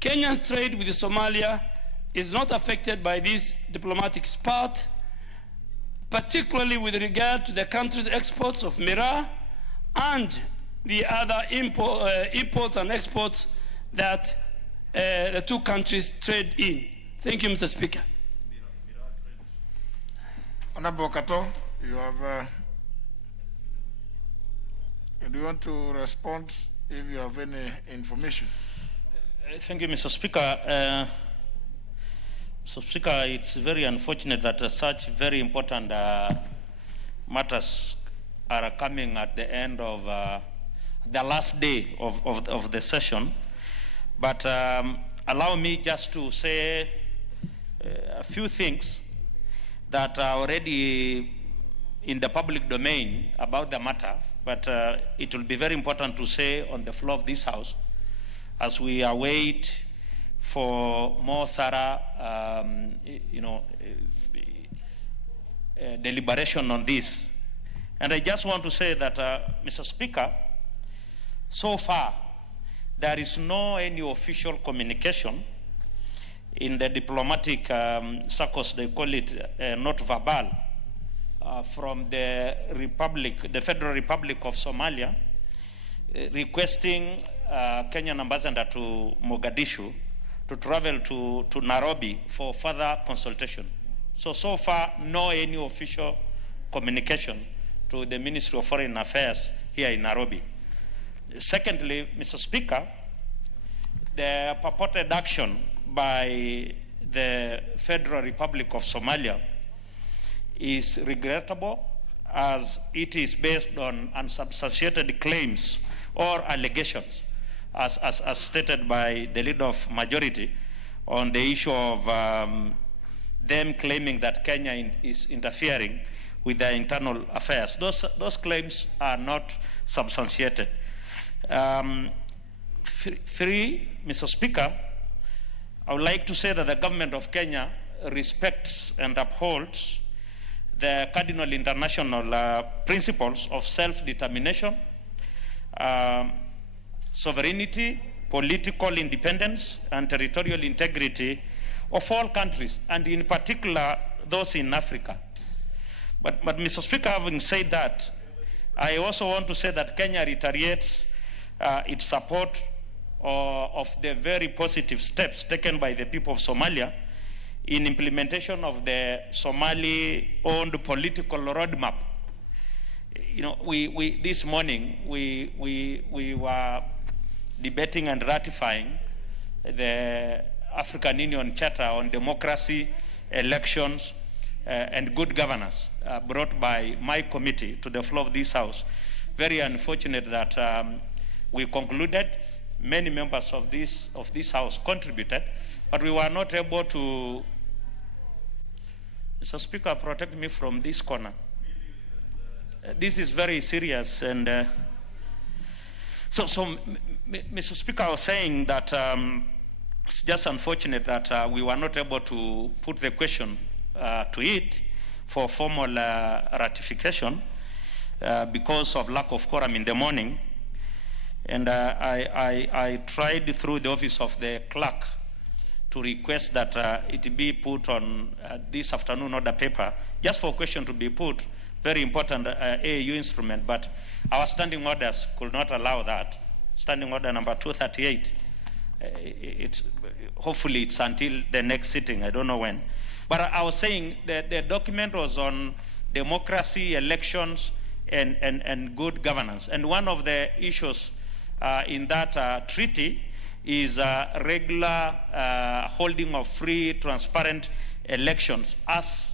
Kenya's trade with Somalia is not affected by this diplomatic spat, particularly with regard to the country's exports of miraa and the other imports and exports that the two countries trade in. Thank you, Mr. Speaker. Honorable Kato, you have. Do you want to respond if you have any information? Thank you, Mr. Speaker. Mr. Speaker, it's very unfortunate that such very important matters are coming at the end of the last day of the session. But allow me just to say a few things that are already in the public domain about the matter, but it will be very important to say on the floor of this House as we await for more thorough deliberation on this. And I just want to say that, Mr. Speaker, so far there is no any official communication in the diplomatic circles, they call it not verbal, from the Federal Republic of Somalia, requesting Kenyan ambassador to Mogadishu to travel to Nairobi for further consultation. So far, no any official communication to the Ministry of Foreign Affairs here in Nairobi. Secondly, Mr. Speaker, the purported action by the Federal Republic of Somalia is regrettable, as it is based on unsubstantiated claims or allegations, as stated by the leader of majority on the issue of them claiming that Kenya is interfering with their internal affairs. Those claims are not substantiated. Three, Mr. Speaker, I would like to say that the government of Kenya respects and upholds the cardinal international principles of self-determination, sovereignty, political independence, and territorial integrity of all countries, and in particular those in Africa. But Mr. Speaker, having said that, I also want to say that Kenya reiterates its support of the very positive steps taken by the people of Somalia in implementation of the Somali-owned political roadmap. You know, this morning we were debating and ratifying the African Union Charter on democracy, elections, and good governance, brought by my committee to the floor of this House. Very unfortunate that we concluded. Many members of this House contributed, but we were not able to. Mr. Speaker, protect me from this corner. This is very serious, and so, Mr. Speaker, I was saying that it's just unfortunate that we were not able to put the question to it for formal ratification because of lack of quorum in the morning. And I tried through the office of the clerk to request that it be put on this afternoon order paper, just for a question to be put, very important AAU instrument, but our standing orders could not allow that. Standing order number 238, hopefully it's until the next sitting, I don't know when. But I was saying that the document was on democracy, elections, and good governance. And one of the issues in that treaty is regular holding of free, transparent elections as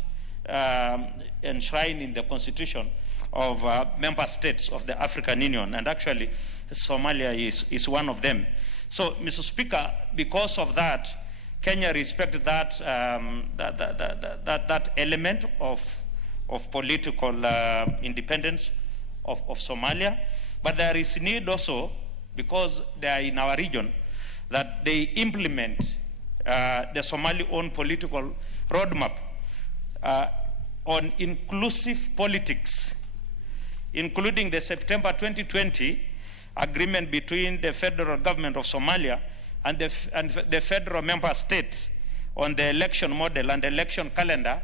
enshrined in the constitution of member states of the African Union. And actually, Somalia is one of them. So, Mr. Speaker, because of that, Kenya respected that, that element of political independence of Somalia. But there is need also, because they are in our region, that they implement the Somali-owned political roadmap on inclusive politics, including the September 2020 agreement between the federal government of Somalia and the federal member states on the election model and election calendar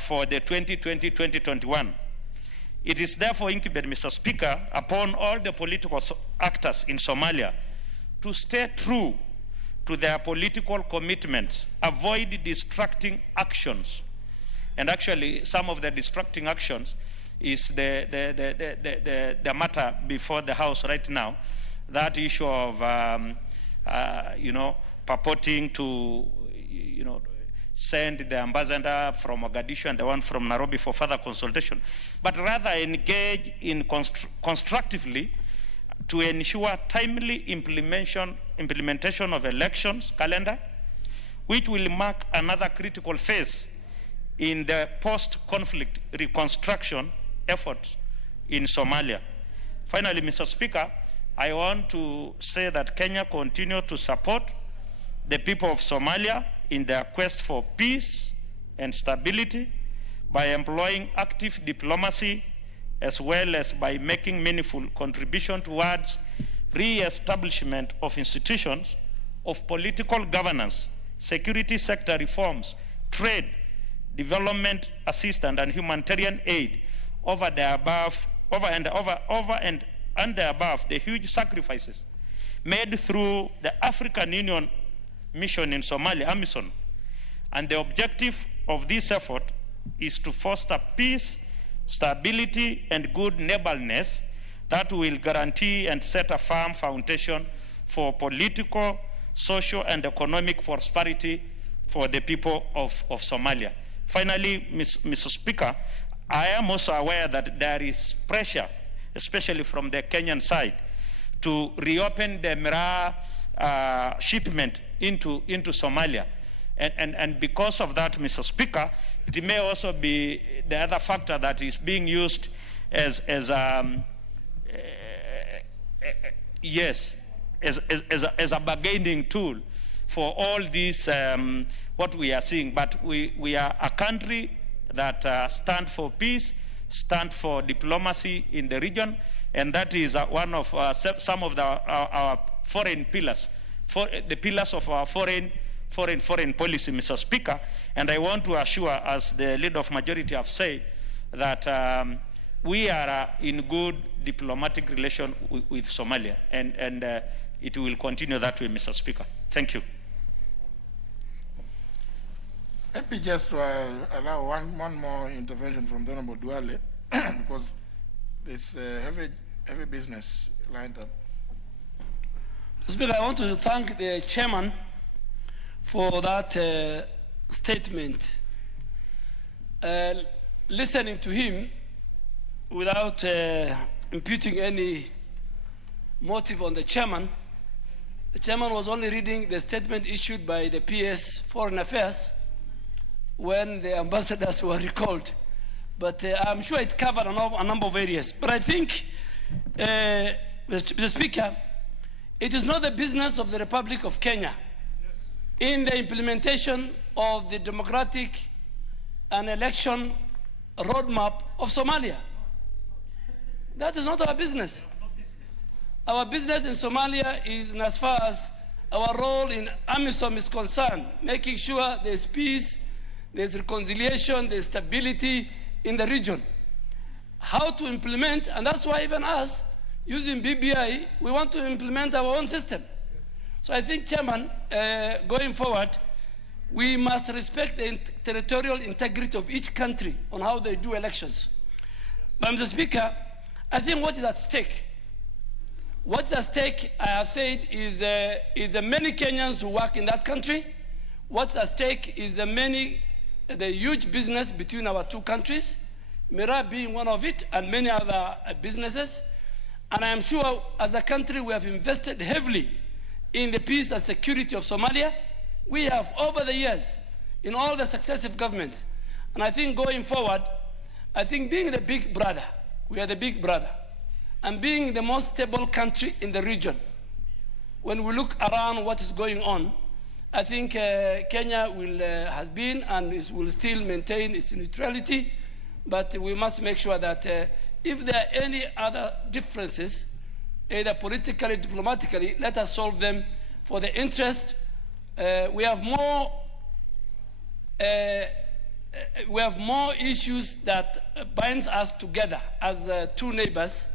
for the 2020-2021. It is therefore incumbent, Mr. Speaker, upon all the political actors in Somalia to stay true to their political commitments, avoid distracting actions. And actually, some of the distracting actions is the matter before the House right now, that issue of, purporting to, send the ambassador from Mogadishu and the one from Nairobi for further consultation, but rather engage in constructively to ensure timely implementation of elections calendar, which will mark another critical phase in the post-conflict reconstruction efforts in Somalia. Finally, Mr. Speaker, I want to say that Kenya continues to support the people of Somalia in their quest for peace and stability by employing active diplomacy, as well as by making meaningful contribution towards re-establishment of institutions of political governance, security sector reforms, trade, development assistance, and humanitarian aid. Over and above the huge sacrifices made through the African Union mission in Somalia, AMISOM. And the objective of this effort is to foster peace, stability, and good neighborliness that will guarantee and set a firm foundation for political, social, and economic prosperity for the people of Somalia. Finally, Mr. Speaker, I am also aware that there is pressure, especially from the Kenyan side, to reopen the Miraa shipment into Somalia. And because of that, Mr. Speaker, it may also be the other factor that is being used as a bargaining tool for all these, what we are seeing. But we are a country that stand for peace, stand for diplomacy in the region, and that is one of some of our foreign pillars, the pillars of our foreign policy, Mr. Speaker. And I want to assure, as the leader of majority have said, that we are in good diplomatic relation with Somalia, and it will continue that way, Mr. Speaker. Thank you. Let me just allow one more intervention from the Honorable Duale, because there's heavy business lined up. Mr. Speaker, I want to thank the chairman for that statement. Listening to him without imputing any motive on the chairman was only reading the statement issued by the PS Foreign Affairs when the ambassadors were recalled. But I'm sure it covered a number of areas. But I think, Mr. Speaker, it is not the business of the Republic of Kenya in the implementation of the democratic and election roadmap of Somalia. That is not our business. Our business in Somalia is, in as far as our role in AMISOM is concerned, making sure there's peace, there's reconciliation, there's stability in the region. How to implement, and that's why even us, using BBI, we want to implement our own system. So I think, Chairman, going forward, we must respect the territorial integrity of each country on how they do elections. But, Mr. Speaker, I think what is at stake, what's at stake, I have said, is the many Kenyans who work in that country. What's at stake is the huge business between our two countries, Miraa being one of it, and many other businesses. And I am sure, as a country, we have invested heavily in the peace and security of Somalia. We have, over the years, in all the successive governments. And I think going forward, I think being the big brother, we are the big brother, and being the most stable country in the region, when we look around what is going on, I think Kenya has been and will still maintain its neutrality, but we must make sure that if there are any other differences, either politically, diplomatically, let us solve them for the interest. We have more issues that binds us together as two neighbors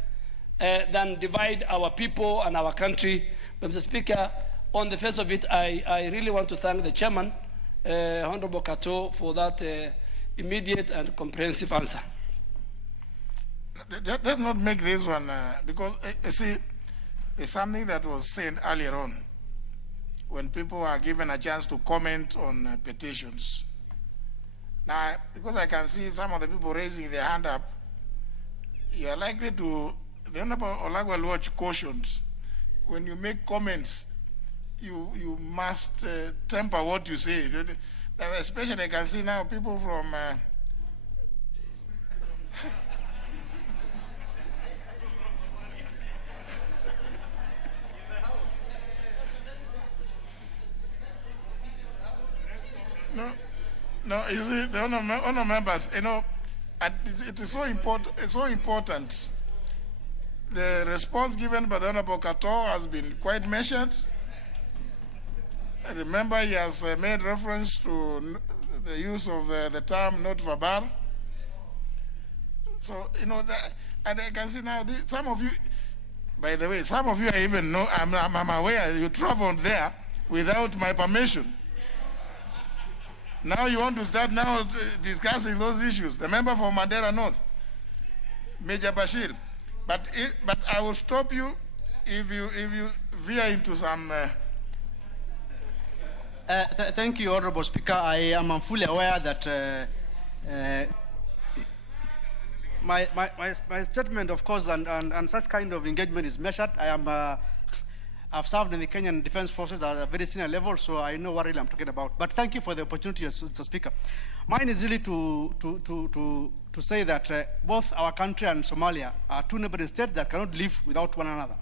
than divide our people and our country. Mr. Speaker, on the face of it, I really want to thank the chairman, Honorable Kato, for that immediate and comprehensive answer. Let's not make this one, because you see, there's something that was said earlier on when people are given a chance to comment on petitions. Now, because I can see some of the people raising their hand up, you are likely to, the Honorable Olagwa Watch cautions, when you make comments, you must temper what you say. Especially I can see now people from No, you see, the honor members, you know, and it is so important. It's so important. The response given by the Honorable Kato has been quite measured. I remember he has made reference to the use of the term "not verbal." So you know, and I can see now some of you. By the way, some of you I even know. I'm aware you traveled there without my permission. Now you want to start now discussing those issues. The member for Mandela North, Major Bashir. But I will stop you if you veer into some. Thank you, Honorable Speaker. I am fully aware that my statement, of course, and such kind of engagement is measured. I've served in the Kenyan Defense Forces at a very senior level, so I know what really I'm talking about. But thank you for the opportunity, Mr. Speaker. Mine is really to say that both our country and Somalia are two neighboring states that cannot live without one another.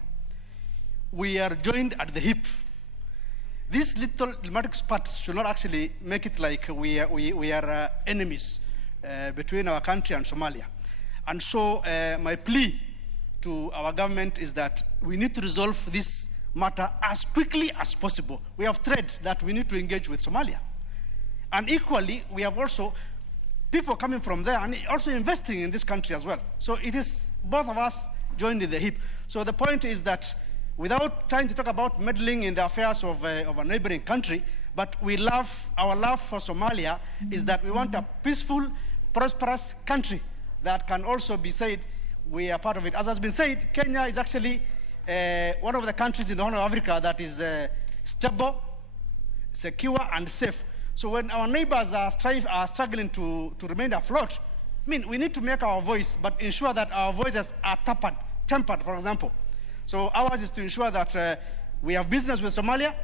We are joined at the hip. These little diplomatic spats should not actually make it like we are enemies between our country and Somalia. And so my plea to our government is that we need to resolve this matter as quickly as possible. We have thread that we need to engage with Somalia. And equally, we have also people coming from there and also investing in this country as well. So it is both of us joined in the hip. So the point is that without trying to talk about meddling in the affairs of a neighboring country, but our love for Somalia is that we want a peaceful, prosperous country that can also be said we are part of it. As has been said, Kenya is actually one of the countries in the Horn of Africa that is stable, secure, and safe. So when our neighbors are struggling to remain afloat, I mean, we need to make our voice, but ensure that our voices are tempered, for example. So ours is to ensure that we have business with Somalia.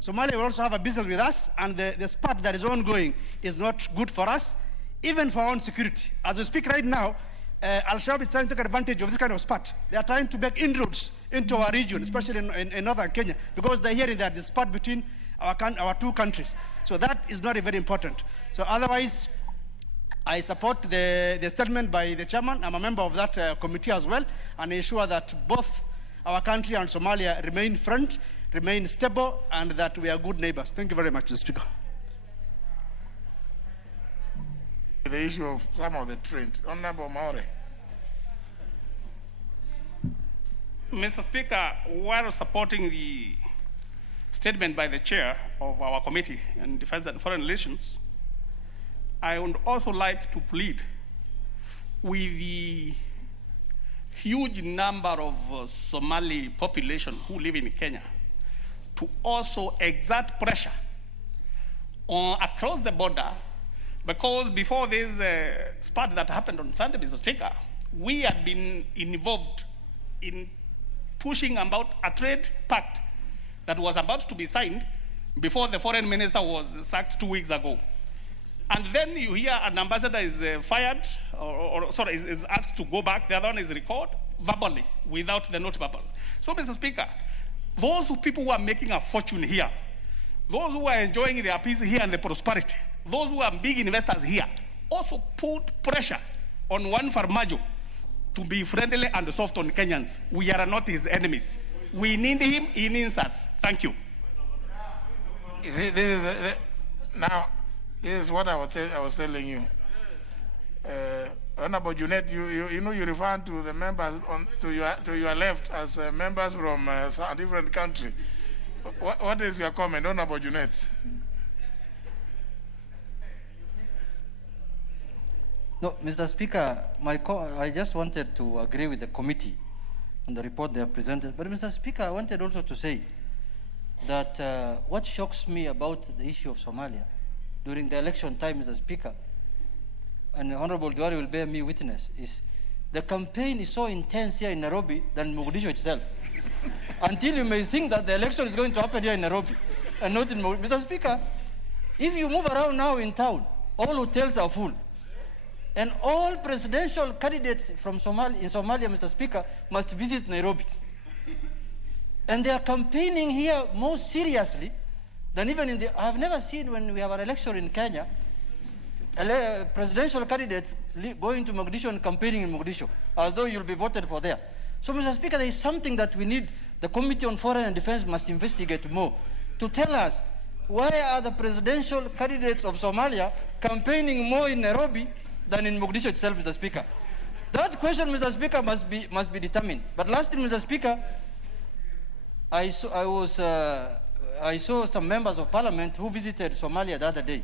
Somalia will also have a business with us, and the spat that is ongoing is not good for us, even for our own security. As we speak right now, Al-Shabaab is trying to take advantage of this kind of spat. They are trying to make inroads into our region, especially in northern Kenya, because they're hearing that the spat between our two countries. So that is not very important. So otherwise, I support the statement by the chairman. I'm a member of that committee as well, and ensure that both our country and Somalia remain friends, remain stable, and that we are good neighbors. Thank you very much, Mr. Speaker. The issue of some of the trade. Honorable Maure. Mr. Speaker, while supporting the statement by the chair of our committee on defense and foreign relations, I would also like to plead with the huge number of Somali population who live in Kenya to also exert pressure across the border, because before this spat that happened on Sunday, Mr. Speaker, we had been involved in pushing about a trade pact that was about to be signed before the foreign minister was sacked 2 weeks ago. And then you hear an ambassador is fired, is asked to go back. The other one is recalled verbally, without the not verbal. So, Mr. Speaker, those people who are making a fortune here, those who are enjoying their peace here and the prosperity, those who are big investors here, also put pressure on one Farmajo to be friendly and soft on Kenyans. We are not his enemies. We need him, he needs us. Thank you. You see, this is now. This is what I was telling you. Honorable Junet, you know you refer to the members to your left as members from a different country. What is your comment, Honorable Junet? No, Mr. Speaker, I just wanted to agree with the committee on the report they have presented. But Mr. Speaker, I wanted also to say that what shocks me about the issue of Somalia during the election time, Mr. Speaker, and Honorable Duari will bear me witness, is the campaign is so intense here in Nairobi than Mogadishu itself. Until you may think that the election is going to happen here in Nairobi and not in Mogadishu. Mr. Speaker, if you move around now in town, all hotels are full. And all presidential candidates from in Somalia, Mr. Speaker, must visit Nairobi. And they are campaigning here more seriously than even in I have never seen when we have an election in Kenya, presidential candidates going to Mogadishu and campaigning in Mogadishu, as though you'll be voted for there. So, Mr. Speaker, there is something that we need, the Committee on Foreign and Defense must investigate more to tell us why are the presidential candidates of Somalia campaigning more in Nairobi than in Mogadishu itself, Mr. Speaker. That question, Mr. Speaker, must be determined. But last thing, Mr. Speaker, I saw some members of parliament who visited Somalia the other day.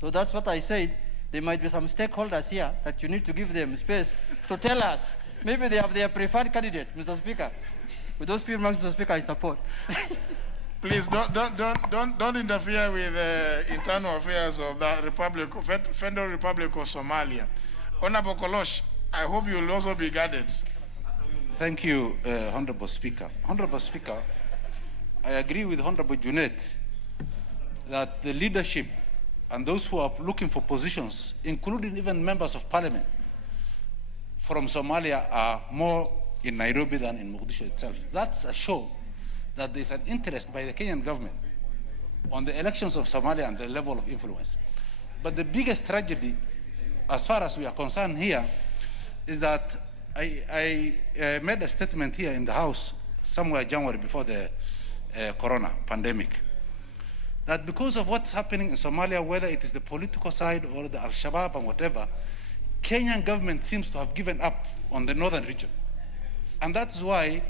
So that's what I said. There might be some stakeholders here that you need to give them space to tell us. Maybe they have their preferred candidate, Mr. Speaker. With those few remarks, Mr. Speaker, I support. Please don't interfere with internal affairs of the Federal Republic of Somalia. Honorable Kolosh, I hope you will also be guarded. Thank you, Honorable Speaker. Honorable Speaker, I agree with Honorable Junet that the leadership and those who are looking for positions, including even members of parliament from Somalia, are more in Nairobi than in Mogadishu itself. That's a show that there's an interest by the Kenyan government on the elections of Somalia and the level of influence. But the biggest tragedy, as far as we are concerned here, is that I made a statement here in the House somewhere January before the corona pandemic, that because of what's happening in Somalia, whether it is the political side or the Al-Shabaab and whatever, Kenyan government seems to have given up on the northern region. And that's why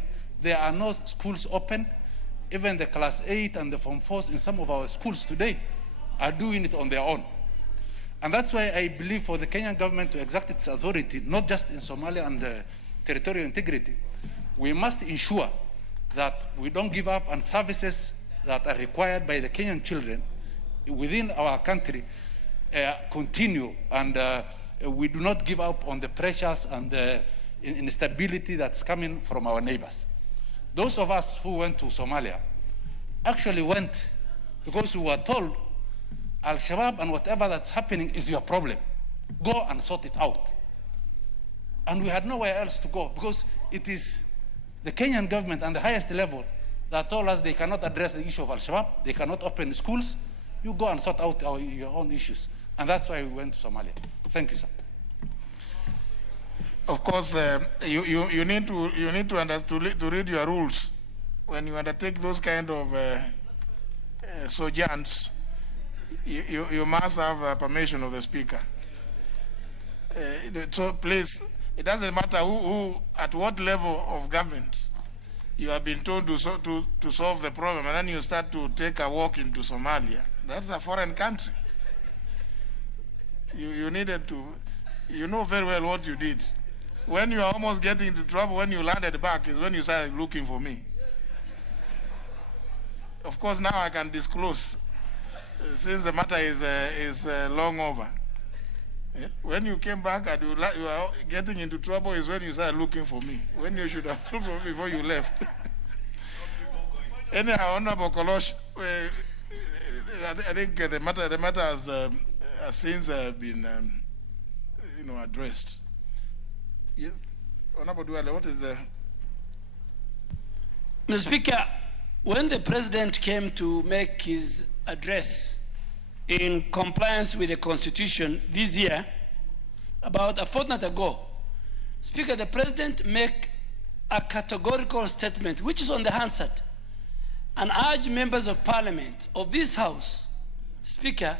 there are no schools open. Even the class 8 and the form 4s in some of our schools today are doing it on their own. And that's why I believe for the Kenyan government to exert its authority, not just in Somalia and territorial integrity, we must ensure that we don't give up on services that are required by the Kenyan children within our country continue, and we do not give up on the pressures and the instability that's coming from our neighbors. Those of us who went to Somalia actually went because we were told Al-Shabaab and whatever that's happening is your problem. Go and sort it out. And we had nowhere else to go because it is the Kenyan government and the highest level that told us they cannot address the issue of Al-Shabaab, they cannot open schools. You go and sort out your own issues. And that's why we went to Somalia. Thank you, sir. Of course, you need to read your rules when you undertake those kind of sojourns. You must have permission of the speaker. So please, it doesn't matter who at what level of government you have been told to solve the problem, and then you start to take a walk into Somalia. That's a foreign country. You needed to, you know very well what you did. When you are almost getting into trouble, when you landed back, is when you started looking for me. Of course, now I can disclose, since the matter is long over. When you came back and you are getting into trouble is when you started looking for me, when you should have looked for me before you left. Anyhow, Honorable Kolosh, I think the matter has since been addressed. Yes, Honorable Duale, what is the... Mr. Speaker, when the President came to make his address in compliance with the Constitution this year, about a fortnight ago, Speaker, the President made a categorical statement, which is on the Hansard, and urge members of parliament of this House, Speaker,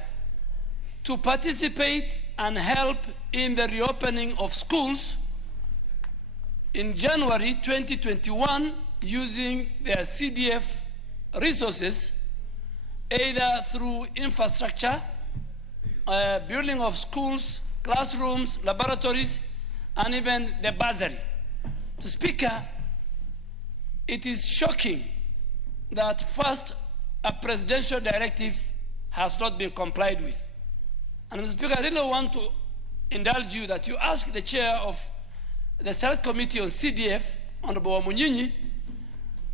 to participate and help in the reopening of schools in January 2021 using their CDF resources, either through infrastructure, building of schools, classrooms, laboratories, and even the bursary. So, Speaker, it is shocking that first a presidential directive has not been complied with. And Mr. Speaker, I really want to indulge you that you ask the chair of the Select Committee on CDF, Honorable Wamunyinyi,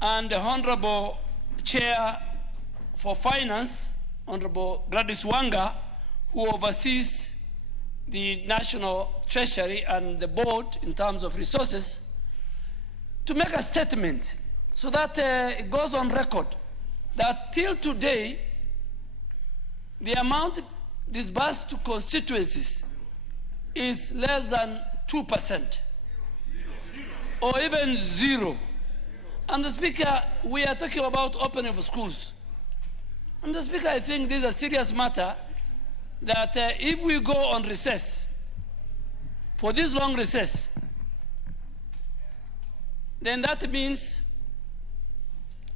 and the Honorable Chair for Finance, Honorable Gladys Wanga, who oversees the National Treasury and the board in terms of resources, to make a statement so that it goes on record that till today, the amount disbursed to constituencies is less than 2%, or even zero. And the Speaker, we are talking about opening of schools. And the Speaker, I think this is a serious matter that if we go on recess, for this long recess, then that means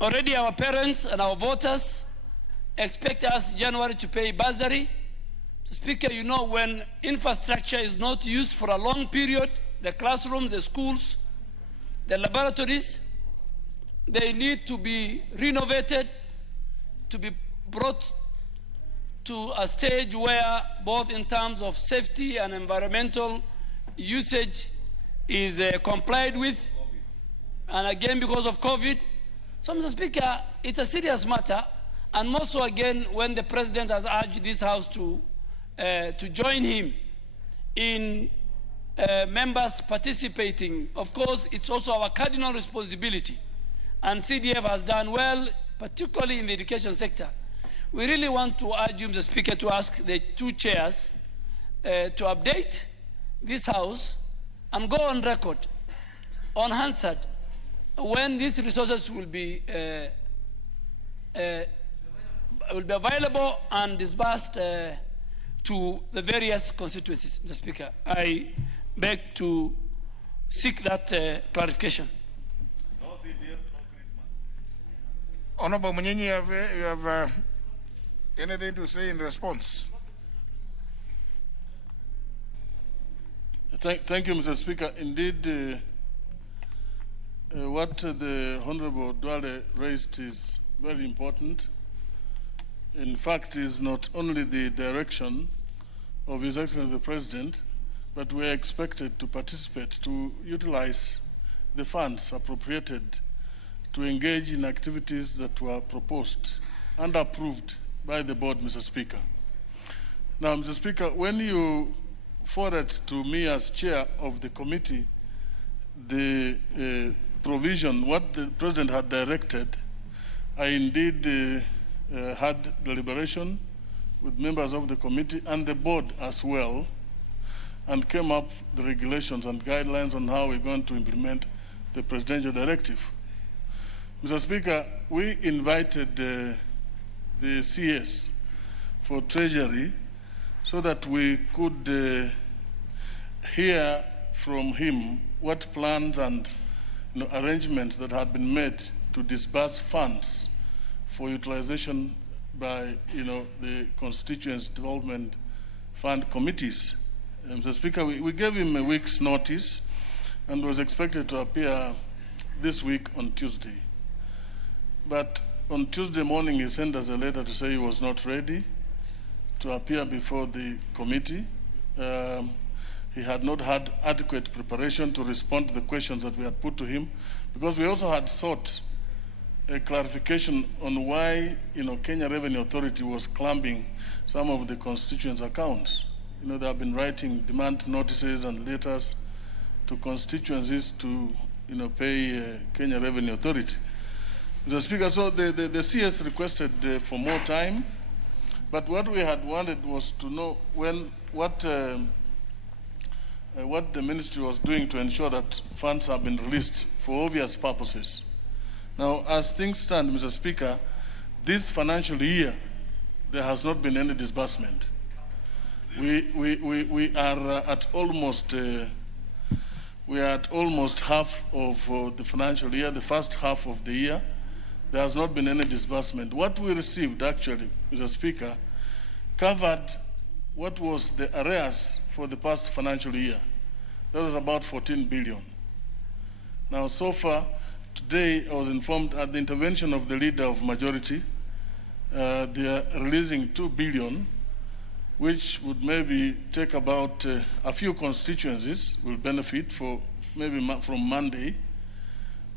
already our parents and our voters expect us January to pay bursary. So, Speaker, you know, when infrastructure is not used for a long period, the classrooms, the schools, the laboratories, they need to be renovated, to be brought to a stage where both in terms of safety and environmental usage is complied with. And again, because of COVID. So, Mr. Speaker, it's a serious matter, and more so again when the President has urged this House to join him in members participating. Of course, it's also our cardinal responsibility, and CDF has done well, particularly in the education sector. We really want to urge you, Mr. Speaker, to ask the two chairs to update this House and go on record unanswered when these resources will be available and disbursed to the various constituencies. Mr. Speaker, I beg to seek that clarification. Honorable Munyinyi, you have anything to say in response? Thank you, Mr. Speaker. Indeed, what the Honorable Duale raised is very important. In fact, is not only the direction of His Excellency the President, but we are expected to participate, to utilize the funds appropriated to engage in activities that were proposed and approved by the board, Mr. Speaker. Now, Mr. Speaker, when you forwarded to me as chair of the committee the provision, what the President had directed, I indeed had deliberation with members of the committee and the board as well, and came up with the regulations and guidelines on how we're going to implement the presidential directive. Mr. Speaker, we invited the CS for Treasury so that we could hear from him what plans and arrangements that had been made to disburse funds for utilization by the constituents development fund committees. Mr. Speaker, we gave him a week's notice and was expected to appear this week on Tuesday. But on Tuesday morning, he sent us a letter to say he was not ready to appear before the committee. He had not had adequate preparation to respond to the questions that we had put to him, because we also had sought a clarification on why Kenya Revenue Authority was clamping some of the constituents' accounts. They have been writing demand notices and letters to constituencies to pay Kenya Revenue Authority. Mr. Speaker, so the CS requested for more time, but what we had wanted was to know what the ministry was doing to ensure that funds have been released for obvious purposes. Now, as things stand, Mr. Speaker, this financial year, there has not been any disbursement. We are at almost half of the financial year, the first half of the year. There has not been any disbursement. What we received, actually, Mr. Speaker, covered what was the arrears for the past financial year. That was about 14 billion. Now, so far, today I was informed at the intervention of the leader of majority, they are releasing 2 billion, which would maybe take about a few constituencies will benefit for maybe from Monday.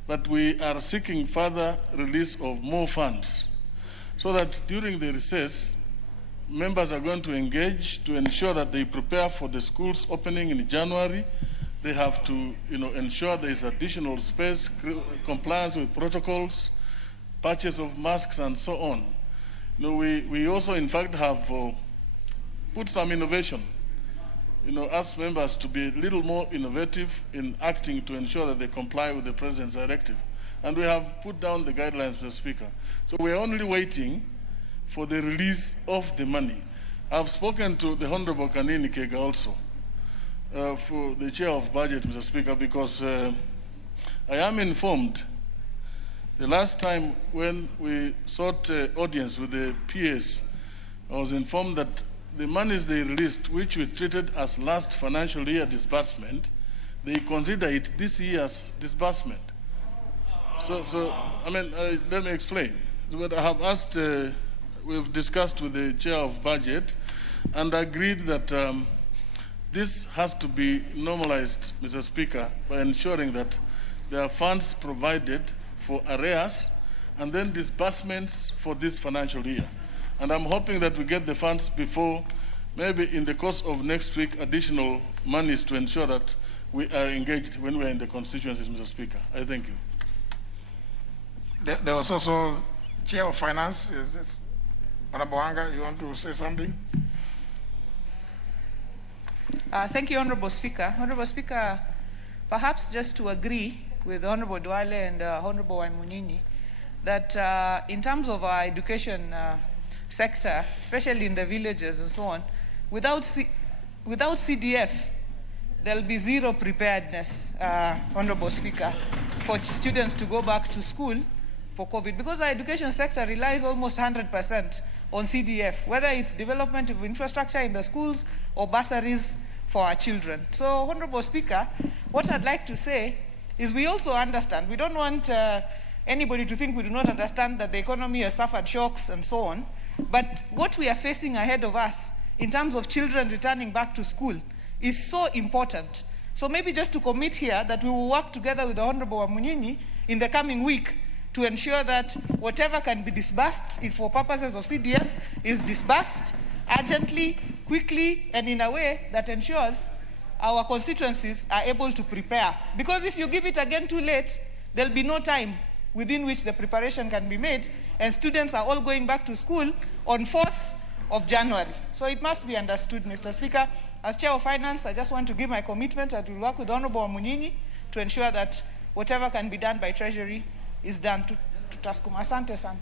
But we are seeking further release of more funds so that during the recess, members are going to engage to ensure that they prepare for the schools opening in January. They have to ensure there is additional space, compliance with protocols, purchase of masks, and so on. We also, in fact, have put some innovation, ask members to be a little more innovative in acting to ensure that they comply with the President's directive. And we have put down the guidelines, Mr. Speaker. So we are only waiting for the release of the money. I've spoken to the Honorable Kanini Kega also, for the Chair of Budget, Mr. Speaker, because I am informed the last time when we sought audience with the PS, I was informed that the monies they released, which we treated as last financial year disbursement, they consider it this year's disbursement. So let me explain. But I have asked, we've discussed with the Chair of Budget and agreed that this has to be normalized, Mr. Speaker, by ensuring that there are funds provided for arrears and then disbursements for this financial year. And I'm hoping that we get the funds before, maybe in the course of next week, additional monies to ensure that we are engaged when we're in the constituencies, Mr. Speaker. I thank you. There was also Chair of Finance. Honorable Anga, you want to say something? Thank you, Honorable Speaker. Honorable Speaker, perhaps just to agree with Honorable Duale and Honorable Waimunini that in terms of our education sector, especially in the villages and so on, without CDF, there'll be zero preparedness, Honorable Speaker, for students to go back to school for COVID, because our education sector relies almost 100% on CDF, whether it's development of infrastructure in the schools or bursaries for our children. So, Honorable Speaker, what I'd like to say is we also understand, we don't want anybody to think we do not understand that the economy has suffered shocks and so on, but what we are facing ahead of us in terms of children returning back to school is so important. So maybe just to commit here that we will work together with the Honorable Wamunyini in the coming week to ensure that whatever can be disbursed for purposes of CDF is disbursed urgently, quickly, and in a way that ensures our constituencies are able to prepare. Because if you give it again too late, there'll be no time within which the preparation can be made, and students are all going back to school on 4th of January. So it must be understood, Mr. Speaker. As Chair of Finance, I just want to give my commitment that we'll work with Honorable Wamunyini to ensure that whatever can be done by Treasury is done to Taskuma. Asante san.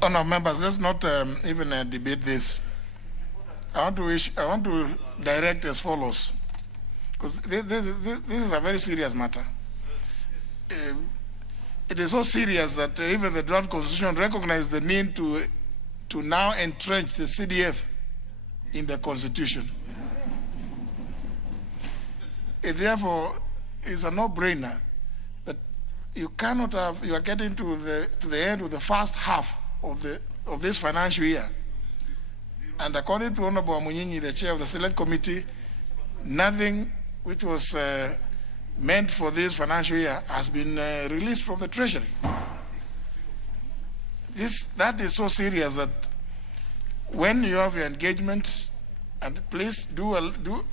Honourable members, let's not even debate this. I want to direct as follows, because this is a very serious matter. It is so serious that even the draft constitution recognizes the need to now entrench the CDF in the constitution. It therefore is a no-brainer that you cannot have, you are getting to the end of the first half of this financial year. And according to Honorable Amunyinyi, the chair of the Select Committee, nothing which was meant for this financial year has been released from the Treasury. That is so serious that when you have your engagement, and please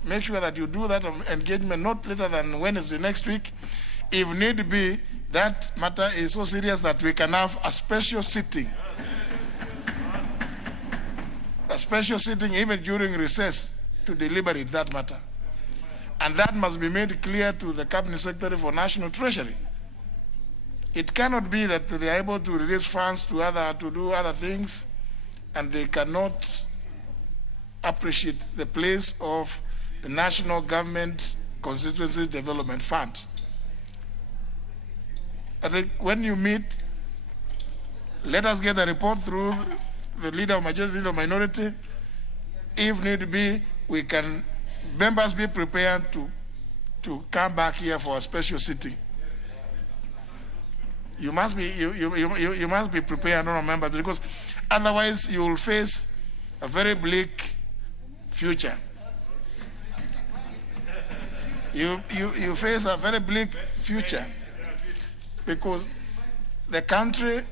make sure that you do that engagement not later than Wednesday next week. If need be, that matter is so serious that we can have a special sitting. A special sitting even during recess to deliberate that matter. And that must be made clear to the Cabinet Secretary for National Treasury. It cannot be that they are able to release funds to do other things, and they cannot appreciate the place of the National Government Constituency Development Fund. I think when you meet, let us get a report through the leader of majority, leader of minority. If need be, members be prepared to come back here for a special sitting. You must be prepared, honorable members, because otherwise you will face a very bleak future. You face a very bleak future because the country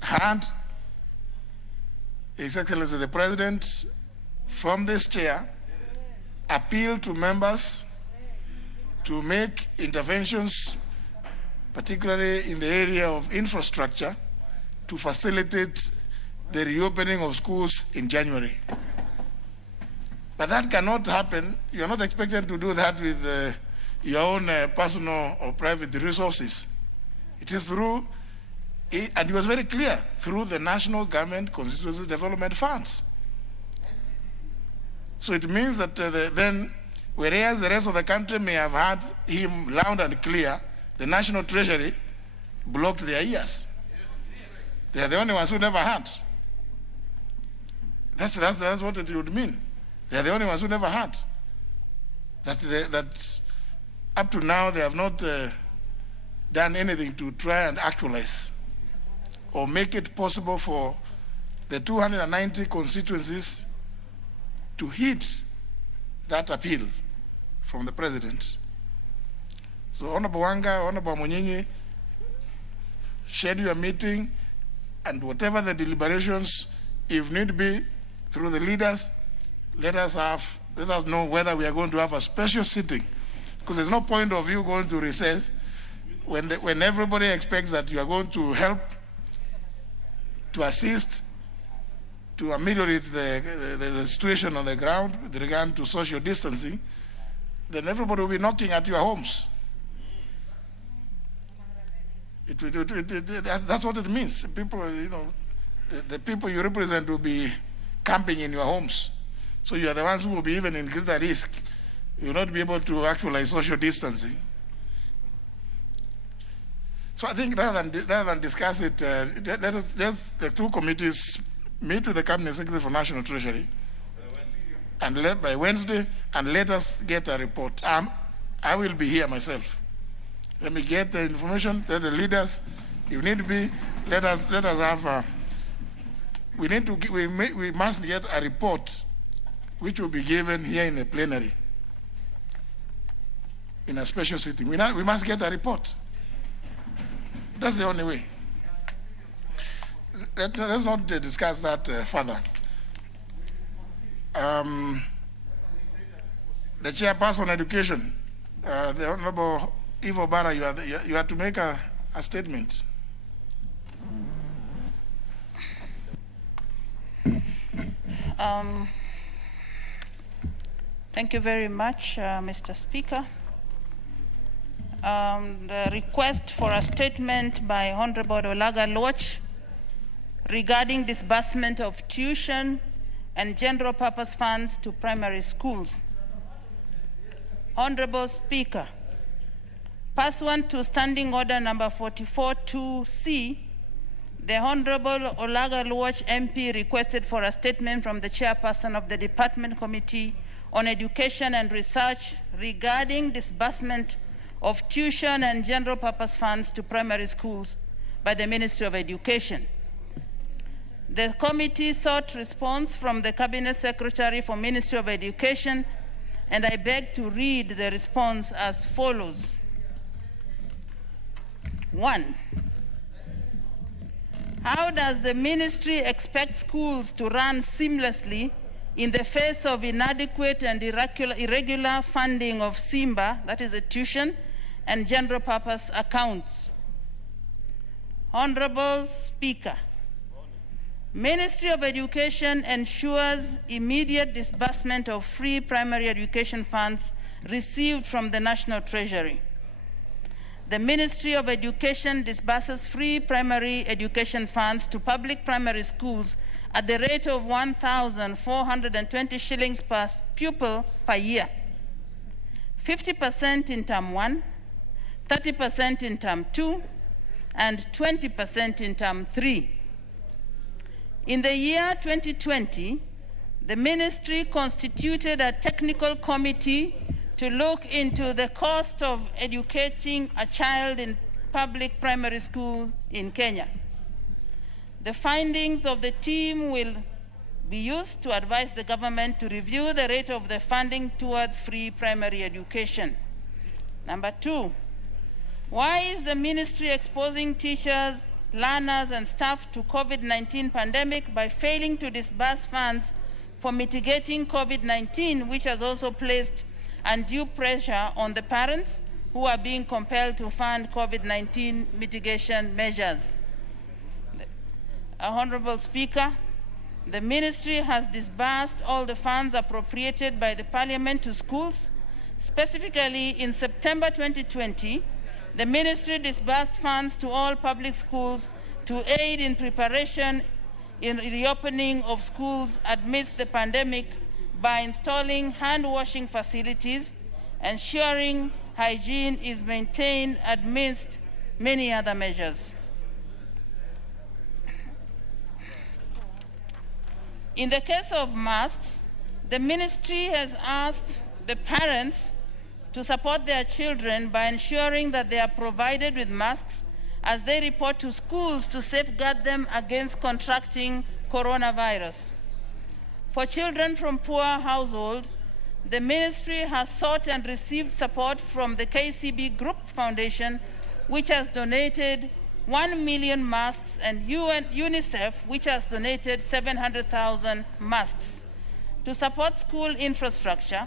had His Excellency the President from this chair appeal to members to make interventions, particularly in the area of infrastructure, to facilitate the reopening of schools in January. But that cannot happen. You are not expected to do that with your own personal or private resources. It is through, and it was very clear, through the National Government Constituency Development Funds. So it means that then, whereas the rest of the country may have had him loud and clear, the National Treasury blocked their ears. They are the only ones who never had. That's what it would mean. They are the only ones who never had. That up to now they have not done anything to try and actualize or make it possible for the 290 constituencies to heed that appeal from the President. So Honorable Wanga, Honorable Munyinyi, schedule a meeting, and whatever the deliberations, if need be, through the leaders, let us know whether we are going to have a special sitting, because there's no point of you going to recess when everybody expects that you are going to help to assist to ameliorate the situation on the ground with regard to social distancing. Then everybody will be knocking at your homes. That's what it means. People, the people you represent will be camping in your homes. So you are the ones who will be even in greater risk. You will not be able to actualize social distancing. So I think rather than discuss it, let us just the two committees meet with the Cabinet Secretary for National Treasury by Wednesday, and let us get a report. I will be here myself. Let me get the information. Let the leaders, if need be, let us have. We must get a report, which will be given here in the plenary, in a special sitting. We must get a report. That's the only way. Let's not discuss that further. The chairperson on education, the Honorable Ivo Barra, you are to make a statement. Thank you very much, Mr. Speaker. The request for a statement by Honorable Olaga Loch regarding disbursement of tuition and general purpose funds to primary schools. Honorable Speaker, pursuant to Standing Order number 44-2C, the Honorable Olaga Loch MP requested for a statement from the chairperson of the Department Committee on Education and Research regarding disbursement of tuition and general purpose funds to primary schools by the Ministry of Education. The committee sought response from the Cabinet Secretary for Ministry of Education, and I beg to read the response as follows. 1. How does the ministry expect schools to run seamlessly in the face of inadequate and irregular funding of SIMBA, that is the tuition, and general purpose accounts? Honorable Speaker, Ministry of Education ensures immediate disbursement of free primary education funds received from the National Treasury. the Ministry of Education disburses free primary education funds to public primary schools at the rate of 1,420 shillings per pupil per year. 50% in term 1, 30% in term 2, and 20% in term 3. In the year 2020, the ministry constituted a technical committee to look into the cost of educating a child in public primary schools in Kenya. The findings of the team will be used to advise the government to review the rate of the funding towards free primary education. Number 2, why is the ministry exposing teachers, learners, and staff to COVID-19 pandemic by failing to disburse funds for mitigating COVID-19, which has also placed undue pressure on the parents who are being compelled to fund COVID-19 mitigation measures? Honorable Speaker, the ministry has disbursed all the funds appropriated by the Parliament to schools. Specifically, in September 2020, the ministry disbursed funds to all public schools to aid in preparation in reopening of schools amidst the pandemic by installing hand-washing facilities, ensuring hygiene is maintained amidst many other measures. In the case of masks, the ministry has asked the parents to support their children by ensuring that they are provided with masks as they report to schools to safeguard them against contracting coronavirus. For children from poor households, the ministry has sought and received support from the KCB Group Foundation, which has donated 1 million masks, and UNICEF, which has donated 700,000 masks. To support school infrastructure,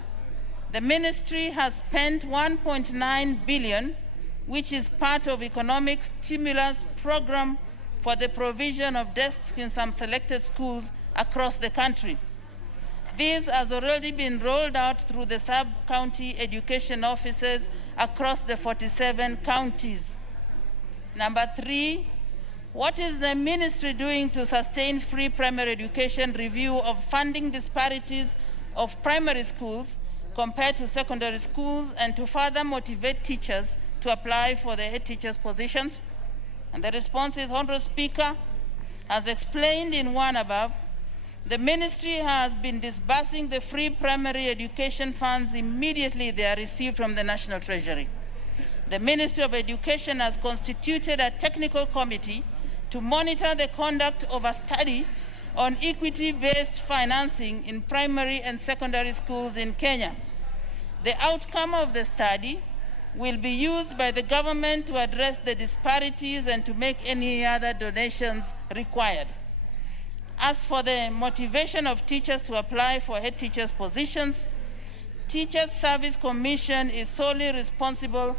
the ministry has spent 1.9 billion, which is part of economic stimulus program for the provision of desks in some selected schools across the country. This has already been rolled out through the sub-county education offices across the 47 counties. Number 3, what is the ministry doing to sustain free primary education review of funding disparities of primary schools compared to secondary schools and to further motivate teachers to apply for the head teachers' positions? And the response is, Honourable Speaker, as explained in one above, the ministry has been disbursing the free primary education funds immediately they are received from the National Treasury. The Ministry of Education has constituted a technical committee to monitor the conduct of a study on equity-based financing in primary and secondary schools in Kenya. The outcome of the study will be used by the government to address the disparities and to make any other donations required. As for the motivation of teachers to apply for head teachers' positions, Teachers Service Commission is solely responsible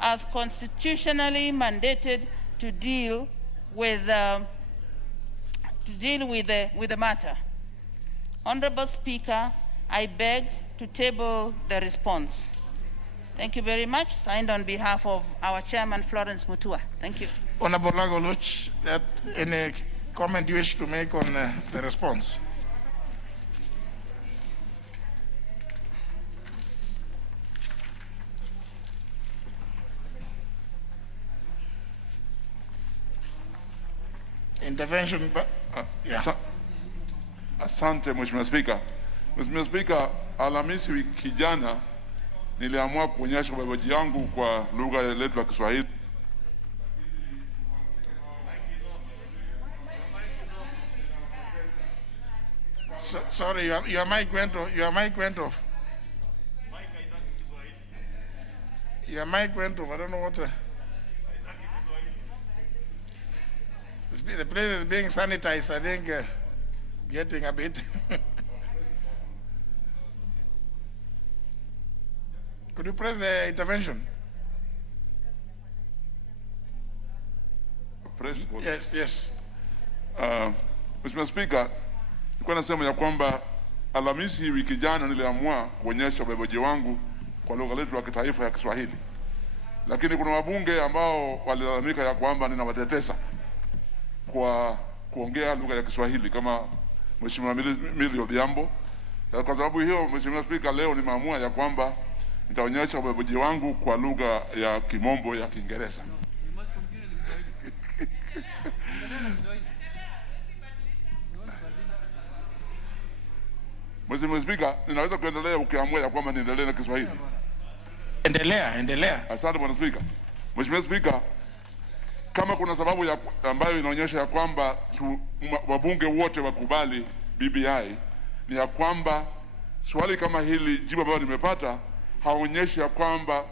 as constitutionally mandated to deal with the matter. Honorable Speaker, I beg to table the response. Thank you very much. Signed on behalf of our Chairman, Florence Mutua. Thank you. Honorable Lagoluch, any comment you wish to make on the response? Intervention, yeah. Asante Mheshimiwa Spika. Mheshimiwa Spika, Alhamisi wiki jana niliamua kuonyesha ubabaji yangu kwa lugha yetu ya Kiswahili. Sorry, your mic went off. Your mic went off. Your mic went off. I don't know what. The place is being sanitized, I think, getting a bit. Could you press the intervention? Press. Yes. Mheshimiwa Spika, nilikuwa nasema ya kwamba Alhamisi wiki jana niliamua kuonyesha ubebaji wangu kwa lugha yetu ya kitaifa ya Kiswahili. lakini kuna wabunge ambao walilalamika ya kwamba ninawatetesa kwa kuongea lugha ya Kiswahili kama Mheshimiwa Millie Odhiambo. Kwa sababu hiyo, Mheshimiwa Spika, leo nimeamua ya kwamba nitaonyesha ubebeji wangu kwa lugha ya Kimombo ya Kiingereza. Mheshimiwa Spika, ninaweza kuendelea ukiamua ya kwamba niendelee na Kiswahili? Endelea. Asante Bwana Spika. Mheshimiwa Spika, kama kuna sababu ambayo inaonyesha ya kwamba wabunge wote wakubali BBI, ni ya kwamba swali kama hili, jibu ambayo nimepata haonyeshi ya kwamba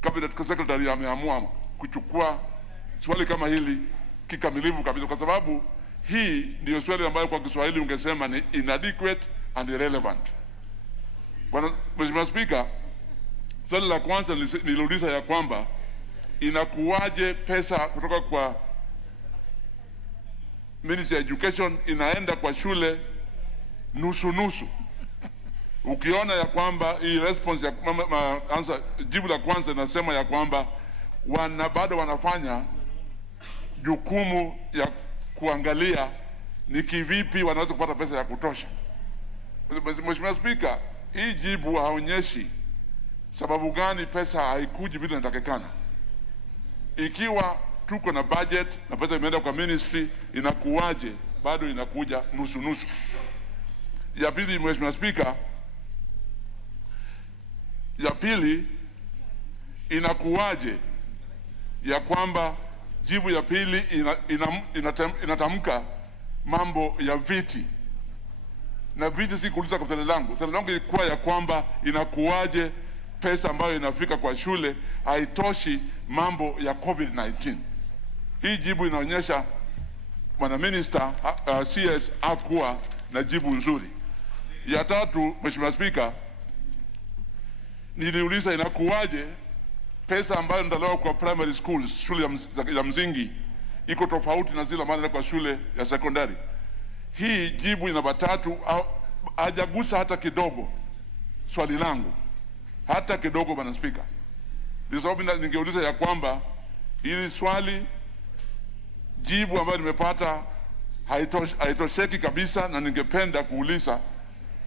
Cabinet Secretary ameamua kuchukua swali kama hili kikamilifu kabisa, kwa sababu hii ndio swali ambayo kwa Kiswahili ungesema ni inadequate and irrelevant. Mheshimiwa Spika, swali la kwanza niliuliza ya kwamba inakuwaje pesa kutoka kwa Ministry of Education inaenda kwa shule nusu. Ukiona ya kwamba hii response ya jibu la kwanza inasema ya kwamba bado wanafanya jukumu ya kuangalia ni kivipi wanaweza kupata pesa ya kutosha. Mheshimiwa Spika, hii jibu haonyeshi sababu gani pesa haikuji vile inatakikana. Ikiwa tuko na budget na pesa imeenda kwa ministry, inakuwaje bado inakuja nusu? Ya pili, Mheshimiwa Spika, inakuwaje ya kwamba jibu ya pili inatamka mambo ya viti, na viti si kuuliza kwa swali langu. Swali langu ilikuwa ya kwamba inakuwaje pesa ambayo inafika kwa shule haitoshi mambo ya COVID-19. Hii jibu inaonyesha Bwana Minister CS hakuwa na jibu nzuri. Ya tatu, Mheshimiwa Spika, niliuliza inakuwaje pesa ambayo inatolewa kwa primary schools, shule ya msingi, iko tofauti na zile ambazo kwa shule ya sekondari. Hii jibu namba tatu hajagusa hata kidogo swali langu, hata kidogo, Bwana Spika. Ndio sababu ningeuliza ya kwamba hili swali, jibu ambayo nimepata haitosheki kabisa, na ningependa kuuliza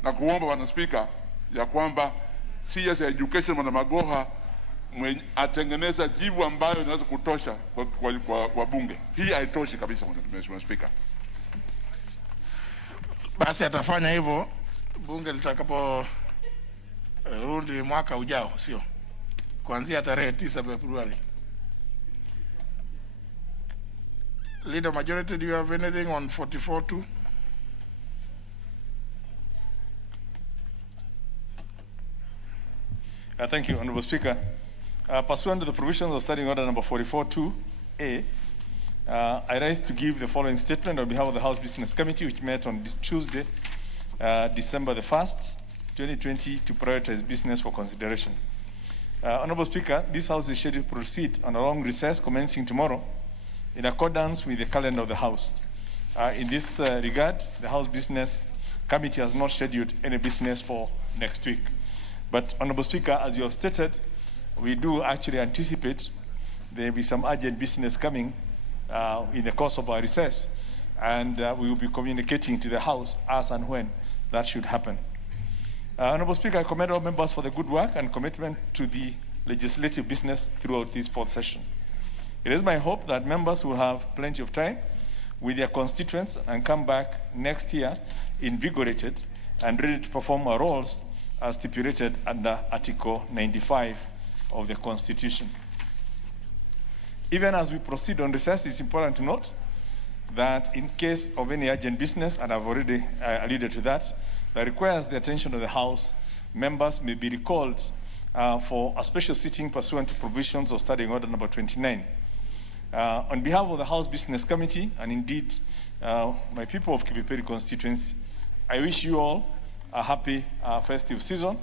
na kuomba Bwana Spika ya kwamba CS ya Education Bwana Magoha atengeneza jibu ambayo inaweza kutosha kwa wabunge. Hii haitoshi kabisa, Mheshimiwa Spika. Basi atafanya hivyo bunge litakapo rudi mwaka ujao, sio kuanzia tarehe 9 Februari. Leader Majority, do you have anything on 44-2? Thank you, Honorable Speaker. Pursuant to the provisions of Standing Order number 44-2A, I rise to give the following statement on behalf of the House Business Committee, which met on Tuesday, December the 1st, 2020, to prioritize business for consideration. Honorable Speaker, this House is scheduled to proceed on a long recess commencing tomorrow in accordance with the calendar of the House. In this regard, the House Business Committee has not scheduled any business for next week. But, Honorable Speaker, as you have stated, we do actually anticipate there will be some urgent business coming in the course of our recess, and we will be communicating to the House as and when that should happen. Honorable Speaker, I commend all members for the good work and commitment to the legislative business throughout this fourth session. It is my hope that members will have plenty of time with their constituents and come back next year invigorated and ready to perform our roles as stipulated under Article 95 of the Constitution. Even as we proceed on recess, it's important to note that in case of any urgent business, and I've already alluded to that requires the attention of the House, members may be recalled for a special sitting pursuant to provisions of Standing Order number 29. On behalf of the House Business Committee, and indeed my people of Kipiperi constituency, I wish you all a happy festive season.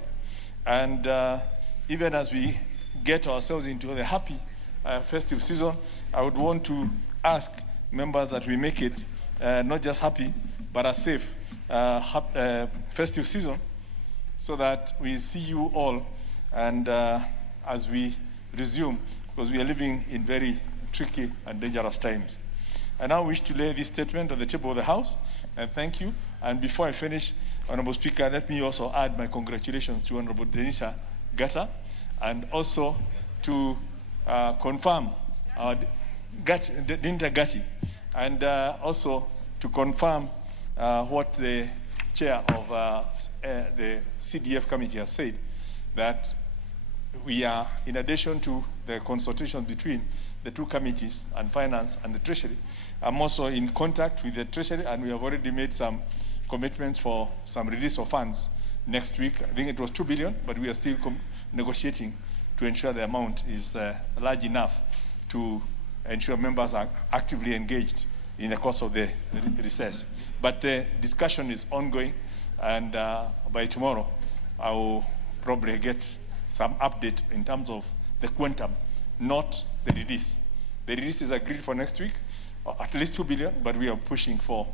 And even as we get ourselves into the happy festive season, I would want to ask members that we make it not just happy, but a safe festive season, so that we see you all, and as we resume, because we are living in very tricky and dangerous times. I now wish to lay this statement on the table of the House, and thank you. And before I finish, Honorable Speaker, let me also add my congratulations to Honorable Denisa Gata, and also to confirm Dinta Gati, and also to confirm what the chair of the CDF committee has said, that we are, in addition to the consultation between the two committees and Finance and the Treasury, I'm also in contact with the Treasury, and we have already made some commitments for some release of funds next week. I think it was 2 billion, but we are still negotiating to ensure the amount is large enough to ensure members are actively engaged in the course of the recess. But the discussion is ongoing, and by tomorrow I will probably get some update in terms of the quantum, not the release. The release is agreed for next week, at least 2 billion, but we are pushing for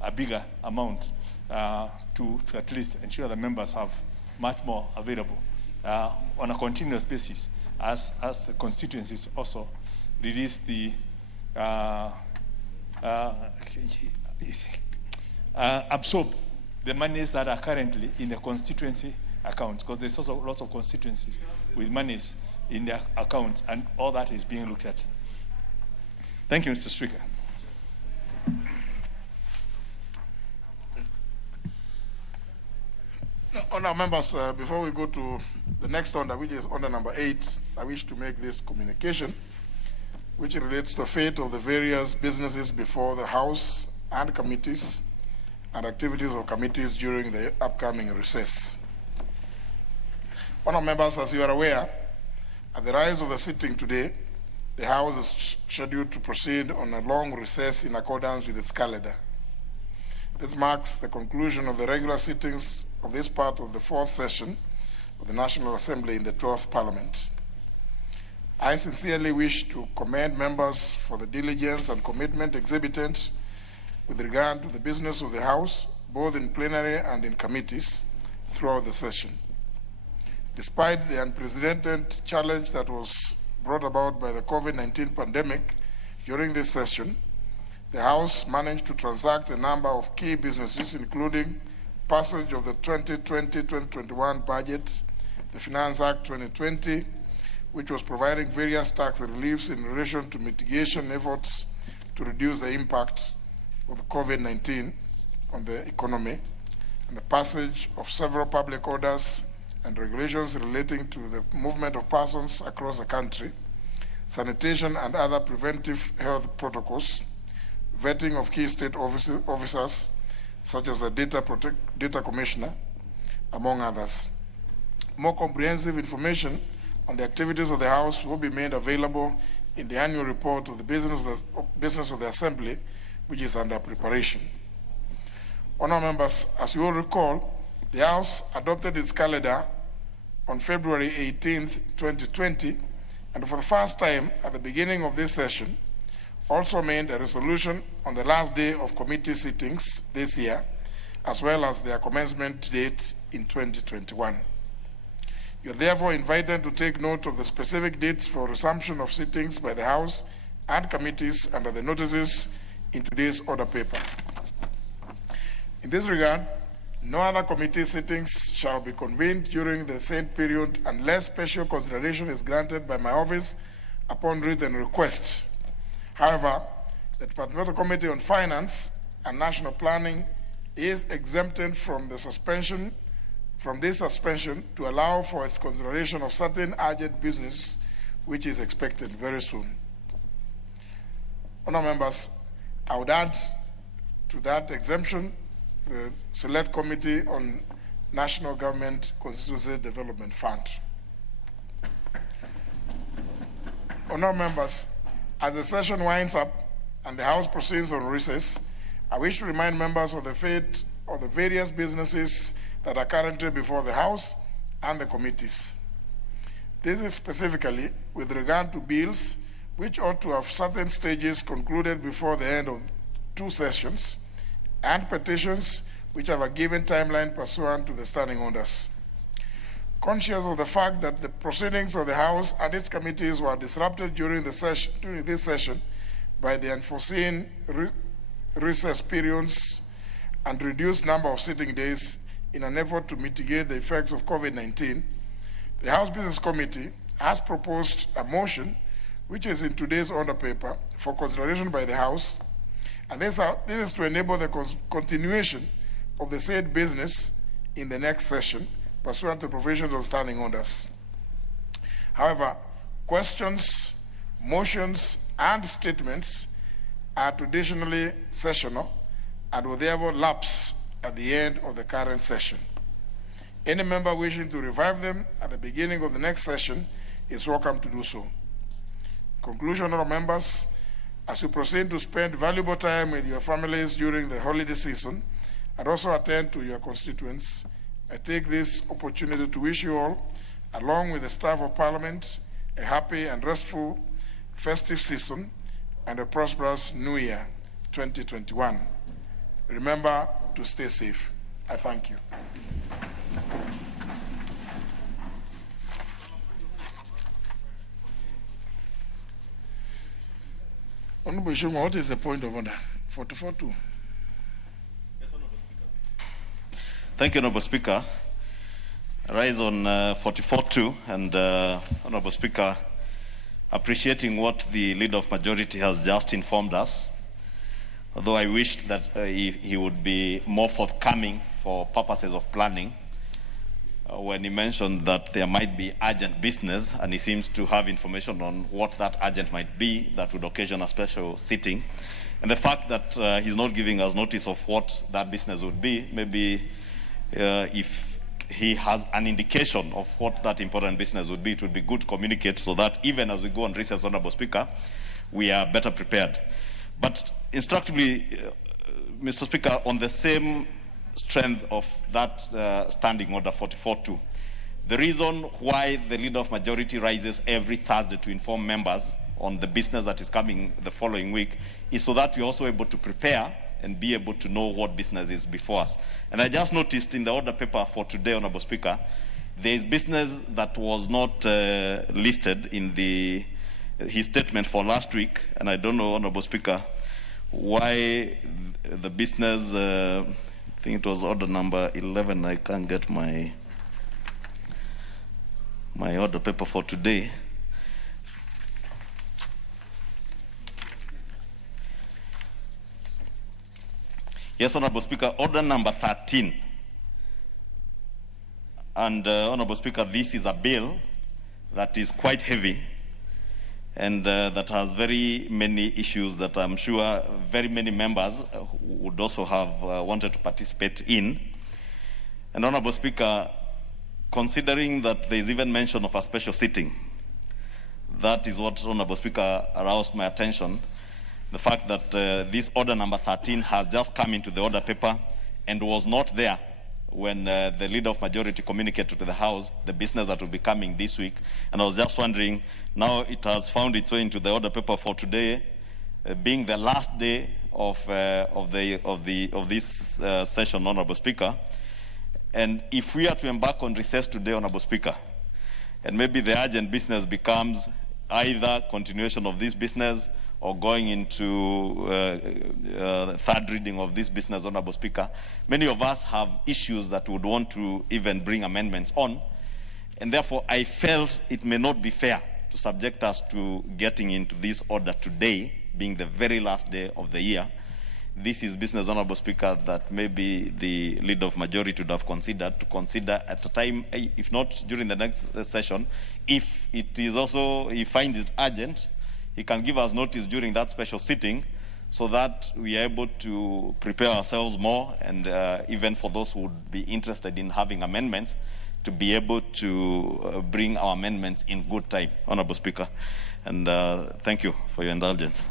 a bigger amount to at least ensure the members have much more available on a continuous basis as the constituencies also release the absorb the monies that are currently in the constituency accounts, because there's also lots of constituencies with monies in their accounts, and all that is being looked at. Thank you, Mr. Speaker. Honourable members, before we go to the next order, which is order number 8, I wish to make this communication, which relates to the fate of the various businesses before the House and committees and activities of committees during the upcoming recess. Honourable members, as you are aware, at the rise of the sitting today, the House is scheduled to proceed on a long recess in accordance with its calendar. This marks the conclusion of the regular sittings of this part of the 4th session of the National Assembly in the 12th Parliament. I sincerely wish to commend members for the diligence and commitment exhibited with regard to the business of the House, both in plenary and in committees, throughout the session. Despite the unprecedented challenge that was brought about by the COVID-19 pandemic during this session, the House managed to transact a number of key businesses, including passage of the 2020-2021 budget, the Finance Act 2020, which was providing various tax reliefs in relation to mitigation efforts to reduce the impact of COVID-19 on the economy, and the passage of several public orders and regulations relating to the movement of persons across the country, sanitation and other preventive health protocols, vetting of key state officers, such as the Data Commissioner, among others. More comprehensive information on the activities of the House will be made available in the annual report of the business of the Assembly, which is under preparation. Honourable members, as you all recall, the House adopted its calendar on February 18th, 2020, and for the first time at the beginning of this session, also made a resolution on the last day of committee sittings this year, as well as their commencement date in 2021. You are therefore invited to take note of the specific dates for resumption of sittings by the House and committees under the notices in today's order paper. In this regard, no other committee sittings shall be convened during the same period unless special consideration is granted by my office upon written request. However, the Departmental Committee on Finance and National Planning is exempted from this suspension to allow for its consideration of certain urgent business which is expected very soon. Honourable members, I would add to that exemption the Select Committee on National Government Constituency Development Fund. Honourable members, as the session winds up and the House proceeds on recess, I wish to remind members of the fate of the various businesses that are currently before the House and the committees. This is specifically with regard to bills which ought to have certain stages concluded before the end of 2 sessions, and petitions which have a given timeline pursuant to the standing orders. conscious of the fact that the proceedings of the House and its committees were disrupted during this session by the unforeseen recess periods and reduced number of sitting days in an effort to mitigate the effects of COVID-19, the House Business Committee has proposed a motion which is in today's order paper for consideration by the House, and this is to enable the continuation of the said business in the next session pursuant to provisions of standing orders. However, questions, motions, and statements are traditionally sessional and will therefore lapse at the end of the current session. Any member wishing to revive them at the beginning of the next session is welcome to do so. Conclusion, honourable members, as you proceed to spend valuable time with your families during the holiday season and also attend to your constituents, I take this opportunity to wish you all, along with the staff of Parliament, a happy and restful festive season and a prosperous New Year 2021. Remember to stay safe. I thank you. Honorable Ishuma, what is the point of order? 44-2. Thank you, Honorable Speaker. I rise on 44-2 and Honorable Speaker, appreciating what the Leader of Majority has just informed us, although I wish that he would be more forthcoming for purposes of planning when he mentioned that there might be urgent business, and he seems to have information on what that urgent might be that would occasion a special sitting. And the fact that he's not giving us notice of what that business would be, maybe if he has an indication of what that important business would be, it would be good to communicate so that even as we go on recess, Honorable Speaker, we are better prepared. But instructively, Mr. Speaker, on the same strength of that standing order 44-2, the reason why the Leader of Majority rises every Thursday to inform members on the business that is coming the following week is so that we're also able to prepare and be able to know what business is before us. And I just noticed in the order paper for today, Honorable Speaker, there is business that was not listed in his statement for last week, and I don't know, Honorable Speaker, why the business, I think it was order number 11, I can't get my order paper for today. Yes, Honorable Speaker, order number 13. And Honorable Speaker, this is a bill that is quite heavy and that has very many issues that I'm sure very many members would also have wanted to participate in. And Honorable Speaker, considering that there is even mention of a special sitting, that is what, Honorable Speaker, aroused my attention. The fact that this order number 13 has just come into the order paper and was not there when the Leader of Majority communicated to the House the business that will be coming this week. And I was just wondering, now it has found its way into the order paper for today, being the last day of this session, Honorable Speaker. And if we are to embark on recess today, Honorable Speaker, and maybe the urgent business becomes either continuation of this business or going into third reading of this business, Honorable Speaker, many of us have issues that would want to even bring amendments on, and therefore I felt it may not be fair to subject us to getting into this order today, being the very last day of the year. This is business, Honorable Speaker, that maybe the Leader of Majority would have considered at a time, if not during the next session, if it is also, he finds it urgent, he can give us notice during that special sitting so that we are able to prepare ourselves more, and even for those who would be interested in having amendments, to be able to bring our amendments in good time, Honorable Speaker. And thank you for your indulgence.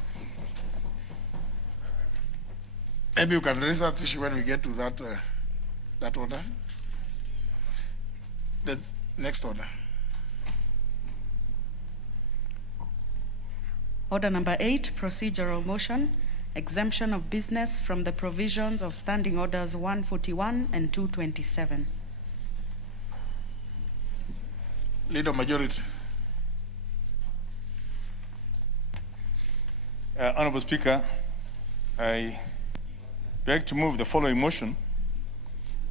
Maybe you can raise that issue when we get to that order. The next order. Order number 8, procedural motion, exemption of business from the provisions of Standing Orders 141 and 227. Leader Majority. Honorable Speaker, I beg to move the following motion,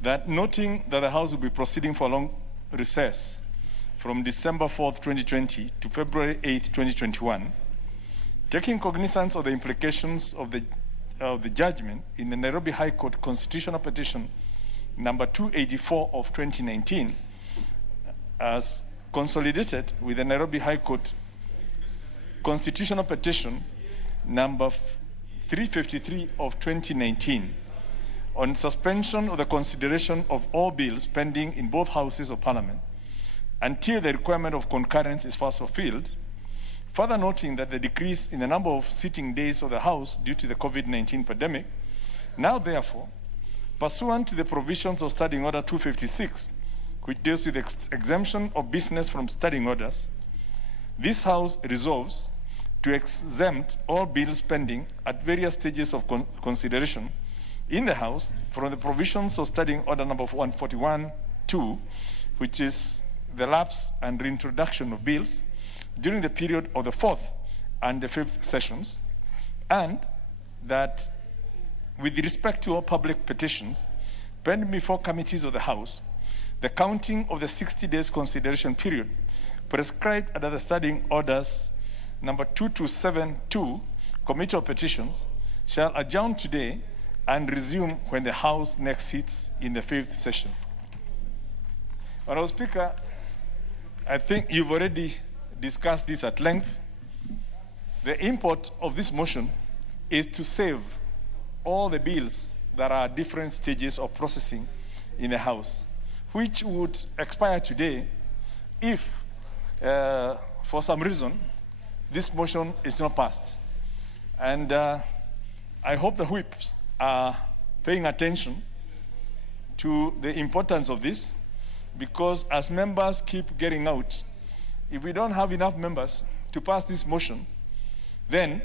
that noting that the House will be proceeding for a long recess from December 4th, 2020 to February 8th, 2021, taking cognizance of the implications of the judgment in the Nairobi High Court Constitutional Petition number 284 of 2019, as consolidated with the Nairobi High Court Constitutional Petition number 353 of 2019, on suspension of the consideration of all bills pending in both houses of Parliament until the requirement of concurrence is first fulfilled, further noting that the decrease in the number of sitting days of the House due to the COVID-19 pandemic, now therefore, pursuant to the provisions of Standing Order 256, which deals with exemption of business from standing orders, this House resolves to exempt all bills pending at various stages of consideration in the House from the provisions of Standing Order number 141-2, which is the lapse and reintroduction of bills during the period of the 4th and the 5th sessions, and that with respect to all public petitions pending before committees of the House, the counting of the 60 days consideration period prescribed under the Standing Orders number 2272, Committee of Petitions, shall adjourn today and resume when the House next sits in the 5th session. Honourable Speaker, I think you've already discussed this at length. The import of this motion is to save all the bills that are at different stages of processing in the House, which would expire today if, for some reason, this motion is not passed. And I hope the whips are paying attention to the importance of this, because as members keep getting out, if we don't have enough members to pass this motion, then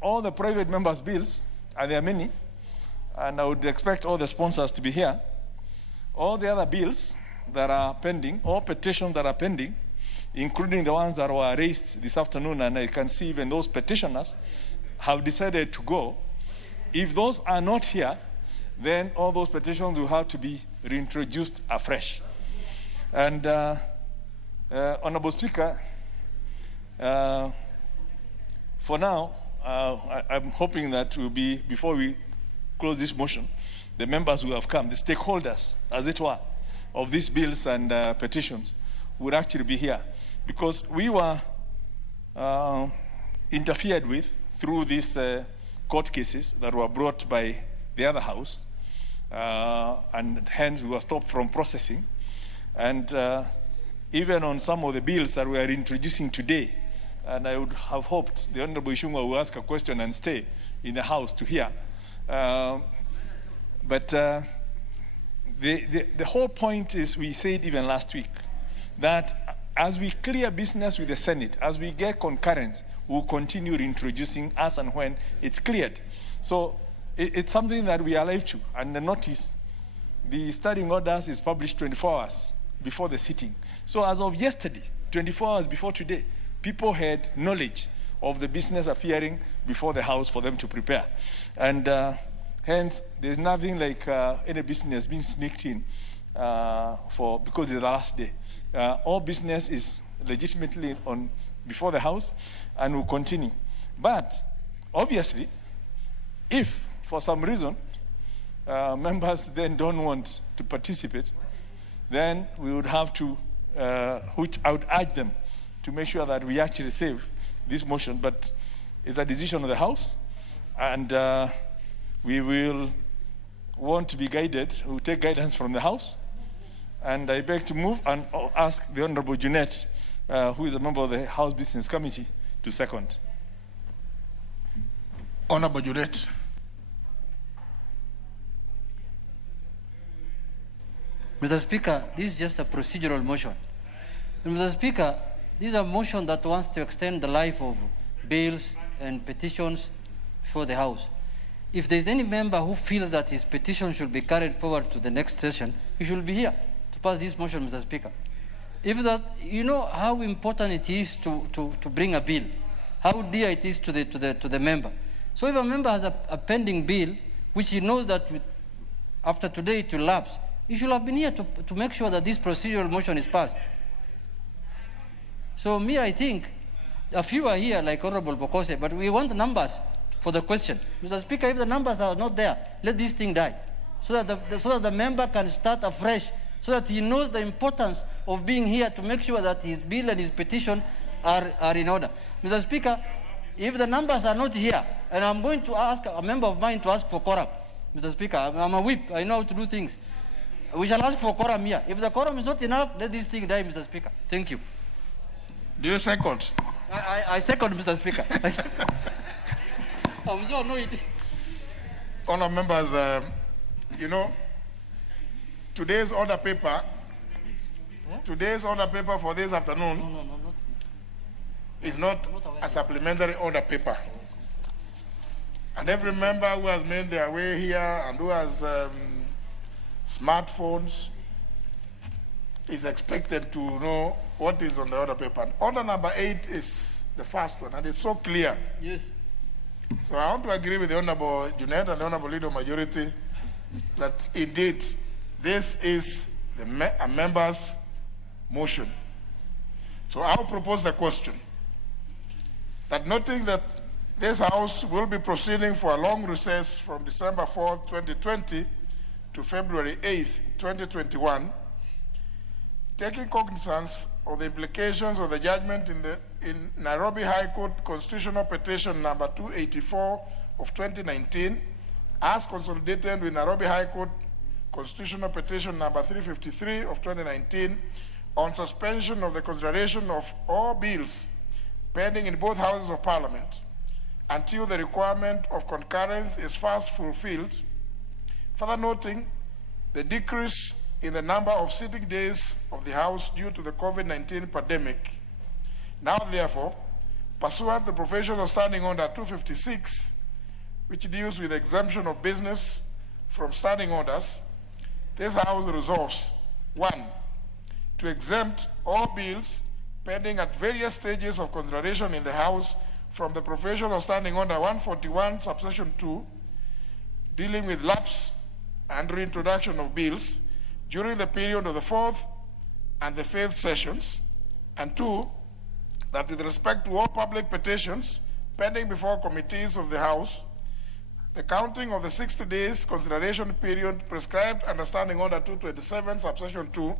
all the private members' bills, and there are many, and I would expect all the sponsors to be here, all the other bills that are pending, all petitions that are pending, including the ones that were raised this afternoon, and I can see even those petitioners have decided to go. If those are not here, then all those petitions will have to be reintroduced afresh. And Honourable Speaker, for now, I'm hoping that will be, before we close this motion, the members who have come, the stakeholders, as it were, of these bills and petitions would actually be here, because we were interfered with through these court cases that were brought by the other House, and hence we were stopped from processing. And even on some of the bills that we are introducing today, and I would have hoped the Honorable Ishungwa will ask a question and stay in the House to hear. But the whole point is, we said even last week, that as we clear business with the Senate, as we get concurrence, we'll continue introducing as and when it's cleared. So it's something that we are alive to. And the notice, the standing orders is published 24 hours before the sitting. So as of yesterday, 24 hours before today, people had knowledge of the business appearing before the House for them to prepare. And hence, there's nothing like any business being sneaked in because it's the last day. All business is legitimately on before the House and will continue. But obviously, if for some reason members then don't want to participate, then we would have to, which I would urge them to make sure that we actually save this motion. But it's a decision of the House, and we will want to be guided. We will take guidance from the House. And I beg to move and ask the Honorable Junet, who is a member of the House Business Committee, to second. Honorable Junet. Mr. Speaker, this is just a procedural motion. And Mr. Speaker, this is a motion that wants to extend the life of bills and petitions before the House. If there is any member who feels that his petition should be carried forward to the next session, he should be here to pass this motion, Mr. Speaker. if that, you know how important it is to bring a bill, how dear it is to the member. So if a member has a pending bill, which he knows that after today it will lapse, he should have been here to make sure that this procedural motion is passed. So me, I think, a few are here like Honorable Bokose, but we want the numbers for the question. Mr. Speaker, if the numbers are not there, let this thing die, so that the member can start afresh, so that he knows the importance of being here to make sure that his bill and his petition are in order. Mr. Speaker, if the numbers are not here, and I'm going to ask a member of mine to ask for quorum, Mr. Speaker, I'm a whip, I know how to do things. We shall ask for quorum here. If the quorum is not enough, let this thing die, Mr. Speaker. Thank you. Do you second? I second, Mr. Speaker. I'm so annoyed. Honourable members, you know, today's order paper for this afternoon is not a supplementary order paper. And every member who has made their way here and who has smartphones is expected to know what is on the order paper. Order number 8 is the first one, and it's so clear. Yes. So I want to agree with the Honourable Junaid and the Honourable Leader of Majority that indeed this is a member's motion. So I'll propose the question that, noting that this House will be proceeding for a long recess from December 4th, 2020 to February 8th, 2021, taking cognizance of the implications of the judgment in Nairobi High Court Constitutional Petition number 284 of 2019, as consolidated with Nairobi High Court Constitutional Petition number 353 of 2019, on suspension of the consideration of all bills pending in both houses of Parliament until the requirement of concurrence is first fulfilled, further noting the decrease in the number of sitting days of the House due to the COVID-19 pandemic. Now, therefore, pursuant to the provisions of Standing Order 256, which deals with the exemption of business from standing orders, this House resolves: 1, to exempt all bills pending at various stages of consideration in the House from the provision of Standing Order 141, subsection 2, dealing with lapse and reintroduction of bills during the period of the 4th and the 5th sessions, and 2, that with respect to all public petitions pending before committees of the House, the counting of the 60 days consideration period prescribed under Standing Order 227, subsection 2,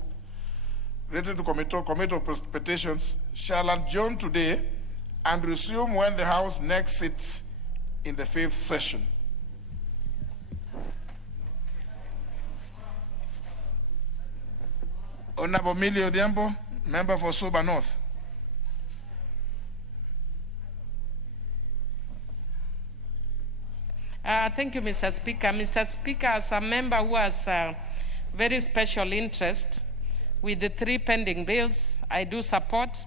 related to Committee of Petitions, shall adjourn today and resume when the House next sits in the 5th session. Honorable Millie Odhiambo, member for Suba North. Thank you, Mr. Speaker. Mr. Speaker, as a member who has very special interest with the 3 pending bills, I do support.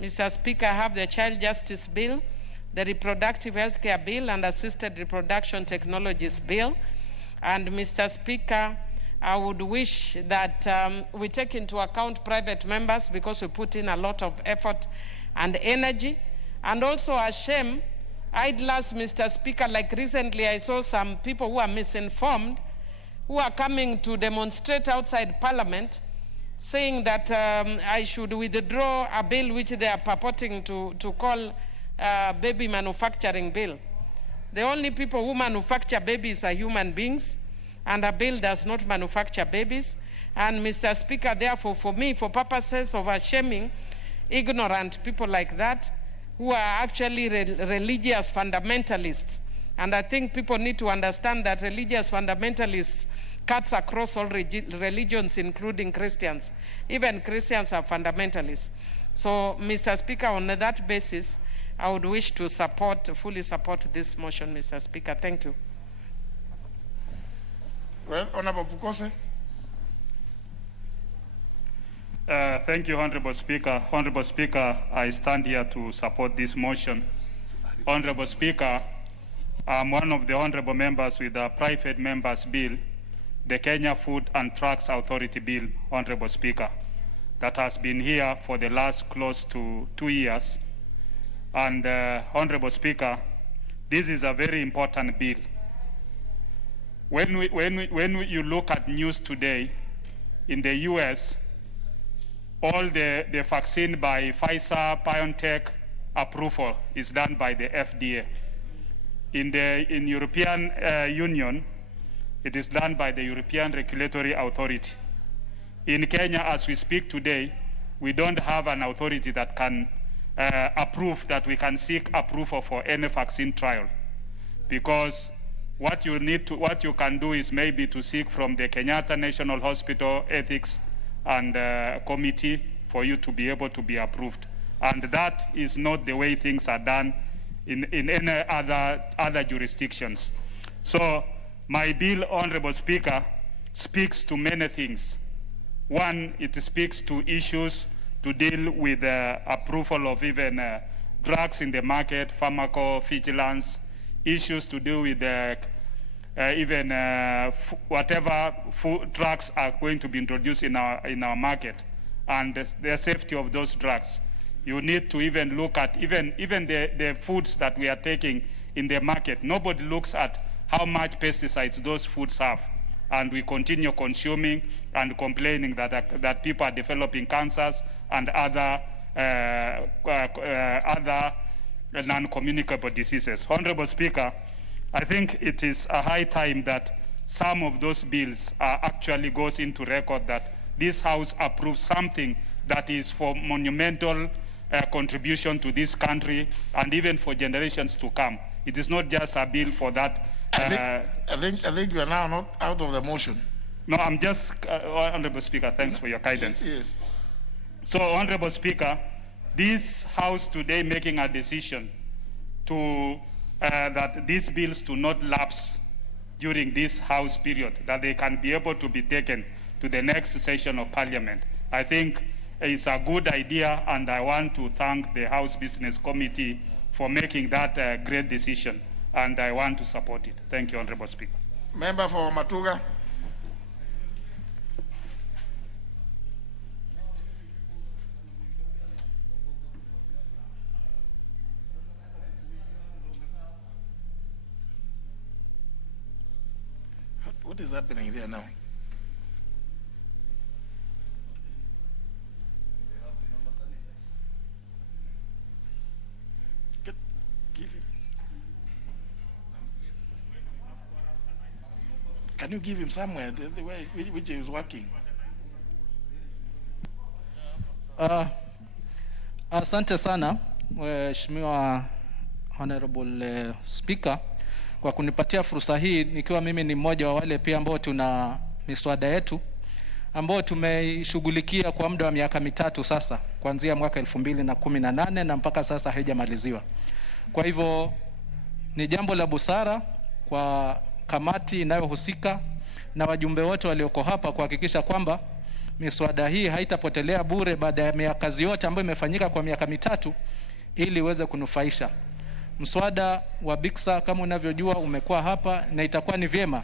Mr. Speaker, I have the Child Justice Bill, the Reproductive Health Care Bill, and Assisted Reproduction Technologies Bill. And Mr. Speaker, I would wish that we take into account private members, because we put in a lot of effort and energy. And also a shame, idlers, Mr. Speaker, like recently I saw some people who are misinformed, who are coming to demonstrate outside Parliament, saying that I should withdraw a bill which they are purporting to call baby manufacturing bill. The only people who manufacture babies are human beings, and a bill does not manufacture babies. And Mr. Speaker, therefore, for me, for purposes of shaming ignorant people like that, who are actually religious fundamentalists, and I think people need to understand that religious fundamentalists cuts across all religions, including Christians. Even Christians are fundamentalists. So, Mr. Speaker, on that basis, I would wish to fully support this motion, Mr. Speaker. Thank you. Well, Honorable Bukose. Thank you, Honorable Speaker. Honorable Speaker, I stand here to support this motion. Honorable Speaker, I'm one of the honorable members with the private members bill, the Kenya Food and Drugs Authority bill, Honorable Speaker. that has been here for the last close to 2 years. And Honorable Speaker, this is a very important bill. When you look at news today, in the US, all the vaccine by Pfizer, BioNTech approval is done by the FDA. In European Union, it is done by the European Regulatory Authority. In Kenya, as we speak today, we don't have an authority that can approve, that we can seek approval for any vaccine trial, because what you can do is maybe to seek from the Kenyatta National Hospital Ethics and Committee for you to be able to be approved. And that is not the way things are done in any other jurisdictions. So my bill, Honorable Speaker, speaks to many things. One, it speaks to issues to deal with approval of even drugs in the market, pharmacovigilance, issues to do with even whatever food drugs are going to be introduced in our market, and the safety of those drugs. You need to even look at even the foods that we are taking in the market. Nobody looks at how much pesticides those foods have, and we continue consuming and complaining that people are developing cancers and other non-communicable diseases. Honorable Speaker, I think it is a high time that some of those bills actually goes into record, that this House approves something that is for monumental contribution to this country and even for generations to come. It is not just a bill for that. I think you are now not out of the motion. No, I'm just, Honorable Speaker, thanks for your guidance. Yes. So, Honorable Speaker, this House today making a decision to that these bills do not lapse during this House period, that they can be able to be taken to the next session of Parliament. I think it's a good idea, and I want to thank the House Business Committee for making that great decision, and I want to support it. Thank you, Honorable Speaker. Member for Matuga. What is happening there now? Can you give him somewhere the way which he is working? Asante sana Mheshimiwa Honorable Speaker kwa kunipatia fursa hii, nikiwa mimi ni mmoja wa wale pia ambao tuna miswada yetu ambao tumeishughulikia kwa muda wa miaka mitatu sasa, kuanzia mwaka 2018 na mpaka sasa haijamaliziwa. Kwa hivyo ni jambo la busara kwa kamati inayohusika na wajumbe wote walioko hapa kuhakikisha kwamba miswada hii haitapotelea bure baada ya kazi yote ambayo imefanyika kwa miaka mitatu, ili iweze kunufaisha. Mswada wa Biksa kama unavyojua umekuwa hapa, na itakuwa ni vyema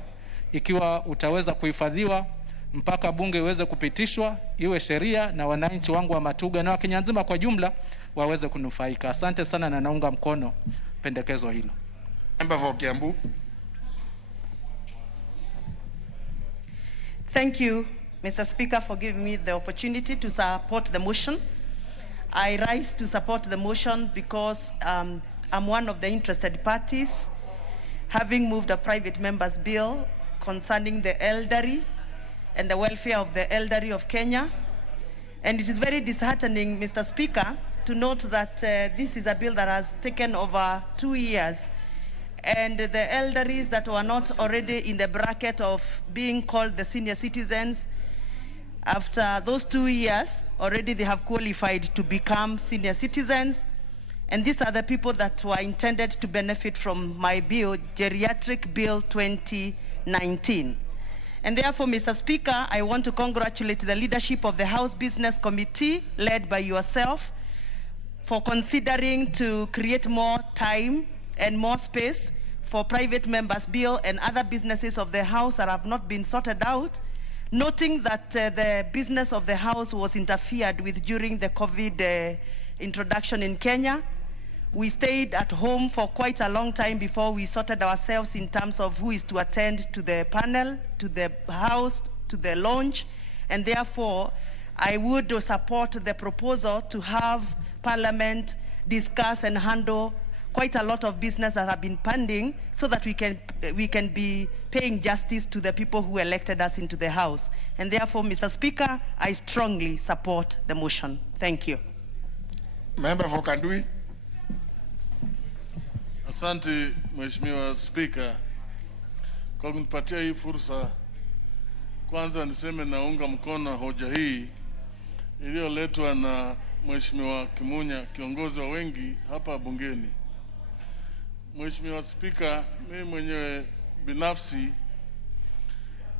ikiwa utaweza kuhifadhiwa mpaka bunge iweze kupitishwa, iwe sheria, na wananchi wangu wa Matuga na wa Kenya nzima kwa jumla waweze kunufaika. Asante sana na naunga mkono pendekezo hilo. Member for Kiambu. Thank you, Mr. Speaker, for giving me the opportunity to support the motion. I rise to support the motion because I'm one of the interested parties, having moved a private member's bill concerning the elderly and the welfare of the elderly of Kenya. And it is very disheartening, Mr. Speaker, to note that this is a bill that has taken over 2 years, and the elderly that were not already in the bracket of being called the senior citizens, after those 2 years, already they have qualified to become senior citizens. And these are the people that were intended to benefit from my bill, Geriatric Bill 2019. And therefore, Mr. Speaker, I want to congratulate the leadership of the House Business Committee, led by yourself, for considering to create more time and more space for private members' bill and other businesses of the House that have not been sorted out, noting that the business of the House was interfered with during the COVID introduction in Kenya. We stayed at home for quite a long time before we sorted ourselves in terms of who is to attend to the panel, to the House, to the launch, and therefore I would support the proposal to have Parliament discuss and handle quite a lot of business that have been pending so that we can be paying justice to the people who elected us into the House. And therefore, Mr. Speaker, I strongly support the motion. Thank you. Member for Kandui. Asante Mheshimiwa Spika kwa kunipatia hii fursa. Kwanza niseme naunga mkono hoja hii iliyoletwa na Mheshimiwa Kimunya, kiongozi wa wengi hapa bungeni. Mheshimiwa Spika, mimi mwenyewe binafsi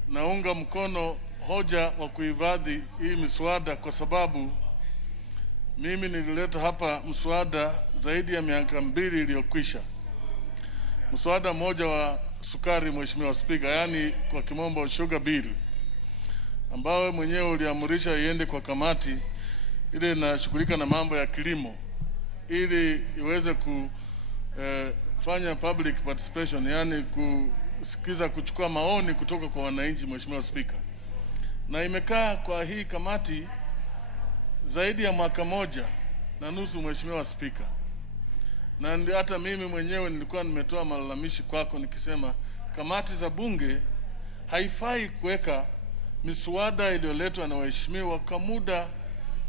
naunga mkono hoja wa kuhifadhi hii miswada kwa sababu mimi nilileta hapa mswada zaidi ya miaka 2 iliyokwisha. Mswada mmoja wa sukari, Mheshimiwa Spika, yani kwa kimombo sugar bill, ambao mwenyewe uliamurisha iende kwa kamati ile inashughulika na mambo ya kilimo ili iweze kufanya public participation, yani kusikiza, kuchukua maoni kutoka kwa wananchi, Mheshimiwa Spika. Na imekaa kwa hii kamati zaidi ya mwaka 1.5, Mheshimiwa Spika. Na hata mimi mwenyewe nilikuwa nimetoa malalamishi kwako nikisema kamati za bunge haifai kuweka miswada iliyoletwa na waheshimiwa kwa muda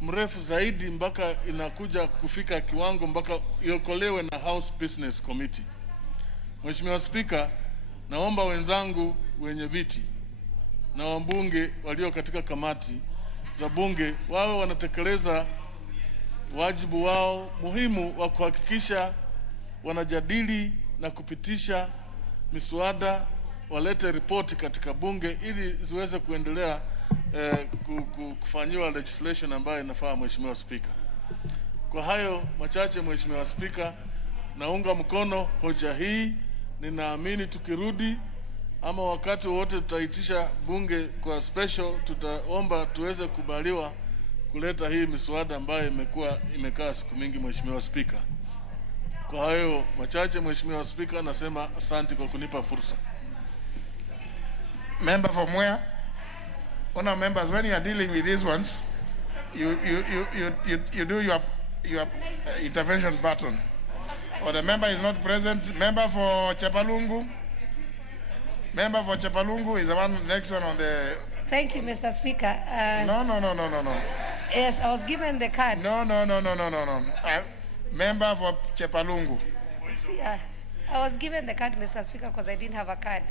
mrefu zaidi mpaka inakuja kufika kiwango mpaka iokolewe na House Business Committee. Mheshimiwa Spika, naomba wenzangu wenye viti na wabunge walio katika kamati za bunge wawe wanatekeleza wajibu wao muhimu wa kuhakikisha wanajadili na kupitisha miswada, walete ripoti katika bunge ili ziweze kuendelea kufanyiwa legislation ambayo inafaa, Mheshimiwa Spika. Kwa hayo machache, Mheshimiwa Spika, naunga mkono hoja hii. Ninaamini tukirudi ama wakati wote tutaitisha bunge kwa special, tutaomba tuweze kubaliwa kuleta hii miswada ambayo imekaa siku mingi, Mheshimiwa Spika. Kwa hayo machache, Mheshimiwa Spika, nasema asante kwa kunipa fursa. Member from where? Honourable members, when you are dealing with these ones, you do your intervention button. Or the member is not present. Member for Chepalungu. Member for Chepalungu is the one next one on the. Thank you, Mr. Speaker. No. Yes, I was given the card. No. Member for Chepalungu. Yeah, I was given the card, Mr. Speaker, because I didn't have a card.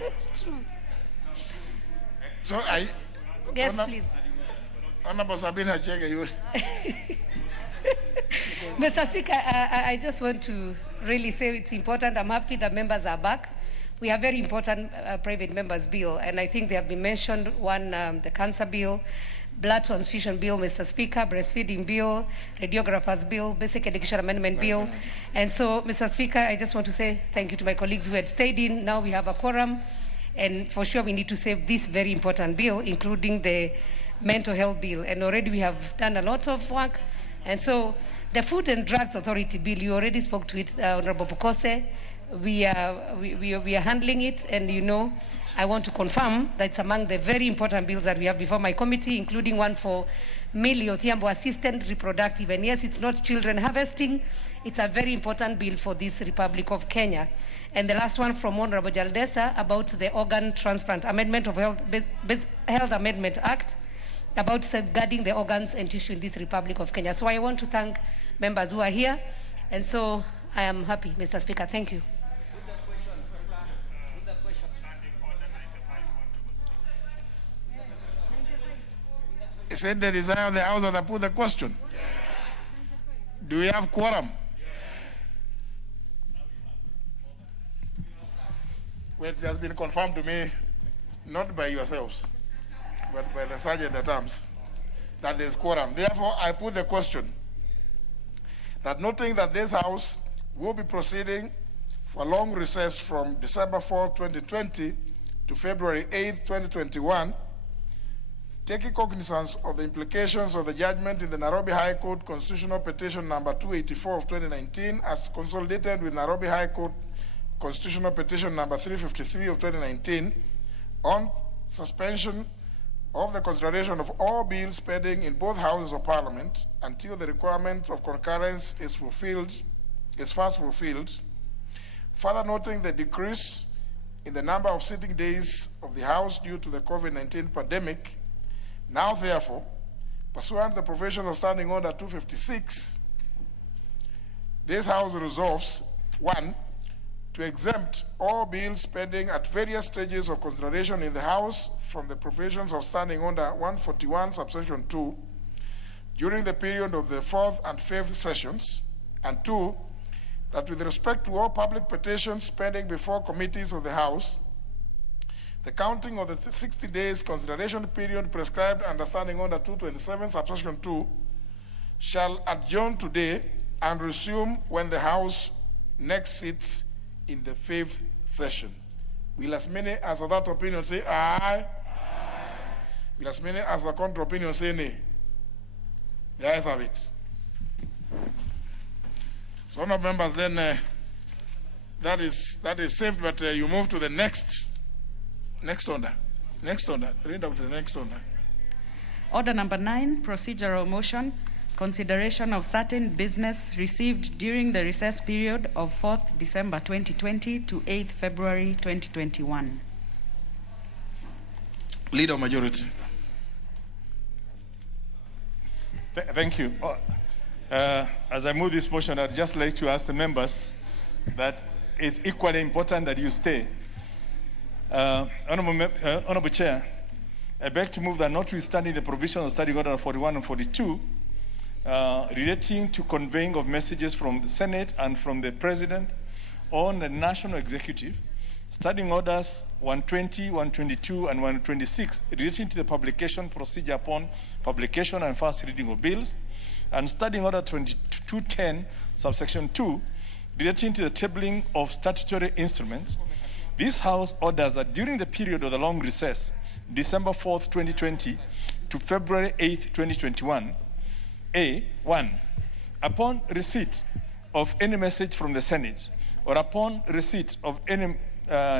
That's true. So Yes, please. Honorable Sabina Chege, you. Mr. Speaker, I just want to really say it's important. I'm happy that members are back. We have very important private members bill, and I think they have been mentioned. One, the cancer bill, blood transfusion bill, Mr. Speaker, breastfeeding bill, radiographers bill, basic education amendment bill. And so, Mr. Speaker, I just want to say thank you to my colleagues who had stayed in. Now we have a quorum, and for sure we need to save this very important bill, including the mental health bill. And already we have done a lot of work. And so the Food and Drugs Authority bill, you already spoke to it, Honorable Bukose. We are handling it, and you know, I want to confirm that it's among the very important bills that we have before my committee, including one for Millie Othiambo assisted reproductive. And yes, it's not children harvesting. It's a very important bill for this Republic of Kenya. And the last one from Honorable Jaldesa about the organ transplant amendment of Health Amendment Act, about safeguarding the organs and tissue in this Republic of Kenya. So I want to thank members who are here. And so I am happy, Mr. Speaker. Thank you. Is it the desire of the House that I put the question? Do we have quorum? Well, it has been confirmed to me, not by yourselves, but by the Sergeant at Arms, that there is quorum. Therefore, I put the question that noting that this House will be proceeding for a long recess from December 4, 2020 to February 8, 2021, taking cognizance of the implications of the judgment in the Nairobi High Court Constitutional Petition number 284 of 2019 as consolidated with Nairobi High Court Constitutional Petition number 353 of 2019 on suspension of the consideration of all bills pending in both houses of Parliament until the requirement of concurrence is first fulfilled, further noting the decrease in the number of sitting days of the House due to the COVID-19 pandemic. Now, therefore, pursuant to the provisions of Standing Order 256, this House resolves, 1, to exempt all bills pending at various stages of consideration in the House from the provisions of Standing Order 141, subsection 2, during the period of the 4th and 5th sessions, and 2, that with respect to all public petitions pending before committees of the House, the counting of the 60 days consideration period prescribed under Standing Order 227, subsection 2, shall adjourn today and resume when the House next sits in the 5th session. Will as many as of that opinion say aye? Aye. Will as many as the contrary opinion say nay? The ayes have it. So, honourable members, then that is saved, but you move to the next order. Next order. Read out the next order. Order number 9, procedural motion, consideration of certain business received during the recess period of 4th December 2020 to 8th February 2021. Leader majority. Thank you. As I move this motion, I'd just like to ask the members that it's equally important that you stay. Honorable Chair, I beg to move that notwithstanding the provisions of Standing Order 41 and 42 relating to conveying of messages from the Senate and from the President on the National Executive, Standing Orders 120, 122, and 126 relating to the publication procedure upon publication and first reading of bills, and Standing Order 2210, subsection 2, relating to the tabling of statutory instruments. This House orders that during the period of the long recess, December 4th, 2020 to February 8th, 2021, A1, upon receipt of any message from the Senate or upon receipt of any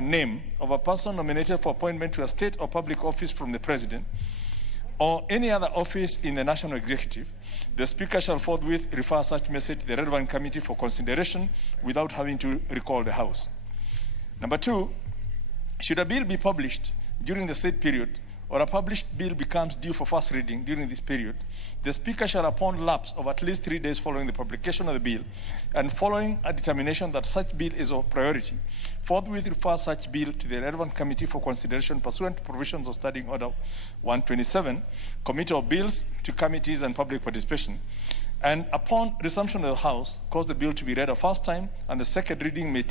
name of a person nominated for appointment to a state or public office from the President or any other office in the National Executive, the Speaker shall forthwith refer such message to the relevant committee for consideration without having to recall the House. Number 2, should a bill be published during the said period or a published bill becomes due for first reading during this period, the Speaker shall, upon lapse of at least 3 days following the publication of the bill and following a determination that such bill is of priority, forthwith refer such bill to the relevant committee for consideration pursuant to provisions of Standing Order 127, Committee of Bills to Committees and Public Participation, and upon resumption of the House, cause the bill to be read a first time and the second reading may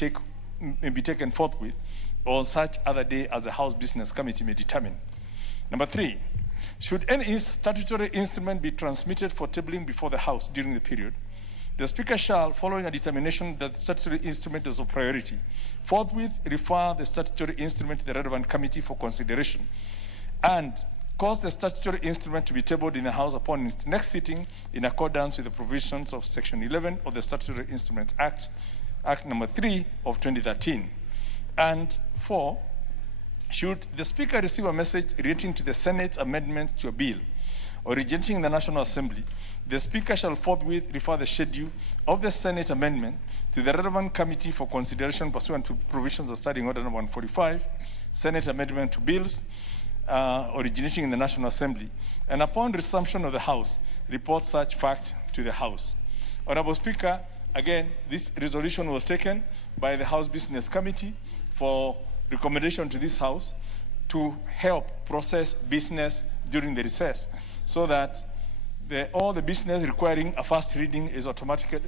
be taken forthwith or such other day as the House Business Committee may determine. Number 3, should any statutory instrument be transmitted for tabling before the House during the period, the Speaker shall, following a determination that the statutory instrument is of priority, forthwith refer the statutory instrument to the relevant committee for consideration and cause the statutory instrument to be tabled in the House upon its next sitting in accordance with the provisions of Section 11 of the Statutory Instruments Act, Act number 3 of 2013. And 4, should the Speaker receive a message relating to the Senate's amendment to a bill or rejecting the National Assembly, the Speaker shall forthwith refer the schedule of the Senate amendment to the relevant committee for consideration pursuant to provisions of Standing Order number 145, Senate amendment to bills originating in the National Assembly, and upon resumption of the House, report such fact to the House. Honorable Speaker, again, this resolution was taken by the House Business Committee for recommendation to this House to help process business during the recess so that all the business requiring a first reading is automatically,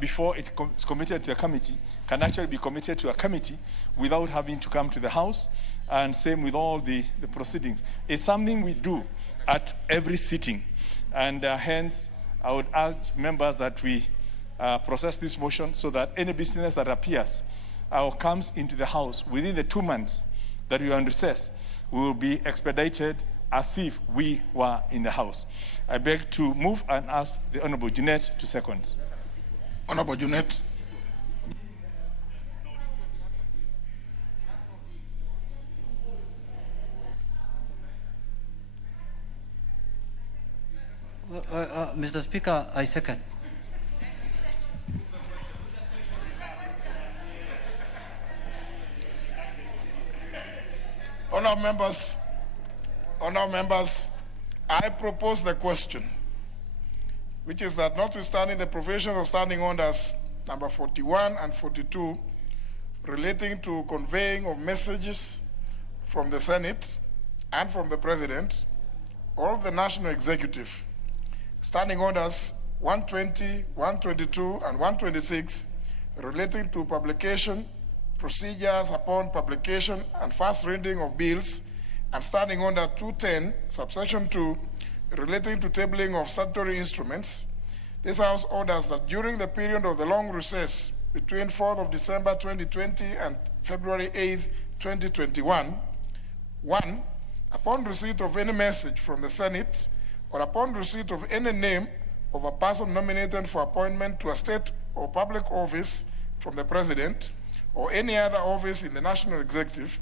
before it's committed to a committee, can actually be committed to a committee without having to come to the House, and same with all the proceedings. It's something we do at every sitting, and hence I would urge members that we process this motion so that any business that appears or comes into the House within the 2 months that we are on recess, we will be expedited as if we were in the House. I beg to move and ask the Honorable Junet to second. Honorable Junet. Mr. Speaker, I second. Honourable members, I propose the question, which is that notwithstanding the provisions of standing orders number 41 and 42 relating to conveying of messages from the Senate and from the President or of the National Executive, standing orders 120, 122, and 126 relating to publication, procedures upon publication and first reading of bills, and standing order 210, subsection 2, relating to tabling of statutory instruments, this House orders that during the period of the long recess between 4th of December 2020 and February 8th, 2021, 1, upon receipt of any message from the Senate or upon receipt of any name of a person nominated for appointment to a state or public office from the President or any other office in the National Executive,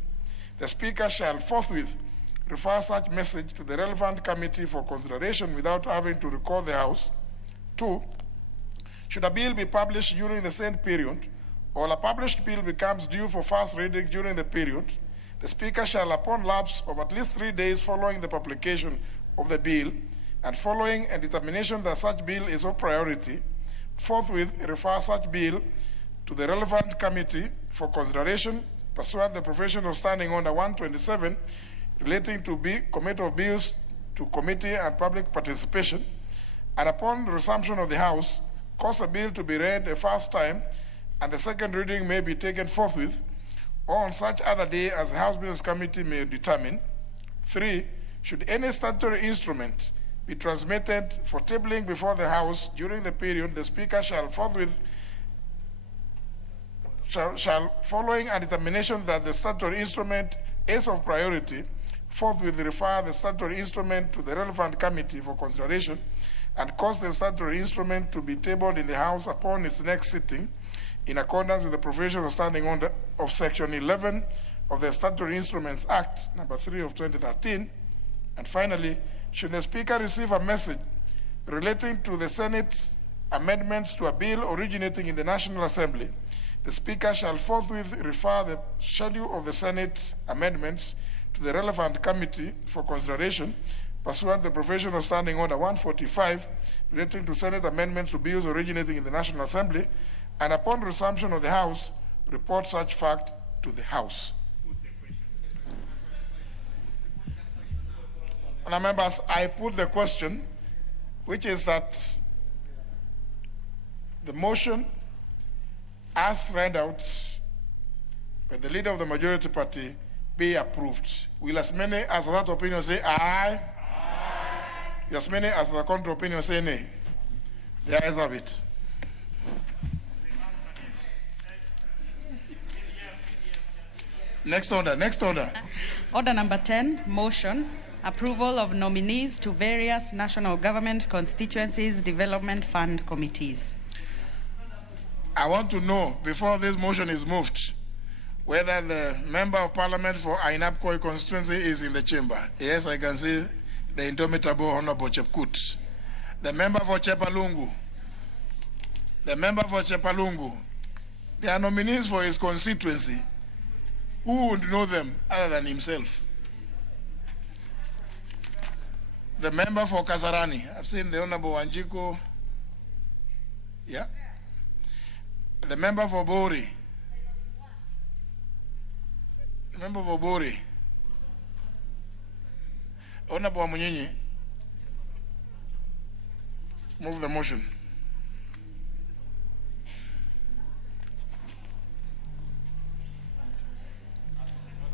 the Speaker shall forthwith refer such message to the relevant committee for consideration without having to recall the House. 2, should a bill be published during the same period, or a published bill becomes due for first reading during the period, the Speaker shall, upon lapse of at least 3 days following the publication of the bill, and following a determination that such bill is of priority, forthwith refer such bill to the relevant committee for consideration pursuant the provision of standing order 127 relating to committee of bills to committee and public participation, and upon the resumption of the House, cause the bill to be read a first time, and the second reading may be taken forthwith, or on such other day as the House Business Committee may determine. 3, should any statutory instrument be transmitted for tabling before the House during the period, the Speaker shall forthwith following a determination that the statutory instrument is of priority, forthwith refer the statutory instrument to the relevant committee for consideration and cause the statutory instrument to be tabled in the House upon its next sitting in accordance with the provisions of standing order of Section 11 of the Statutory Instruments Act, number 3 of 2013. And finally, should the Speaker receive a message relating to the Senate's amendments to a bill originating in the National Assembly, the Speaker shall forthwith refer the schedule of the Senate amendments to the relevant committee for consideration pursuant to the provision of Standing Order 145 relating to Senate amendments to bills originating in the National Assembly, and upon resumption of the House, report such fact to the House. Now, members, I put the question, which is that the motion as read out by the leader of the majority party be approved. Will as many as that opinion say aye? Aye. As many as the contrary opinion say nay? The ayes have it. Next order, next order. Order number 10, motion, approval of nominees to various national government constituencies development fund committees. I want to know, before this motion is moved, whether the member of parliament for Ainapkoi constituency is in the chamber. Yes, I can see the indomitable Honorable Chepkut. The member for Chepalungu. The member for Chepalungu. They are nominees for his constituency. Who would know them other than himself? The member for Kasarani. I've seen the Honorable Wanjiko. Yeah. The member for Bori. The member for Bori. Honorable Munyinyi. Move the motion.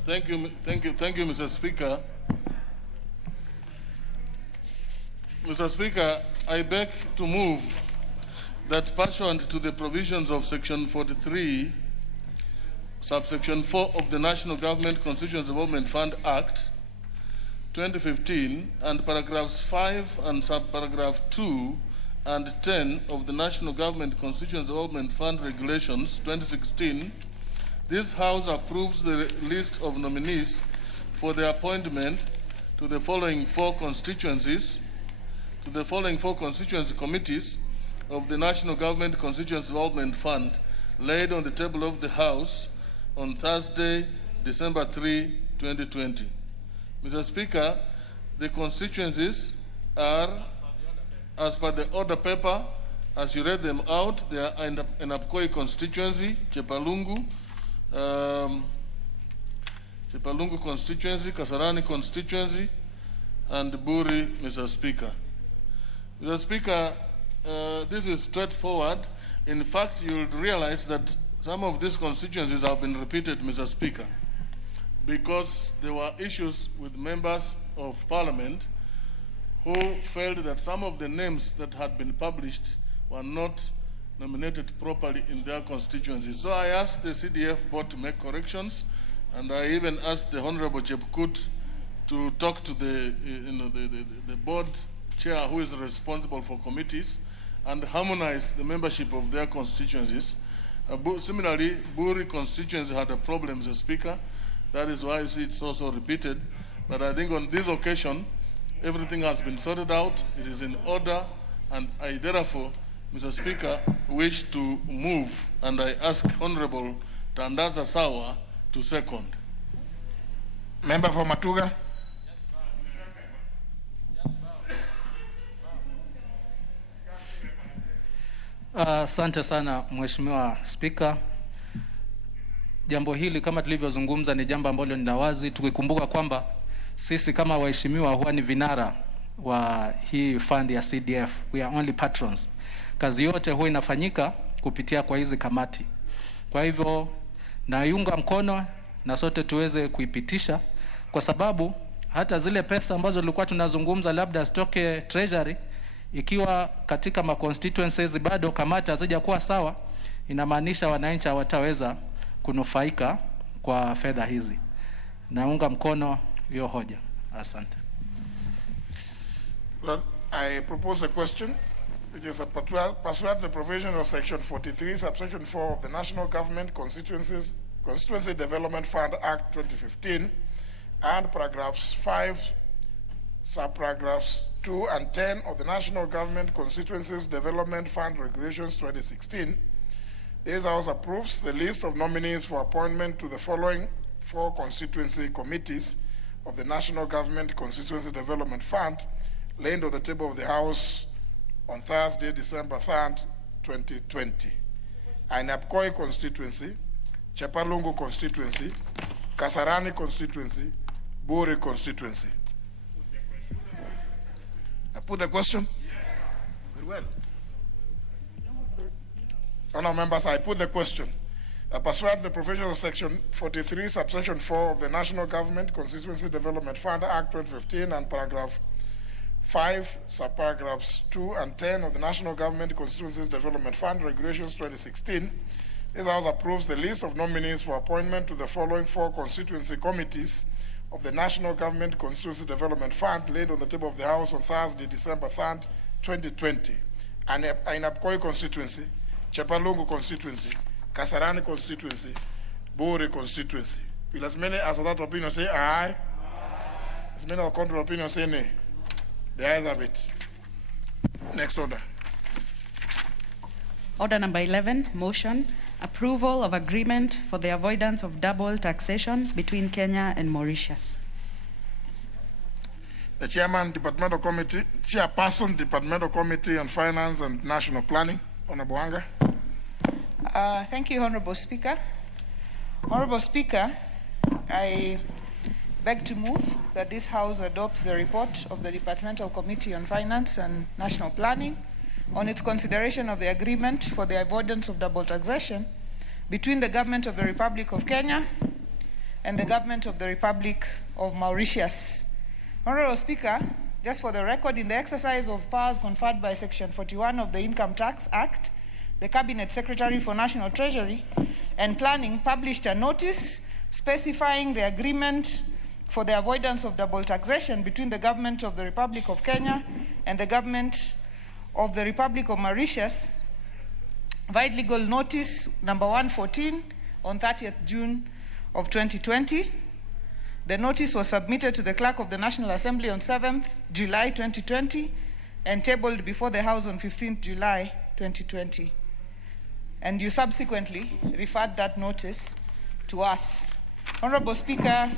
Thank you, Mr. Speaker. Mr. Speaker, I beg to move that pursuant to the provisions of Section 43 subsection 4 of the National Government Constituency Development Fund Act 2015 and paragraphs 5 and subparagraph 2 and 10 of the National Government Constituency Development Fund Regulations 2016, this House approves the list of nominees for the appointment to the following four constituency committees of the National Government Constituency Development Fund laid on the table of the House on Thursday, December 3, 2020. Mr. Speaker, the constituencies are, as per the order paper, as you read them out, they are in Apkoi constituency, Chepalungu constituency, Kasarani constituency, and Buri, Mr. Speaker. Mr. Speaker, this is straightforward. In fact, you'll realize that some of these constituencies have been repeated, Mr. Speaker, because there were issues with members of Parliament who felt that some of the names that had been published were not nominated properly in their constituencies. So I asked the CDF board to make corrections, and I even asked the Honorable Chepkut to talk to the board chair who is responsible for committees and harmonize the membership of their constituencies. Similarly, Buri constituency had a problem, Mr. Speaker. That is why you see it's also repeated. But I think on this occasion, everything has been sorted out. It is in order, and I therefore, Mr. Speaker, wish to move, and I ask Honorable Tandaza Sawa to second. Member for Matuga. Asante sana Mheshimiwa Spika. Jambo hili kama tulivyozungumza ni jambo ambalo ni wazi, tukikumbuka kwamba sisi kama waheshimiwa huwa ni vinara wa hii fund ya CDF. We are only patrons. Kazi yote huwa inafanyika kupitia kwa hizi kamati. Kwa hivyo naiunga mkono na sote tuweze kuipitisha, kwa sababu hata zile pesa ambazo tulikuwa tunazungumza labda zitoke Treasury, ikiwa katika ma constituencies bado kamati hazija kuwa sawa, inamaanisha wananchi hawataweza kunufaika kwa fedha hizi. Naunga mkono hiyo hoja. Asante. Well, I propose a question which is pursuant to the provision of section 43 subsection 4 of the National Government Constituency Development Fund Act 2015 and paragraphs 5 subparagraphs 2 and 10 of the National Government Constituencies Development Fund Regulations 2016, this House approves the list of nominees for appointment to the following four constituency committees of the National Government Constituency Development Fund laid on the table of the House on Thursday, December 3rd, 2020. Ainapkoi constituency, Chepalungu constituency, Kasarani constituency, Buri constituency. I put the question? Very well. Honourable members, I put the question. Pursuant to the provisions of section 43, subsection 4 of the National Government Constituency Development Fund Act 2015 and paragraph 5, subparagraphs 2 and 10 of the National Government Constituencies Development Fund Regulations 2016, this House approves the list of nominees for appointment to the following four constituency committees of the National Government Constituency Development Fund laid on the table of the House on Thursday, December 3rd, 2020. Ainapkoi constituency, Chepalungu constituency, Kasarani constituency, Buri constituency. Will as many as of that opinion say aye? As many of the contrary opinion say nay? The ayes have it. Next order. Order number 11, motion, approval of agreement for the avoidance of double taxation between Kenya and Mauritius. The Chairperson, Departmental Committee on Finance and National Planning, Honorable Anga. Thank you, Honorable Speaker. Honorable Speaker, I beg to move that this House adopts the report of the Departmental Committee on Finance and National Planning on its consideration of the agreement for the avoidance of double taxation between the Government of the Republic of Kenya and the Government of the Republic of Mauritius. Honorable Speaker, just for the record, in the exercise of powers conferred by Section 41 of the Income Tax Act, the Cabinet Secretary for National Treasury and Planning published a notice specifying the agreement for the avoidance of double taxation between the government of the Republic of Kenya and the government of the Republic of Mauritius, vide legal notice number 114 on 30th June of 2020. The notice was submitted to the Clerk of the National Assembly on 7th July 2020 and tabled before the House on 15th July 2020. And you subsequently referred that notice to us. Honorable Speaker,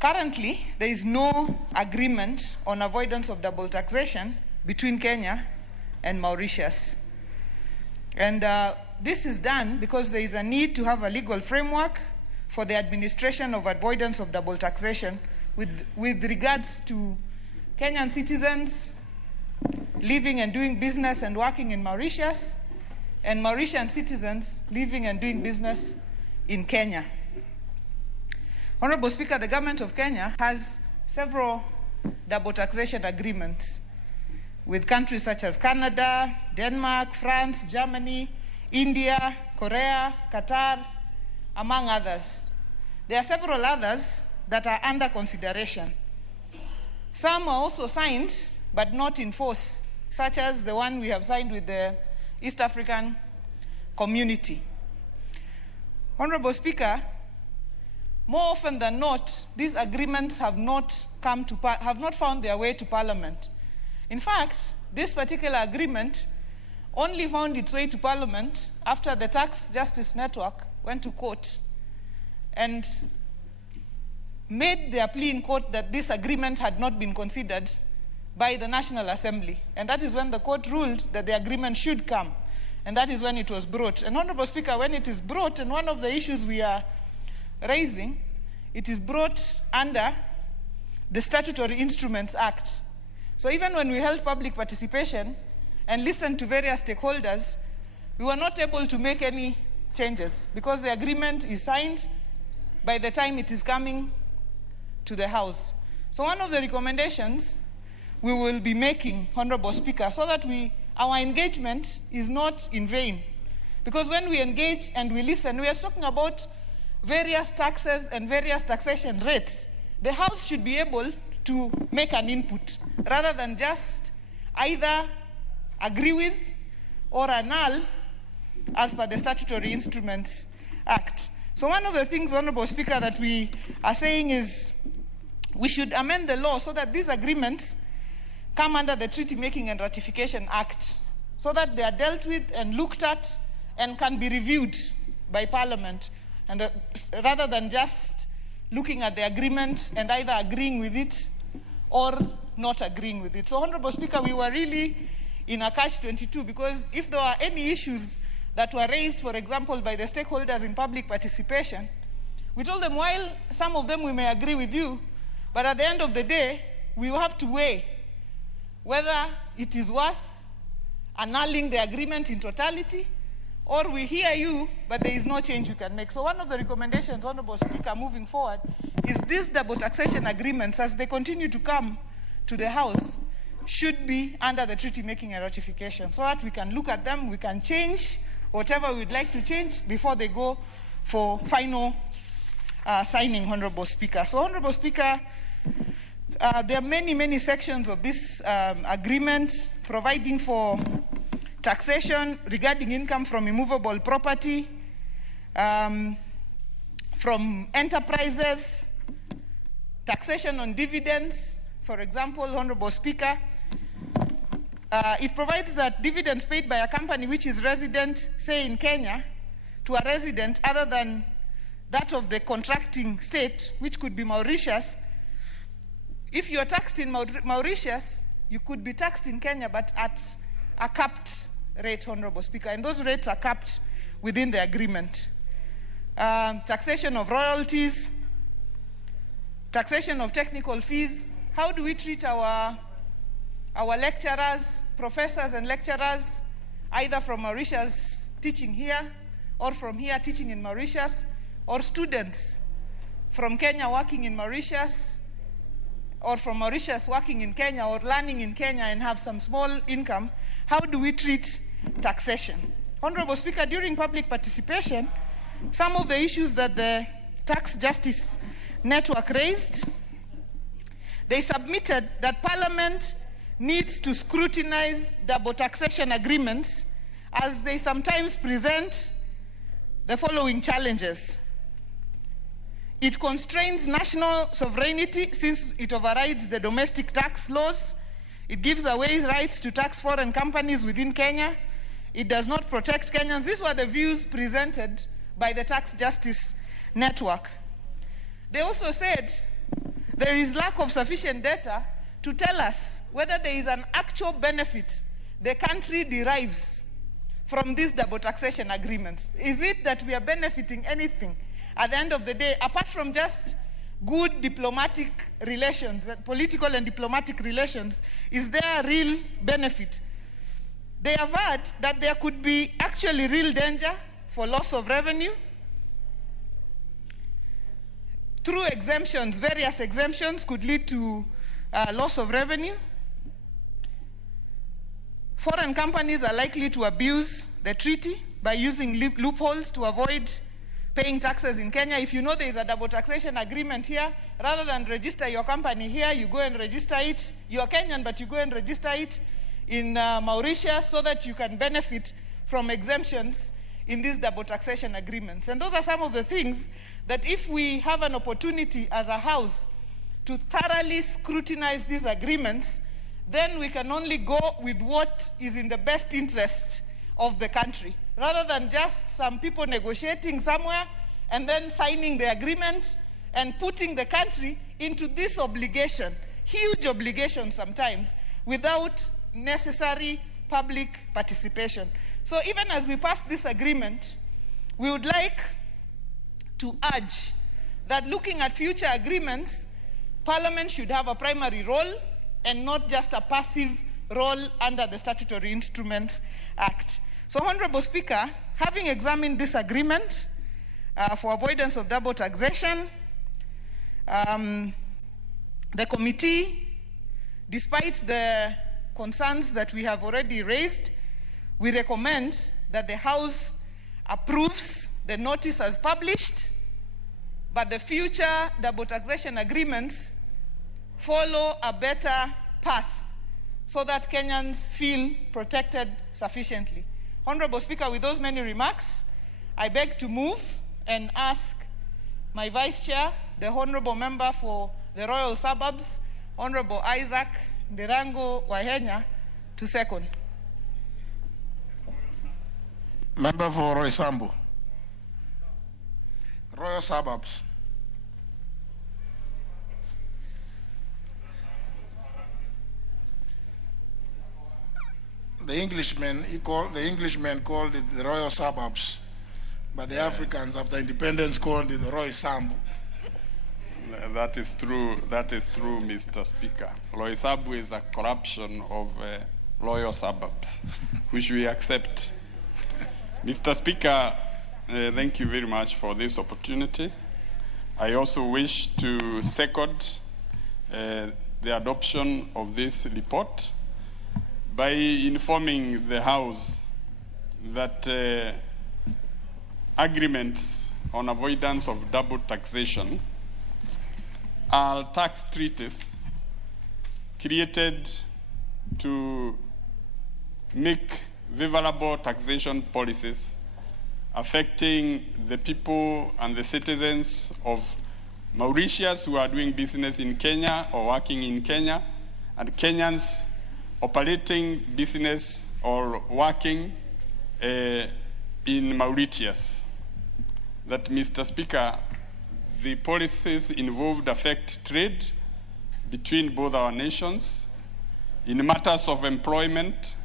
currently there is no agreement on avoidance of double taxation between Kenya and Mauritius. And this is done because there is a need to have a legal framework for the administration of avoidance of double taxation with regards to Kenyan citizens living and doing business and working in Mauritius, and Mauritian citizens living and doing business in Kenya. Honorable Speaker, the government of Kenya has several double taxation agreements with countries such as Canada, Denmark, France, Germany, India, Korea, Qatar, among others. There are several others that are under consideration. Some are also signed, but not in force, such as the one we have signed with the East African Community. Honorable Speaker, more often than not, these agreements have not found their way to Parliament. In fact, this particular agreement only found its way to Parliament after the Tax Justice Network went to court and made their plea in court that this agreement had not been considered by the National Assembly. And that is when the court ruled that the agreement should come. And that is when it was brought. And Honorable Speaker, when it is brought, and one of the issues we are raising, it is brought under the Statutory Instruments Act. So even when we held public participation and listened to various stakeholders, we were not able to make any changes because the agreement is signed by the time it is coming to the House. So one of the recommendations we will be making, Honorable Speaker, so that our engagement is not in vain. Because when we engage and we listen, we are talking about various taxes and various taxation rates. The House should be able to make an input rather than just either agree with or annul as per the Statutory Instruments Act. So one of the things, Honorable Speaker, that we are saying is we should amend the law so that these agreements come under the Treaty Making and Ratification Act so that they are dealt with and looked at and can be reviewed by Parliament, and rather than just looking at the agreement and either agreeing with it or not agreeing with it. So, Honorable Speaker, we were really in a catch-22 because if there are any issues that were raised, for example, by the stakeholders in public participation, we told them while some of them we may agree with you, but at the end of the day, we will have to weigh whether it is worth annulling the agreement in totality, or we hear you, but there is no change we can make. So one of the recommendations, Honorable Speaker, moving forward, is these double taxation agreements, as they continue to come to the House, should be under the treaty making and ratification, so that we can look at them, we can change whatever we'd like to change before they go for final signing, Honorable Speaker. So, Honorable Speaker, there are many, many sections of this agreement providing for taxation regarding income from immovable property, from enterprises, taxation on dividends. For example, Honorable Speaker, it provides that dividends paid by a company which is resident, say in Kenya, to a resident other than that of the contracting state, which could be Mauritius. If you are taxed in Mauritius, you could be taxed in Kenya, but at a capped rate, Honorable Speaker, and those rates are capped within the agreement. Taxation of royalties, taxation of technical fees. How do we treat our lecturers, professors and lecturers, either from Mauritius teaching here, or from here teaching in Mauritius, or students from Kenya working in Mauritius, or from Mauritius working in Kenya, or learning in Kenya and have some small income? How do we treat taxation? Honorable Speaker, during public participation, some of the issues that the Tax Justice Network raised, they submitted that Parliament needs to scrutinize double taxation agreements as they sometimes present the following challenges. It constrains national sovereignty since it overrides the domestic tax laws. It gives away rights to tax foreign companies within Kenya. It does not protect Kenyans. These were the views presented by the Tax Justice Network. They also said there is lack of sufficient data to tell us whether there is an actual benefit the country derives from these double taxation agreements. Is it that we are benefiting anything at the end of the day, apart from just good diplomatic relations, political and diplomatic relations? Is there a real benefit? They avert that there could be actually real danger for loss of revenue through exemptions. Various exemptions could lead to loss of revenue. Foreign companies are likely to abuse the treaty by using loopholes to avoid paying taxes in Kenya. If you know there is a double taxation agreement here, rather than register your company here, you go and register it. You are Kenyan, but you go and register it in Mauritius so that you can benefit from exemptions in these double taxation agreements. And those are some of the things that if we have an opportunity as a House to thoroughly scrutinize these agreements, then we can only go with what is in the best interest of the country, rather than just some people negotiating somewhere and then signing the agreement and putting the country into this obligation, huge obligation sometimes, without necessary public participation. So even as we pass this agreement, we would like to urge that looking at future agreements, Parliament should have a primary role and not just a passive role under the Statutory Instruments Act. So, Honorable Speaker, having examined this agreement for avoidance of double taxation, the committee, despite the concerns that we have already raised, we recommend that the House approves the notice as published, but the future double taxation agreements follow a better path so that Kenyans feel protected sufficiently. Honorable Speaker, with those many remarks, I beg to move and ask my Vice Chair, the Honorable Member for the Royal Suburbs, Honorable Isaac Ndirango Wahenya, to second. Member for Roysambu. Royal Suburbs. The Englishmen called it the Royal Suburbs, but the Africans after independence called it the Roysambu. That is true. That is true, Mr. Speaker. Roysambu is a corruption of Royal Suburbs, which we accept. Mr. Speaker, thank you very much for this opportunity. I also wish to second the adoption of this report by informing the House that agreements on avoidance of double taxation are tax treaties created to make favorable taxation policies affecting the people and the citizens of Mauritius who are doing business in Kenya or working in Kenya, and Kenyans operating business or working in Mauritius. That, Mr. Speaker, the policies involved affect trade between both our nations in matters of employment,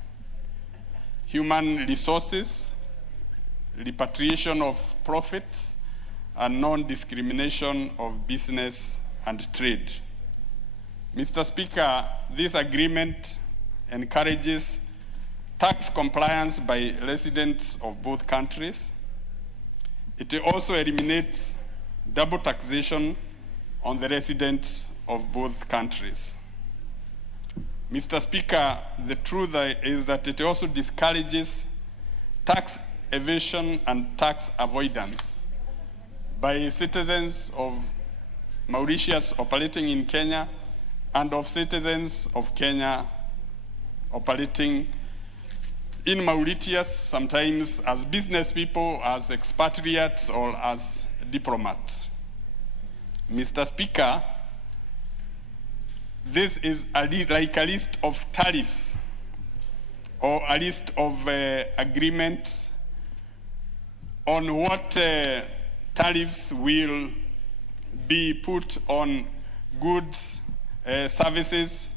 human resources, repatriation of profits, and non-discrimination of business and trade. Mr. Speaker, this agreement encourages tax compliance by residents of both countries. It also eliminates double taxation on the residents of both countries. Mr. Speaker, the truth is that it also discourages tax evasion and tax avoidance by citizens of Mauritius operating in Kenya and of citizens of Kenya operating in Mauritius, sometimes as business people, as expatriates, or as diplomats. Mr. Speaker, this is like a list of tariffs or a list of agreements on what tariffs will be put on goods, services,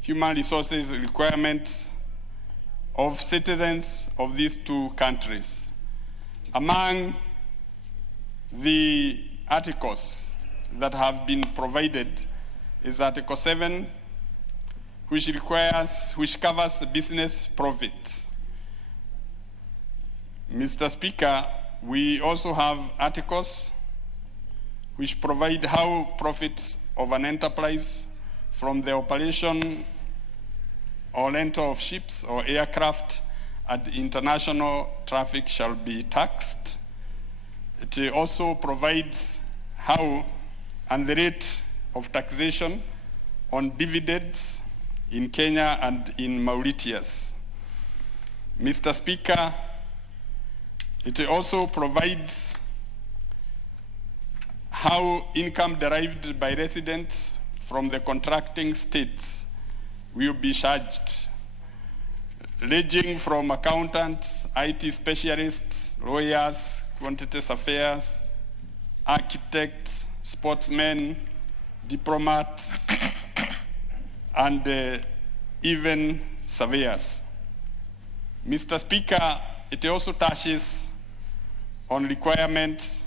human resources requirements of citizens of these two countries. Among the articles that have been provided is Article 7, which covers business profits. Mr. Speaker, we also have articles which provide how profits of an enterprise from the operation or rental of ships or aircraft at international traffic shall be taxed. It also provides how and the rate of taxation on dividends in Kenya and in Mauritius. Mr. Speaker, it also provides how income derived by residents from the contracting states will be charged, ranging from accountants, IT specialists, lawyers, quantities affairs, architects, sportsmen, diplomats, and even surveyors. Mr. Speaker, it also touches on requirements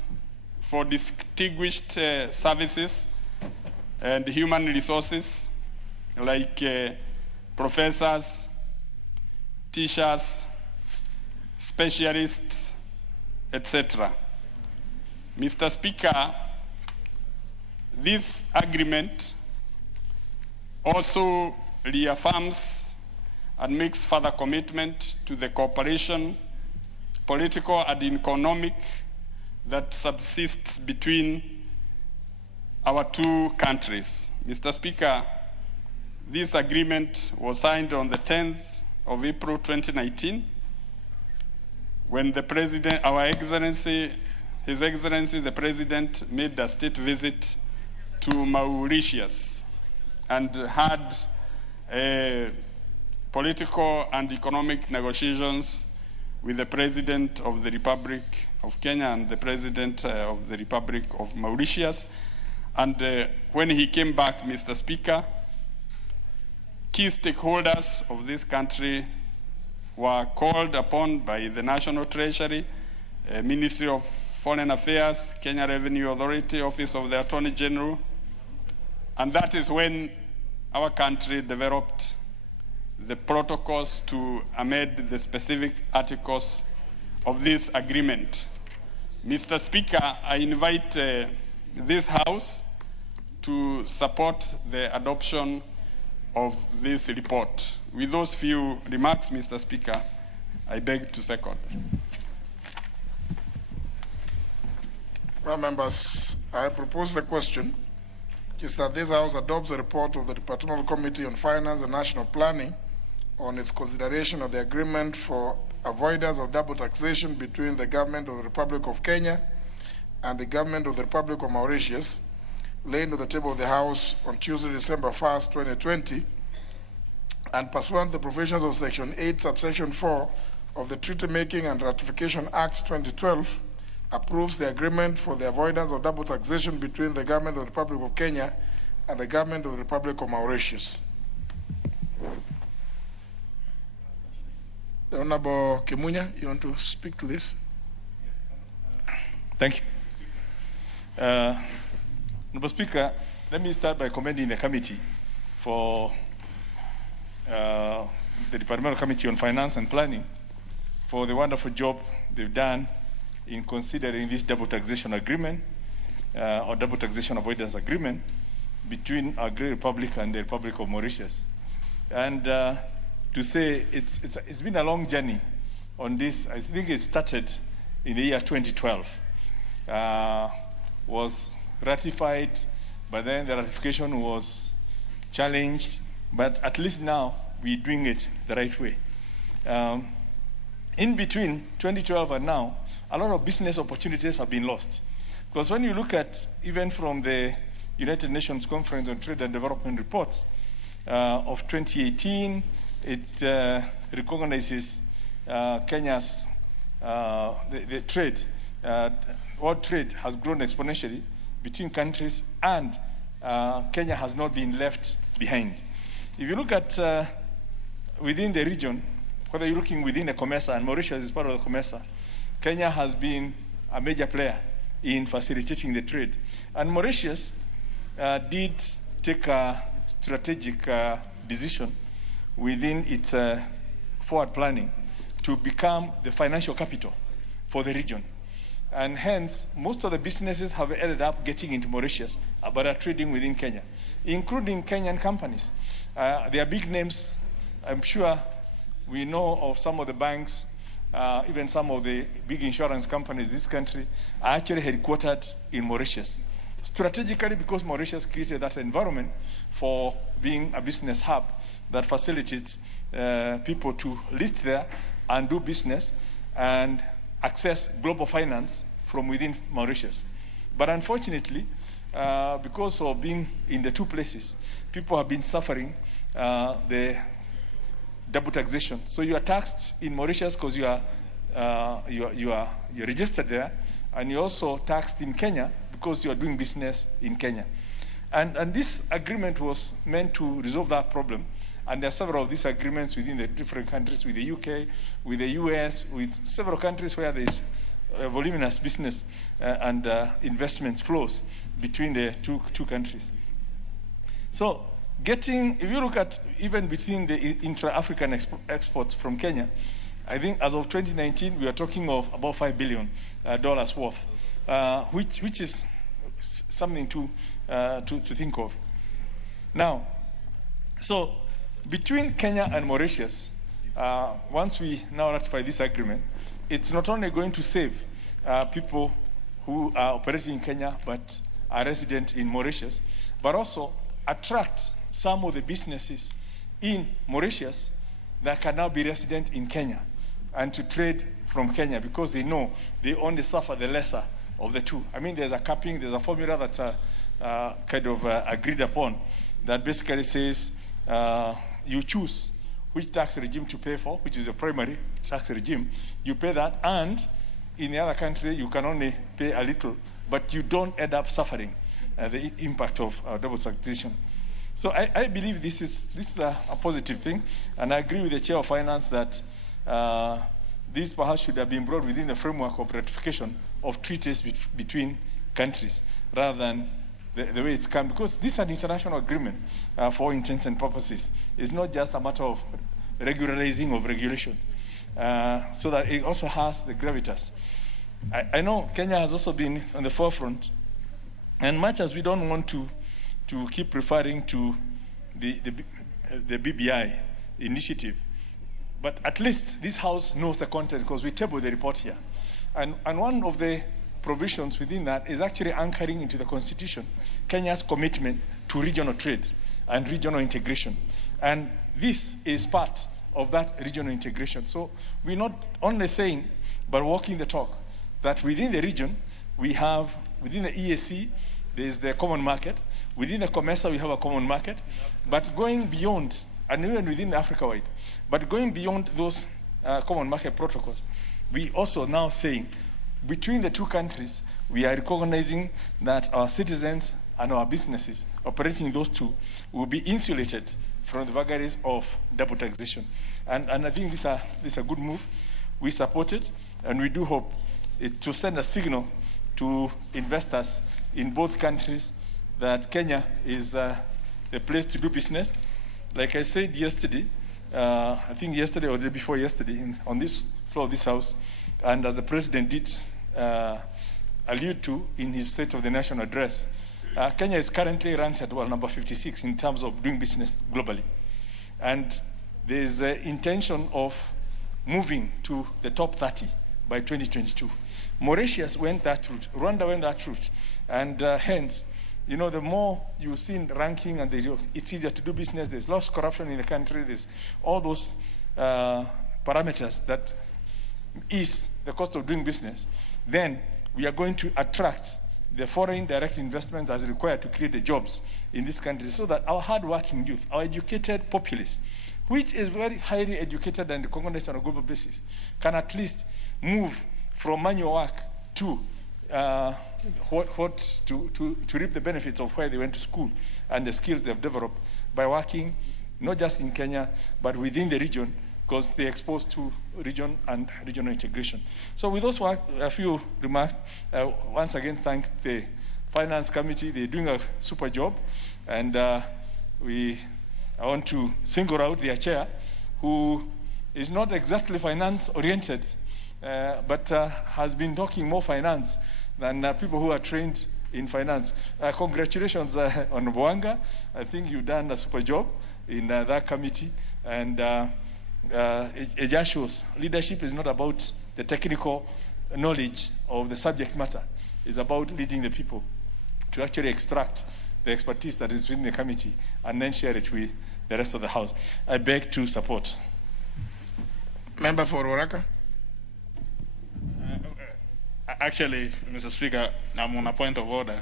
for distinguished services and human resources like professors, teachers, specialists, etc. Mr. Speaker, this agreement also reaffirms and makes further commitment to the cooperation, political and economic, that subsists between our two countries. Mr. Speaker, this agreement was signed on the 10th of April 2019 when the President, His Excellency the President, made a state visit to Mauritius and had political and economic negotiations with the President of the Republic of Kenya and the President of the Republic of Mauritius. And when he came back, Mr. Speaker, key stakeholders of this country were called upon by the National Treasury, Ministry of Foreign Affairs, Kenya Revenue Authority, Office of the Attorney General. And that is when our country developed the protocols to amend the specific articles of this agreement. Mr. Speaker, I invite this House to support the adoption of this report. With those few remarks, Mr. Speaker, I beg to second. Well, members, I propose the question is that this House adopts the report of the Departmental Committee on Finance and National Planning on its consideration of the agreement for avoidance of double taxation between the government of the Republic of Kenya and the government of the Republic of Mauritius, laid on the table of the House on Tuesday, December 1st, 2020, and pursuant to the provisions of Section 8, Subsection 4 of the Treaty Making and Ratification Act 2012, approves the agreement for the avoidance of double taxation between the government of the Republic of Kenya and the government of the Republic of Mauritius. The Honorable Kimunya, you want to speak to this? Thank you. Honorable Speaker, let me start by commending the committee for the Departmental Committee on Finance and Planning for the wonderful job they've done in considering this double taxation agreement or double taxation avoidance agreement between our great republic and the Republic of Mauritius. And to say it's been a long journey on this, I think it started in the year 2012, was ratified, but then the ratification was challenged, but at least now we're doing it the right way. In between 2012 and now, a lot of business opportunities have been lost. Because when you look at, even from the United Nations Conference on Trade and Development reports of 2018, it recognizes Kenya's, the trade, world trade has grown exponentially between countries, and Kenya has not been left behind. If you look at within the region, whether you're looking within the COMESA, and Mauritius is part of the COMESA, Kenya has been a major player in facilitating the trade. And Mauritius did take a strategic decision within its forward planning to become the financial capital for the region. And hence, most of the businesses have ended up getting into Mauritius, but are trading within Kenya, including Kenyan companies. They are big names. I'm sure we know of some of the banks, even some of the big insurance companies in this country are actually headquartered in Mauritius. Strategically, because Mauritius created that environment for being a business hub that facilitates people to list there and do business and access global finance from within Mauritius. But unfortunately, because of being in the two places, people have been suffering the double taxation. So you are taxed in Mauritius because you're registered there, and you're also taxed in Kenya because you are doing business in Kenya. And this agreement was meant to resolve that problem. And there are several of these agreements within the different countries, with the UK, with the US, with several countries where there is voluminous business and investment flows between the two countries. So if you look at even between the intra-African exports from Kenya, I think as of 2019, we are talking of about $5 billion worth, which is something to think of. Now, so between Kenya and Mauritius, once we now ratify this agreement, it's not only going to save people who are operating in Kenya but are resident in Mauritius, but also attract some of the businesses in Mauritius that can now be resident in Kenya and to trade from Kenya, because they know they only suffer the lesser of the two. I mean, there's a capping, there's a formula that's kind of agreed upon that basically says you choose which tax regime to pay for, which is a primary tax regime. You pay that, and in the other country, you can only pay a little, but you don't end up suffering the impact of double taxation. So I believe this is a positive thing, and I agree with the Chair of Finance that this perhaps should have been brought within the framework of ratification of treaties between countries, rather than the way it's come, because this is an international agreement for intents and purposes. It's not just a matter of regularizing of regulation, so that it also has the gravitas. I know Kenya has also been on the forefront, and much as we don't want to keep referring to the BBI initiative, but at least this House knows the content because we tabled the report here. And one of the provisions within that is actually anchoring into the Constitution Kenya's commitment to regional trade and regional integration. And this is part of that regional integration. So we're not only saying, but walking the talk, that within the region, we have, within the EAC, there's the common market. Within the COMESA, we have a common market. But going beyond, and even within Africa-wide, but going beyond those common market protocols, we also now saying, between the two countries, we are recognizing that our citizens and our businesses operating in those two will be insulated from the vagaries of double taxation. And I think this is a good move. We support it, and we do hope it to send a signal to investors in both countries that Kenya is the place to do business. Like I said yesterday, I think yesterday or the day before yesterday, on this floor of this House, and as the President did allude to in his State of the Nation address, Kenya is currently ranked at number 56 in terms of doing business globally. And there is an intention of moving to the top 30 by 2022. Mauritius went that route. Rwanda went that route. And hence, you know, the more you see in the ranking and it's easier to do business, there's less corruption in the country, there's all those parameters that ease the cost of doing business, then we are going to attract the foreign direct investments as required to create the jobs in this country so that our hard-working youth, our educated populace, which is very highly educated and recognized on a global basis, can at least move from manual work to to reap the benefits of where they went to school and the skills they've developed by working not just in Kenya, but within the region, because they're exposed to region and regional integration. So with those a few remarks, once again thank the Finance Committee. They're doing a super job, and I want to single out their chair, who is not exactly finance-oriented, but has been talking more finance than people who are trained in finance. Congratulations on Boanga. I think you've done a super job in that committee, and it just shows leadership is not about the technical knowledge of the subject matter. It's about leading the people to actually extract the expertise that is within the committee and then share it with the rest of the House. I beg to support. Member for Oraka. Actually, Mr. Speaker, I'm on a point of order.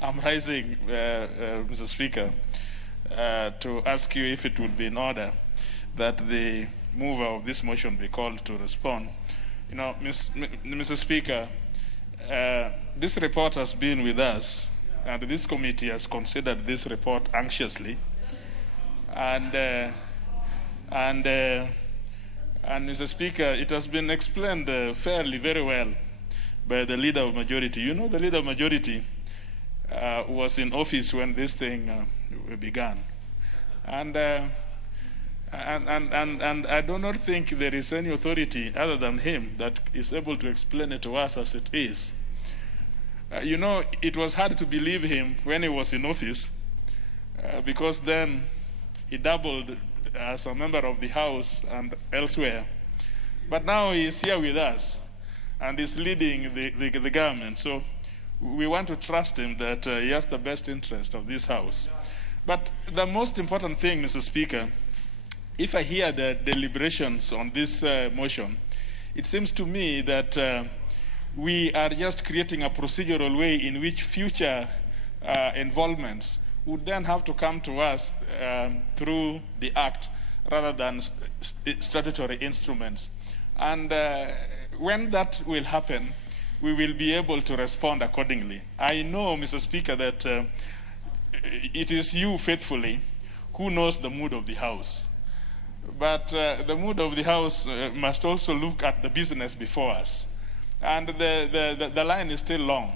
I'm rising, Mr. Speaker, to ask you if it would be in order that the mover of this motion be called to respond. You know, Mr. Speaker, this report has been with us, and this committee has considered this report anxiously. And Mr. Speaker, it has been explained very well by the Leader of Majority. You know, the Leader of Majority was in office when this thing began. And I do not think there is any authority other than him that is able to explain it to us as it is. You know, it was hard to believe him when he was in office because then he doubled as a member of the House and elsewhere. But now he is here with us and is leading the government. So we want to trust him that he has the best interest of this House. But the most important thing, Mr. Speaker, if I hear the deliberations on this motion, it seems to me that we are just creating a procedural way in which future involvements would then have to come to us through the Act rather than statutory instruments. And when that will happen, we will be able to respond accordingly. I know, Mr. Speaker, that it is you faithfully who knows the mood of the House. But the mood of the House must also look at the business before us. And the line is still long.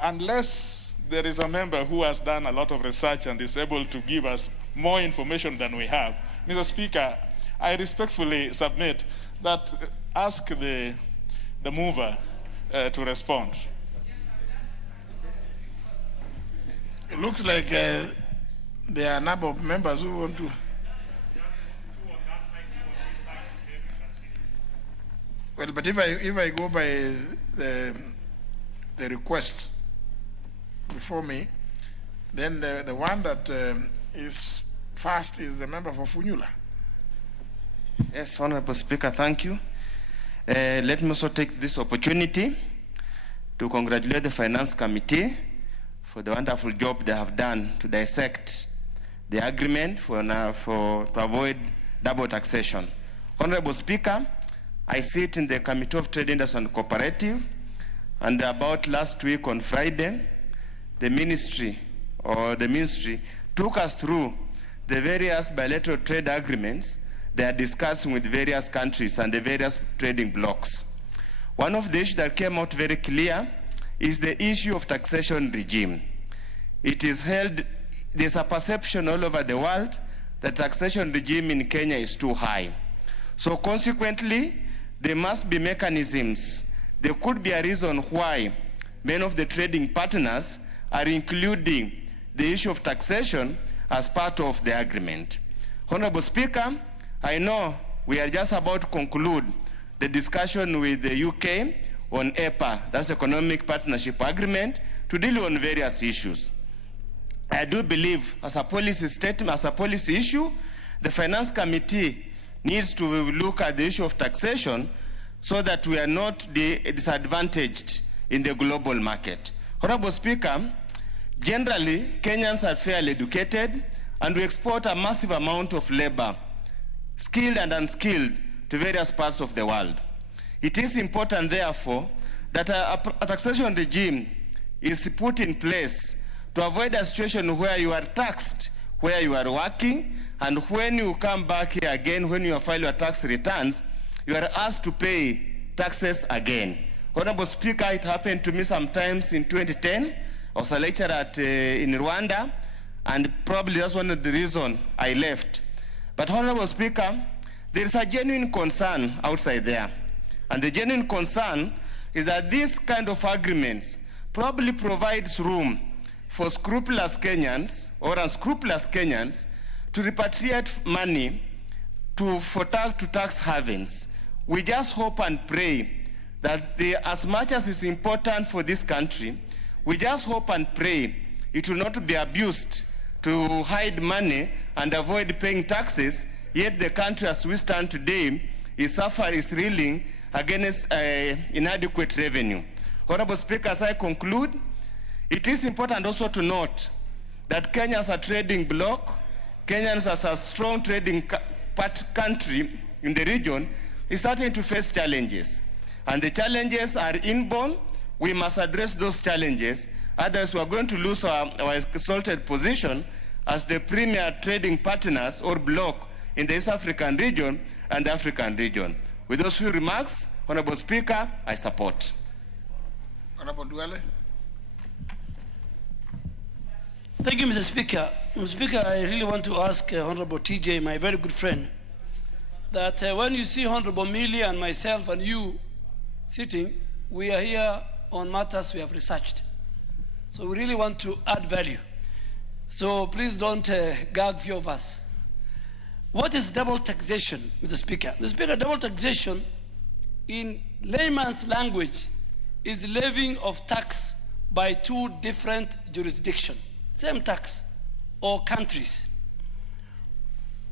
Unless there is a member who has done a lot of research and is able to give us more information than we have, Mr. Speaker, I respectfully submit that ask the mover to respond. It looks like there are a number of members who want to. Well, but if I go by the request before me, then the one that is first is the member for Funyula. Yes, Honorable Speaker, thank you. Let me also take this opportunity to congratulate the Finance Committee for the wonderful job they have done to dissect the agreement to avoid double taxation. Honorable Speaker, I sit in the Committee of Trade, Industry and Cooperative, and about last week on Friday, the ministry took us through the various bilateral trade agreements they are discussing with various countries and the various trading blocs. One of the issues that came out very clear is the issue of taxation regime. It is held, there's a perception all over the world that taxation regime in Kenya is too high. So consequently, there must be mechanisms. There could be a reason why many of the trading partners are including the issue of taxation as part of the agreement. Honorable Speaker, I know we are just about to conclude the discussion with the UK on EPA, that's Economic Partnership Agreement, to deal on various issues. I do believe, as a policy statement, as a policy issue, the Finance Committee needs to look at the issue of taxation so that we are not disadvantaged in the global market. Honorable Speaker, generally, Kenyans are fairly educated, and we export a massive amount of labor, skilled and unskilled, to various parts of the world. It is important, therefore, that a taxation regime is put in place to avoid a situation where you are taxed where you are working, and when you come back here again, when you file your tax returns, you are asked to pay taxes again. Honorable Speaker, it happened to me sometimes in 2010. I was a lecturer in Rwanda, and probably that's one of the reasons I left. But Honorable Speaker, there is a genuine concern outside there. And the genuine concern is that these kind of agreements probably provides room for scrupulous Kenyans or unscrupulous Kenyans to repatriate money to tax havens. We just hope and pray that as much as is important for this country, we just hope and pray it will not be abused to hide money and avoid paying taxes, yet the country as we stand today is reeling against inadequate revenue. Honorable Speaker, as I conclude, it is important also to note that Kenya as a trading bloc, Kenyans as a strong trading country in the region, is starting to face challenges. And the challenges are inborn. We must address those challenges. Otherwise, we are going to lose our exalted position as the premier trading partners or bloc in the East African region and the African region. With those few remarks, Honorable Speaker, I support. Honorable Duale. Thank you, Mr. Speaker. Mr. Speaker, I really want to ask Honorable TJ, my very good friend, that when you see Honorable Millie and myself and you sitting, we are here on matters we have researched. So we really want to add value. So please don't gag few of us. What is double taxation, Mr. Speaker? Mr. Speaker, double taxation in layman's language is levying of tax by two different jurisdictions, same tax, or countries.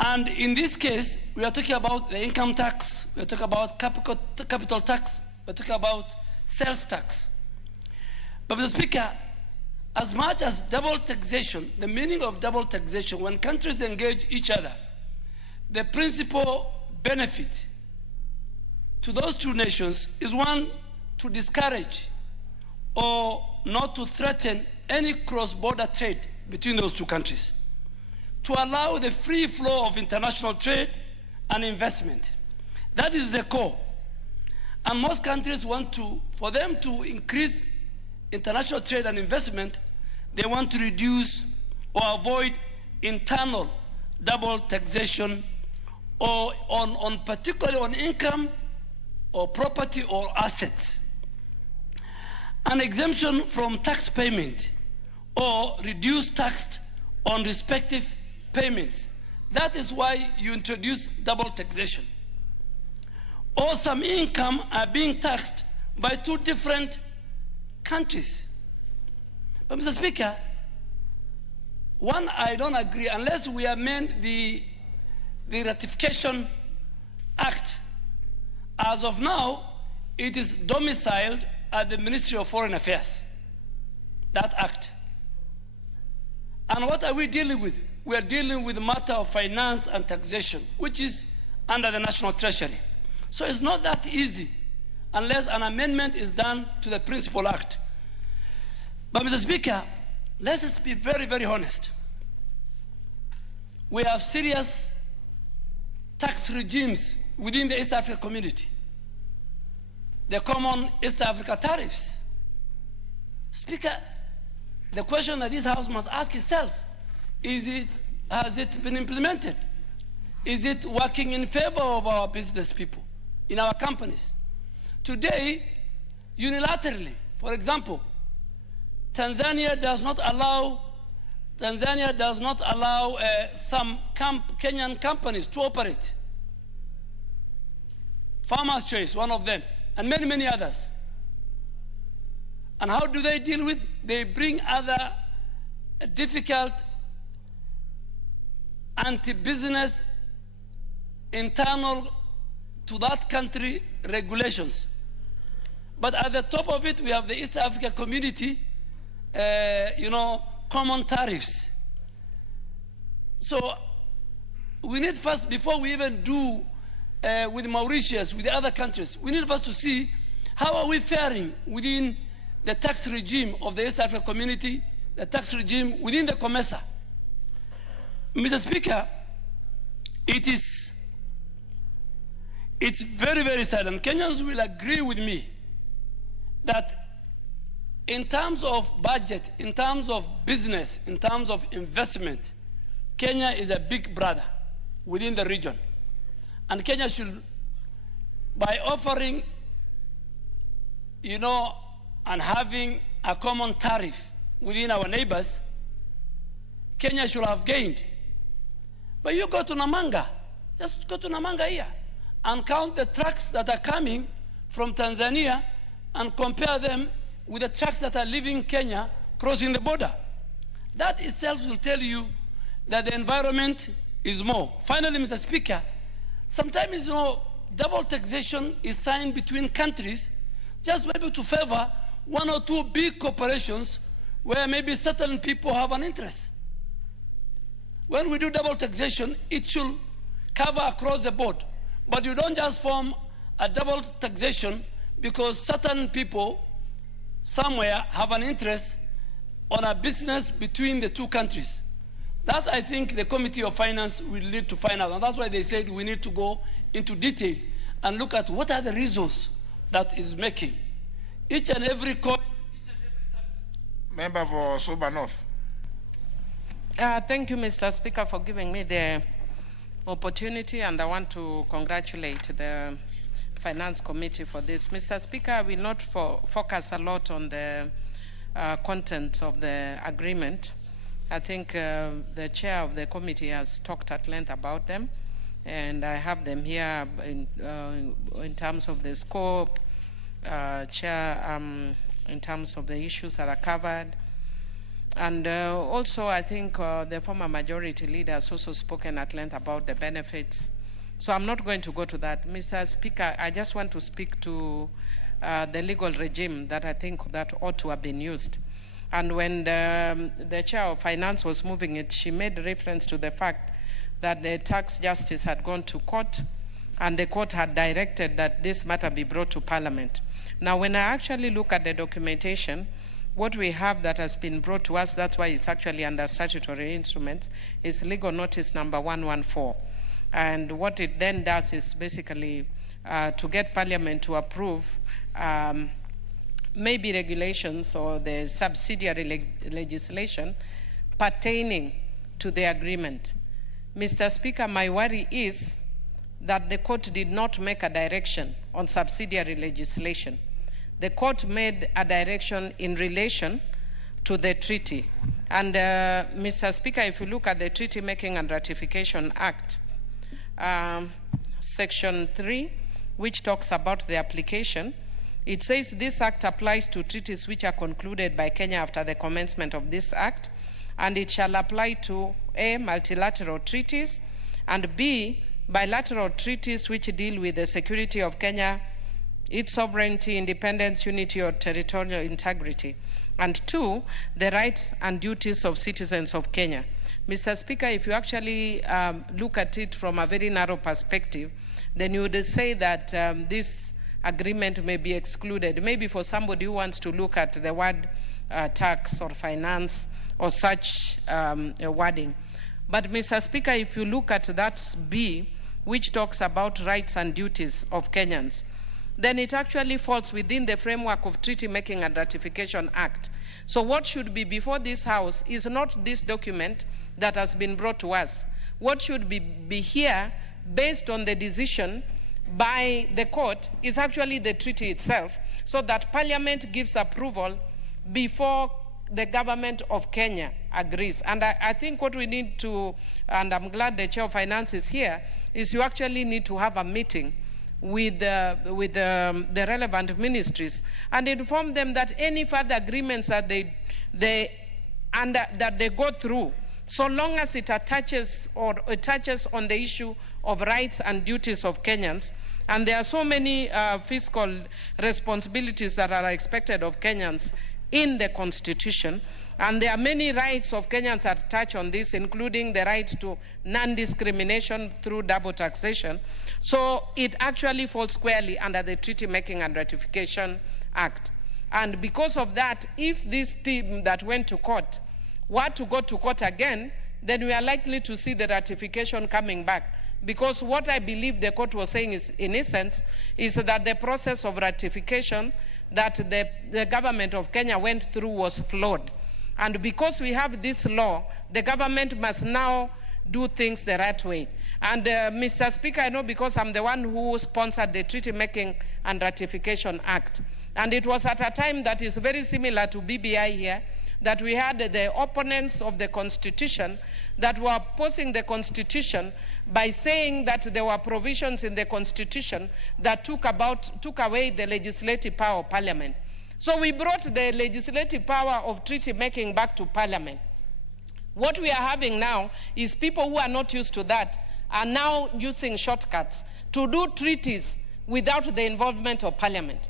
And in this case, we are talking about the income tax, we are talking about capital tax, we are talking about sales tax. But Mr. Speaker, as much as double taxation, the meaning of double taxation, when countries engage each other, the principal benefit to those two nations is one, to discourage or not to threaten any cross-border trade between those two countries, to allow the free flow of international trade and investment. That is the core. And most countries want to, for them to increase international trade and investment, they want to reduce or avoid internal double taxation or particularly on income or property or assets. An exemption from tax payment or reduced tax on respective payments. That is why you introduce double taxation. Or some income are being taxed by two different countries. But Mr. Speaker, one, I don't agree unless we amend the Ratification Act. As of now, it is domiciled at the Ministry of Foreign Affairs, that act. And what are we dealing with? We are dealing with the matter of finance and taxation, which is under the National Treasury. So it's not that easy unless an amendment is done to the Principal Act. But Mr. Speaker, let us be very, very honest. We have serious tax regimes within the East African community. The common East Africa tariffs. Speaker, the question that this House must ask itself, has it been implemented? Is it working in favor of our business people, in our companies? Today, unilaterally, for example, Tanzania does not allow some Kenyan companies to operate Farmer's Choice, one of them, and many, many others. And how do they deal with? They bring other difficult anti-business internal to that country regulations. But at the top of it, we have the East Africa Community, common tariffs. So we need first, before we even do with Mauritius, with the other countries, we need first to see how are we faring within the tax regime of the East Africa Community, the tax regime within the COMESA. Mr. Speaker, it's very, very sad, and Kenyans will agree with me that in terms of budget, in terms of business, in terms of investment, Kenya is a big brother within the region. And Kenya should, by offering, and having a common tariff within our neighbors, Kenya should have gained. But you go to Namanga, just go to Namanga here, and count the trucks that are coming from Tanzania and compare them with the trucks that are leaving Kenya crossing the border. That itself will tell you that the environment is more. Finally, Mr. Speaker, sometimes, double taxation is signed between countries just maybe to favor one or two big corporations where maybe certain people have an interest. When we do double taxation, it should cover across the board. But you don't just form a double taxation because certain people somewhere have an interest on a business between the two countries. That, I think, the Committee of Finance will need to find out. And that's why they said we need to go into detail and look at what are the reasons that is making each and every coin. Member for Soba North. Thank you, Mr. Speaker, for giving me the opportunity, and I want to congratulate the Finance Committee for this. Mr. Speaker, I will not focus a lot on the contents of the agreement. I think the chair of the committee has talked at length about them, and I have them here in terms of the scope, chair, in terms of the issues that are covered. And also, I think the former majority leader has also spoken at length about the benefits. So I'm not going to go to that. Mr. Speaker, I just want to speak to the legal regime that I think that ought to have been used. And when the chair of finance was moving it, she made reference to the fact that the tax justice had gone to court, and the court had directed that this matter be brought to Parliament. Now, when I actually look at the documentation, what we have that has been brought to us, that's why it's actually under statutory instruments, is legal notice number 114. And what it then does is basically to get Parliament to approve maybe regulations or the subsidiary legislation pertaining to the agreement. Mr. Speaker, my worry is that the court did not make a direction on subsidiary legislation. The court made a direction in relation to the treaty. And Mr. Speaker, if you look at the Treaty Making and Ratification Act, Section 3, which talks about the application, it says this act applies to treaties which are concluded by Kenya after the commencement of this act, and it shall apply to A, multilateral treaties, and B, bilateral treaties which deal with the security of Kenya, its sovereignty, independence, unity, or territorial integrity, and 2, the rights and duties of citizens of Kenya. Mr. Speaker, if you actually look at it from a very narrow perspective, then you would say that this agreement may be excluded, maybe for somebody who wants to look at the word tax or finance or such wording. But Mr. Speaker, if you look at that B, which talks about rights and duties of Kenyans, then it actually falls within the framework of Treaty Making and Ratification Act. So what should be before this House is not this document that has been brought to us. What should be here, based on the decision by the court, is actually the treaty itself, so that Parliament gives approval before the government of Kenya agrees. And I think what we need to, and I'm glad the Chair of Finance is here, is you actually need to have a meeting with the relevant ministries and inform them that any further agreements that they go through, so long as it touches on the issue of rights and duties of Kenyans, and there are so many fiscal responsibilities that are expected of Kenyans in the Constitution, and there are many rights of Kenyans that touch on this, including the right to non-discrimination through double taxation. So it actually falls squarely under the Treaty Making and Ratification Act. And because of that, if this team that went to court were to go to court again, then we are likely to see the ratification coming back. Because what I believe the court was saying is, in essence, is that the process of ratification that the government of Kenya went through was flawed. And because we have this law, the government must now do things the right way. And Mr. Speaker, I know because I'm the one who sponsored the Treaty Making and Ratification Act. And it was at a time that is very similar to BBI here, that we had the opponents of the Constitution that were opposing the Constitution by saying that there were provisions in the Constitution that took away the legislative power of Parliament. So we brought the legislative power of treaty making back to Parliament. What we are having now is people who are not used to that are now using shortcuts to do treaties without the involvement of Parliament.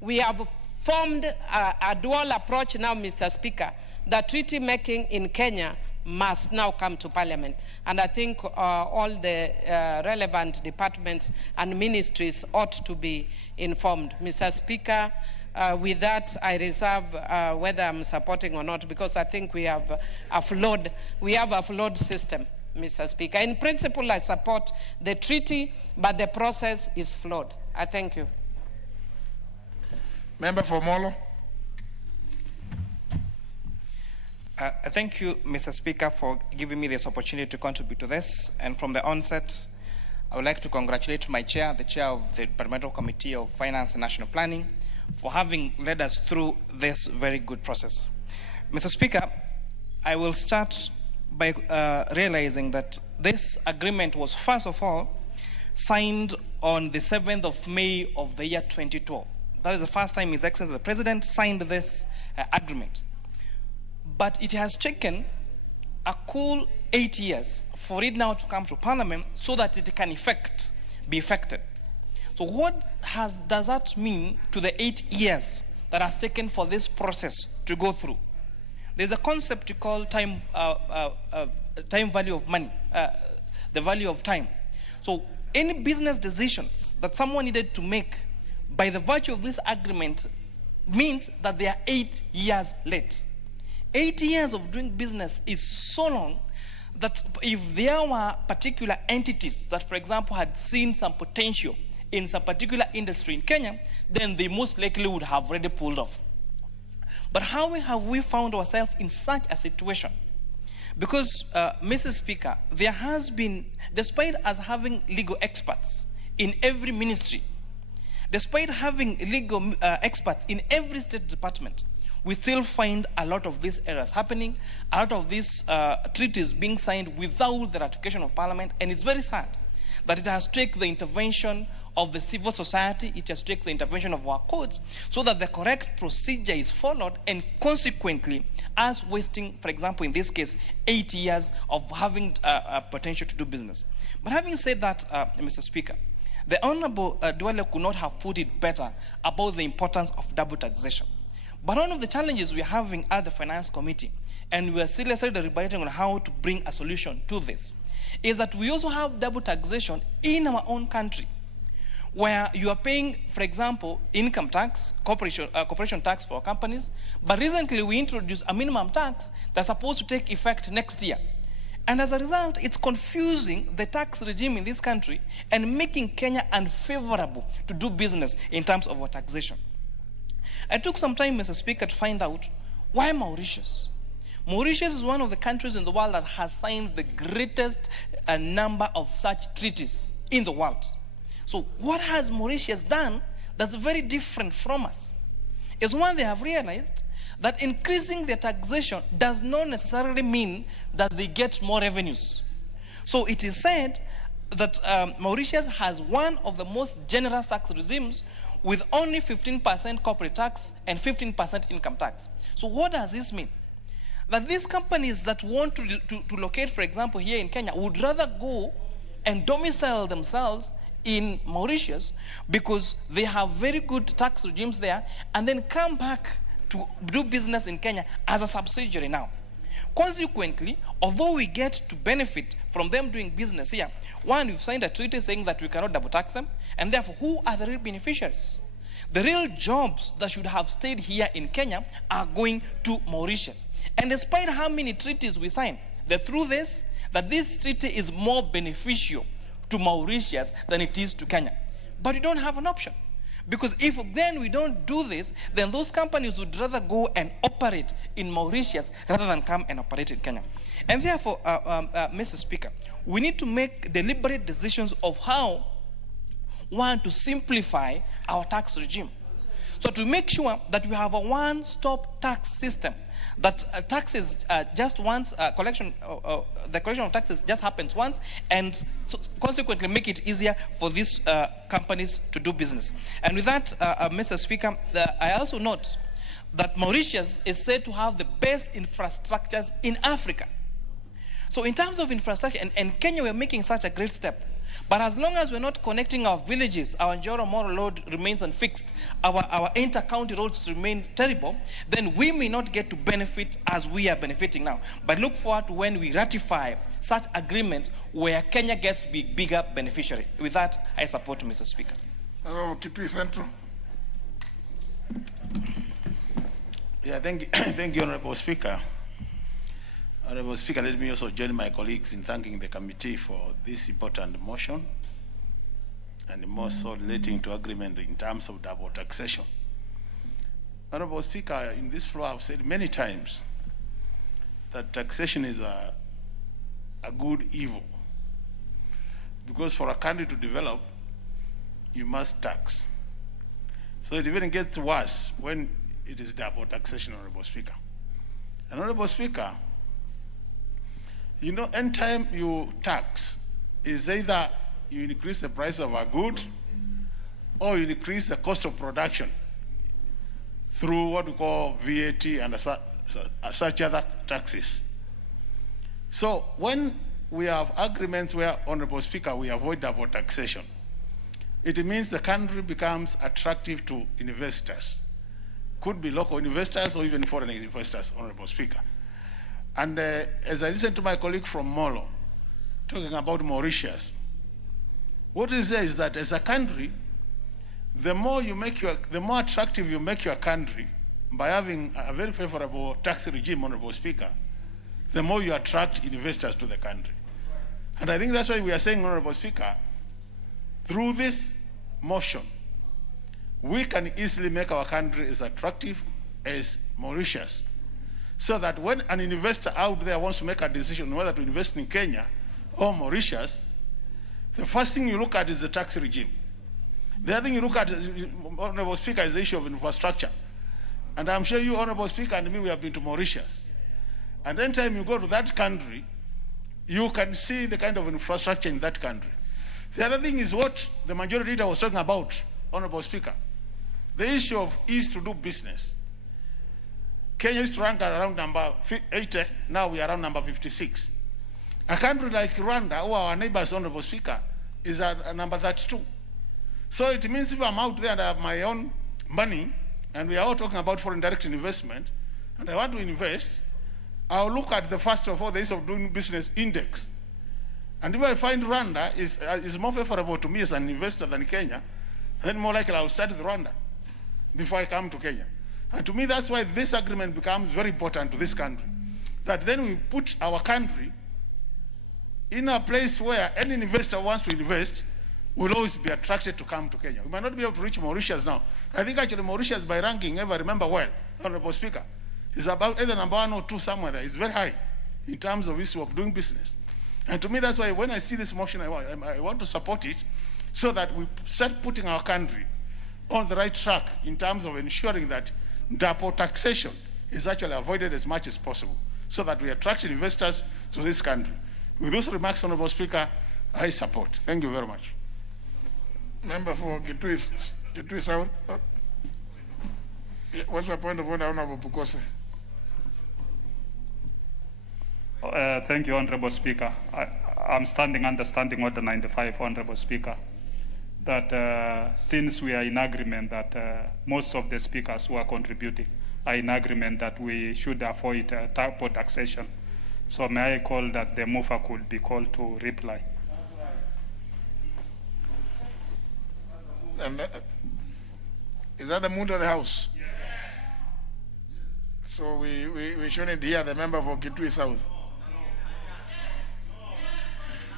We have formed a dual approach now, Mr. Speaker, that treaty making in Kenya must now come to Parliament. And I think all the relevant departments and ministries ought to be informed. Mr. Speaker, with that, I reserve whether I'm supporting or not, because I think we have a flawed system, Mr. Speaker. In principle, I support the treaty, but the process is flawed. I thank you. Member for Molo. Thank you, Mr. Speaker, for giving me this opportunity to contribute to this. And from the onset, I would like to congratulate my chair, the chair of the Departmental Committee of Finance and National Planning, for having led us through this very good process. Mr. Speaker, I will start by realizing that this agreement was, first of all, signed on the 7th of May of the year 2012. That is the first time His Excellency the President signed this agreement. But it has taken a cool 8 years for it now to come to Parliament so that it can be effected. So what does that mean to the 8 years that has taken for this process to go through? There's a concept we call time value of money, the value of time. So any business decisions that someone needed to make by the virtue of this agreement means that they are 8 years late. 8 years of doing business is so long that if there were particular entities that, for example, had seen some potential in some particular industry in Kenya, then they most likely would have already pulled off. But how have we found ourselves in such a situation? Because, Mr. Speaker, there has been, despite us having legal experts in every ministry, despite having legal experts in every state department, we still find a lot of these errors happening, a lot of these treaties being signed without the ratification of Parliament, and it's very sad that it has taken the intervention of the civil society, it has taken the intervention of our courts, so that the correct procedure is followed, and consequently, us wasting, for example, in this case, 8 years of having a potential to do business. But having said that, Mr. Speaker, the Honorable Duale could not have put it better about the importance of double taxation. But one of the challenges we're having at the Finance Committee, and we're seriously deliberating on how to bring a solution to this, is that we also have double taxation in our own country, where you are paying, for example, income tax, corporation tax for companies, but recently we introduced a minimum tax that's supposed to take effect next year. And as a result, it's confusing the tax regime in this country and making Kenya unfavorable to do business in terms of our taxation. I took some time, Mr. Speaker, to find out why Mauritius. Mauritius is one of the countries in the world that has signed the greatest number of such treaties in the world. So what has Mauritius done that's very different from us? Is one, they have realized that increasing their taxation does not necessarily mean that they get more revenues. So it is said that Mauritius has one of the most generous tax regimes with only 15% corporate tax and 15% income tax. So what does this mean? That these companies that want to locate, for example, here in Kenya, would rather go and domicile themselves in Mauritius because they have very good tax regimes there, and then come back to do business in Kenya as a subsidiary now. Consequently, although we get to benefit from them doing business here, one, we've signed a treaty saying that we cannot double tax them, and therefore, who are the real beneficiaries? The real jobs that should have stayed here in Kenya are going to Mauritius. And despite how many treaties we sign, the truth is that this treaty is more beneficial to Mauritius than it is to Kenya. But we don't have an option. Because if then we don't do this, then those companies would rather go and operate in Mauritius rather than come and operate in Kenya. And therefore, Mr. Speaker, we need to make deliberate decisions of how one to simplify our tax regime. So to make sure that we have a one-stop tax system, that taxes just once, the collection of taxes just happens once, and so consequently make it easier for these companies to do business. And with that, Mr. Speaker, I also note that Mauritius is said to have the best infrastructures in Africa. So in terms of infrastructure, and Kenya, we're making such a great step. But as long as we're not connecting our villages, our Njoro Moro road remains unfixed, our inter-county roads remain terrible, then we may not get to benefit as we are benefiting now. But look forward to when we ratify such agreements where Kenya gets to be a bigger beneficiary. With that, I support Mr. Speaker. Hello, Kitui Central. Yeah, thank you, Honorable Speaker. Honorable Speaker, let me also join my colleagues in thanking the committee for this important motion, and more so relating to agreement in terms of double taxation. Honorable Speaker, in this floor I've said many times that taxation is a good evil, because for a country to develop, you must tax. So it even gets worse when it is double taxation, Honorable Speaker. And Honorable Speaker, you know, anytime you tax, is either you increase the price of a good or you increase the cost of production through what we call VAT and such other taxes. So when we have agreements where, Honorable Speaker, we avoid double taxation, it means the country becomes attractive to investors. Could be local investors or even foreign investors, Honorable Speaker. And as I listen to my colleague from Molo talking about Mauritius, what it says is that as a country, the more attractive you make your country by having a very favorable tax regime, Honorable Speaker, the more you attract investors to the country. And I think that's why we are saying, Honorable Speaker, through this motion, we can easily make our country as attractive as Mauritius, so that when an investor out there wants to make a decision whether to invest in Kenya or Mauritius, the first thing you look at is the tax regime. The other thing you look at, Honorable Speaker, is the issue of infrastructure. And I'm sure you, Honorable Speaker, and me, we have been to Mauritius. And anytime you go to that country, you can see the kind of infrastructure in that country. The other thing is what the majority leader was talking about, Honorable Speaker, the issue of ease to do business. Kenya used to rank around number 80, now we are around number 56. A country like Rwanda, who are our neighbors, Honorable Speaker, is at number 32. So it means if I'm out there and I have my own money, and we are all talking about foreign direct investment, and I want to invest, I'll look at the first of all, the ease of doing business index. And if I find Rwanda is more favorable to me as an investor than Kenya, then more likely I'll start with Rwanda before I come to Kenya. And to me, that's why this agreement becomes very important to this country. That then we put our country in a place where any investor who wants to invest will always be attracted to come to Kenya. We might not be able to reach Mauritius now. I think actually Mauritius, by ranking, if I remember well, Honorable Speaker, is about either number 1 or 2 somewhere there. It's very high in terms of issue of doing business. And to me, that's why when I see this motion, I want to support it so that we start putting our country on the right track in terms of ensuring that double taxation is actually avoided as much as possible so that we attract investors to this country. With those remarks, Honorable Speaker, I support. Thank you very much. Member for Kitui South. What's your point of order, Honorable Pukose? Thank you, Honorable Speaker. I'm under Standing Order 95, Honorable Speaker, that since we are in agreement that most of the speakers who are contributing are in agreement that we should avoid taxation. So may I call that the mover could be called to reply? And is that the mood of the House? Yes. So we shouldn't hear the member for Kitui South.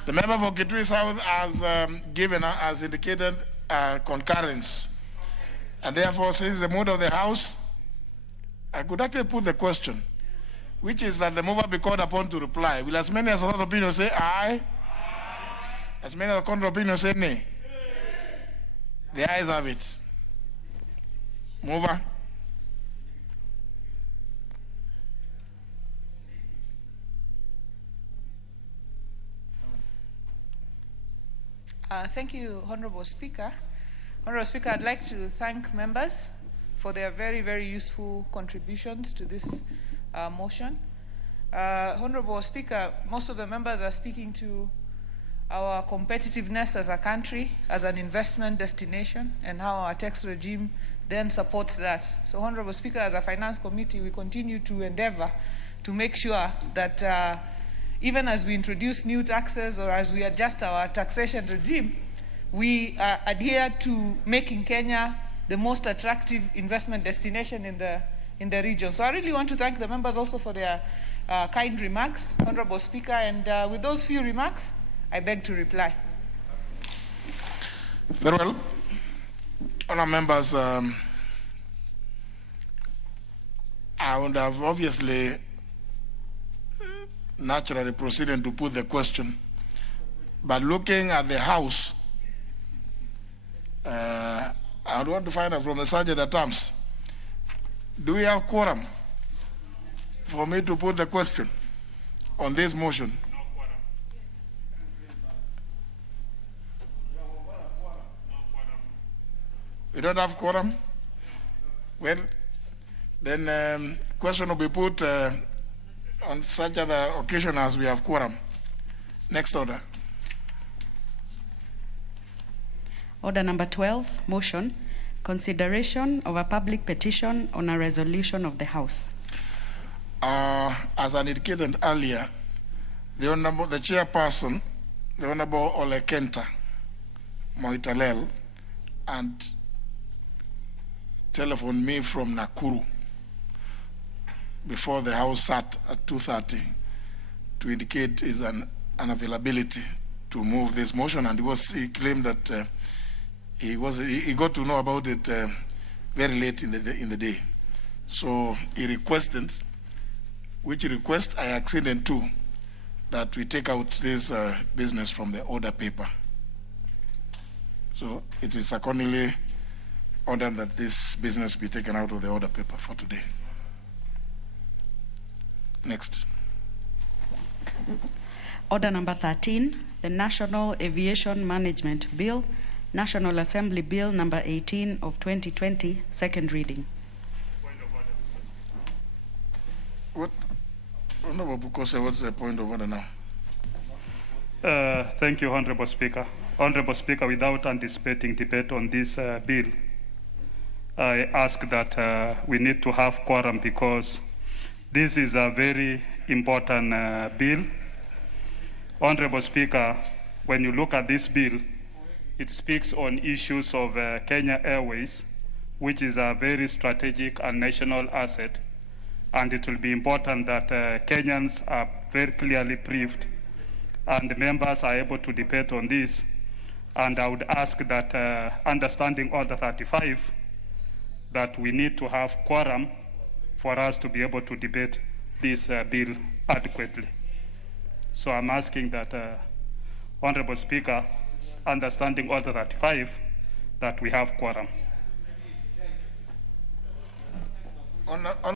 The member for Kitui South has indicated concurrence. And therefore, since the mood of the House, I could actually put the question, which is that the mover be called upon to reply. Will as many as other opinions say aye? As many as contrary opinions say nay? The ayes have it. Mover. Thank you, Honorable Speaker. Honorable Speaker, I'd like to thank members for their very, very useful contributions to this motion. Honorable Speaker, most of the members are speaking to our competitiveness as a country, as an investment destination, and how our tax regime then supports that. So, Honorable Speaker, as a Finance Committee, we continue to endeavor to make sure that even as we introduce new taxes or as we adjust our taxation regime, we adhere to making Kenya the most attractive investment destination in the region. So I really want to thank the members also for their kind remarks, Honorable Speaker, and with those few remarks, I beg to reply. Very well. Honourable members, I would have obviously naturally proceeded to put the question, but looking at the House, I would want to find out from the Sergeant at Arms, do we have quorum for me to put the question on this motion? No quorum. We don't have quorum? Well, then question will be put on such other occasion as we have quorum. Next order. Order number 12, motion, consideration of a public petition on a resolution of the House. As I indicated earlier, the chairperson, the Honorable Ole Kenta Moitalel, and telephoned me from Nakuru before the House sat at 2:30 to indicate his unavailability to move this motion, and he claimed that he got to know about it very late in the day. So he requested, which request I acceded to, that we take out this business from the order paper. So it is accordingly ordered that this business be taken out of the order paper for today. Next. Order number 13, the National Aviation Management Bill, National Assembly Bill number 18 of 2020, second reading. What? Honorable Bukose, what's the point of order now? Thank you, Honorable Speaker. Honorable Speaker, without anticipating debate on this bill, I ask that we need to have quorum because this is a very important bill. Honorable Speaker, when you look at this bill, it speaks on issues of Kenya Airways, which is a very strategic and national asset. And it will be important that Kenyans are very clearly briefed and members are able to debate on this. And I would ask that, understanding Order 35, that we need to have quorum for us to be able to debate this bill adequately. So I'm asking that, Honorable Speaker, understanding Order 35, that we have quorum. Honorable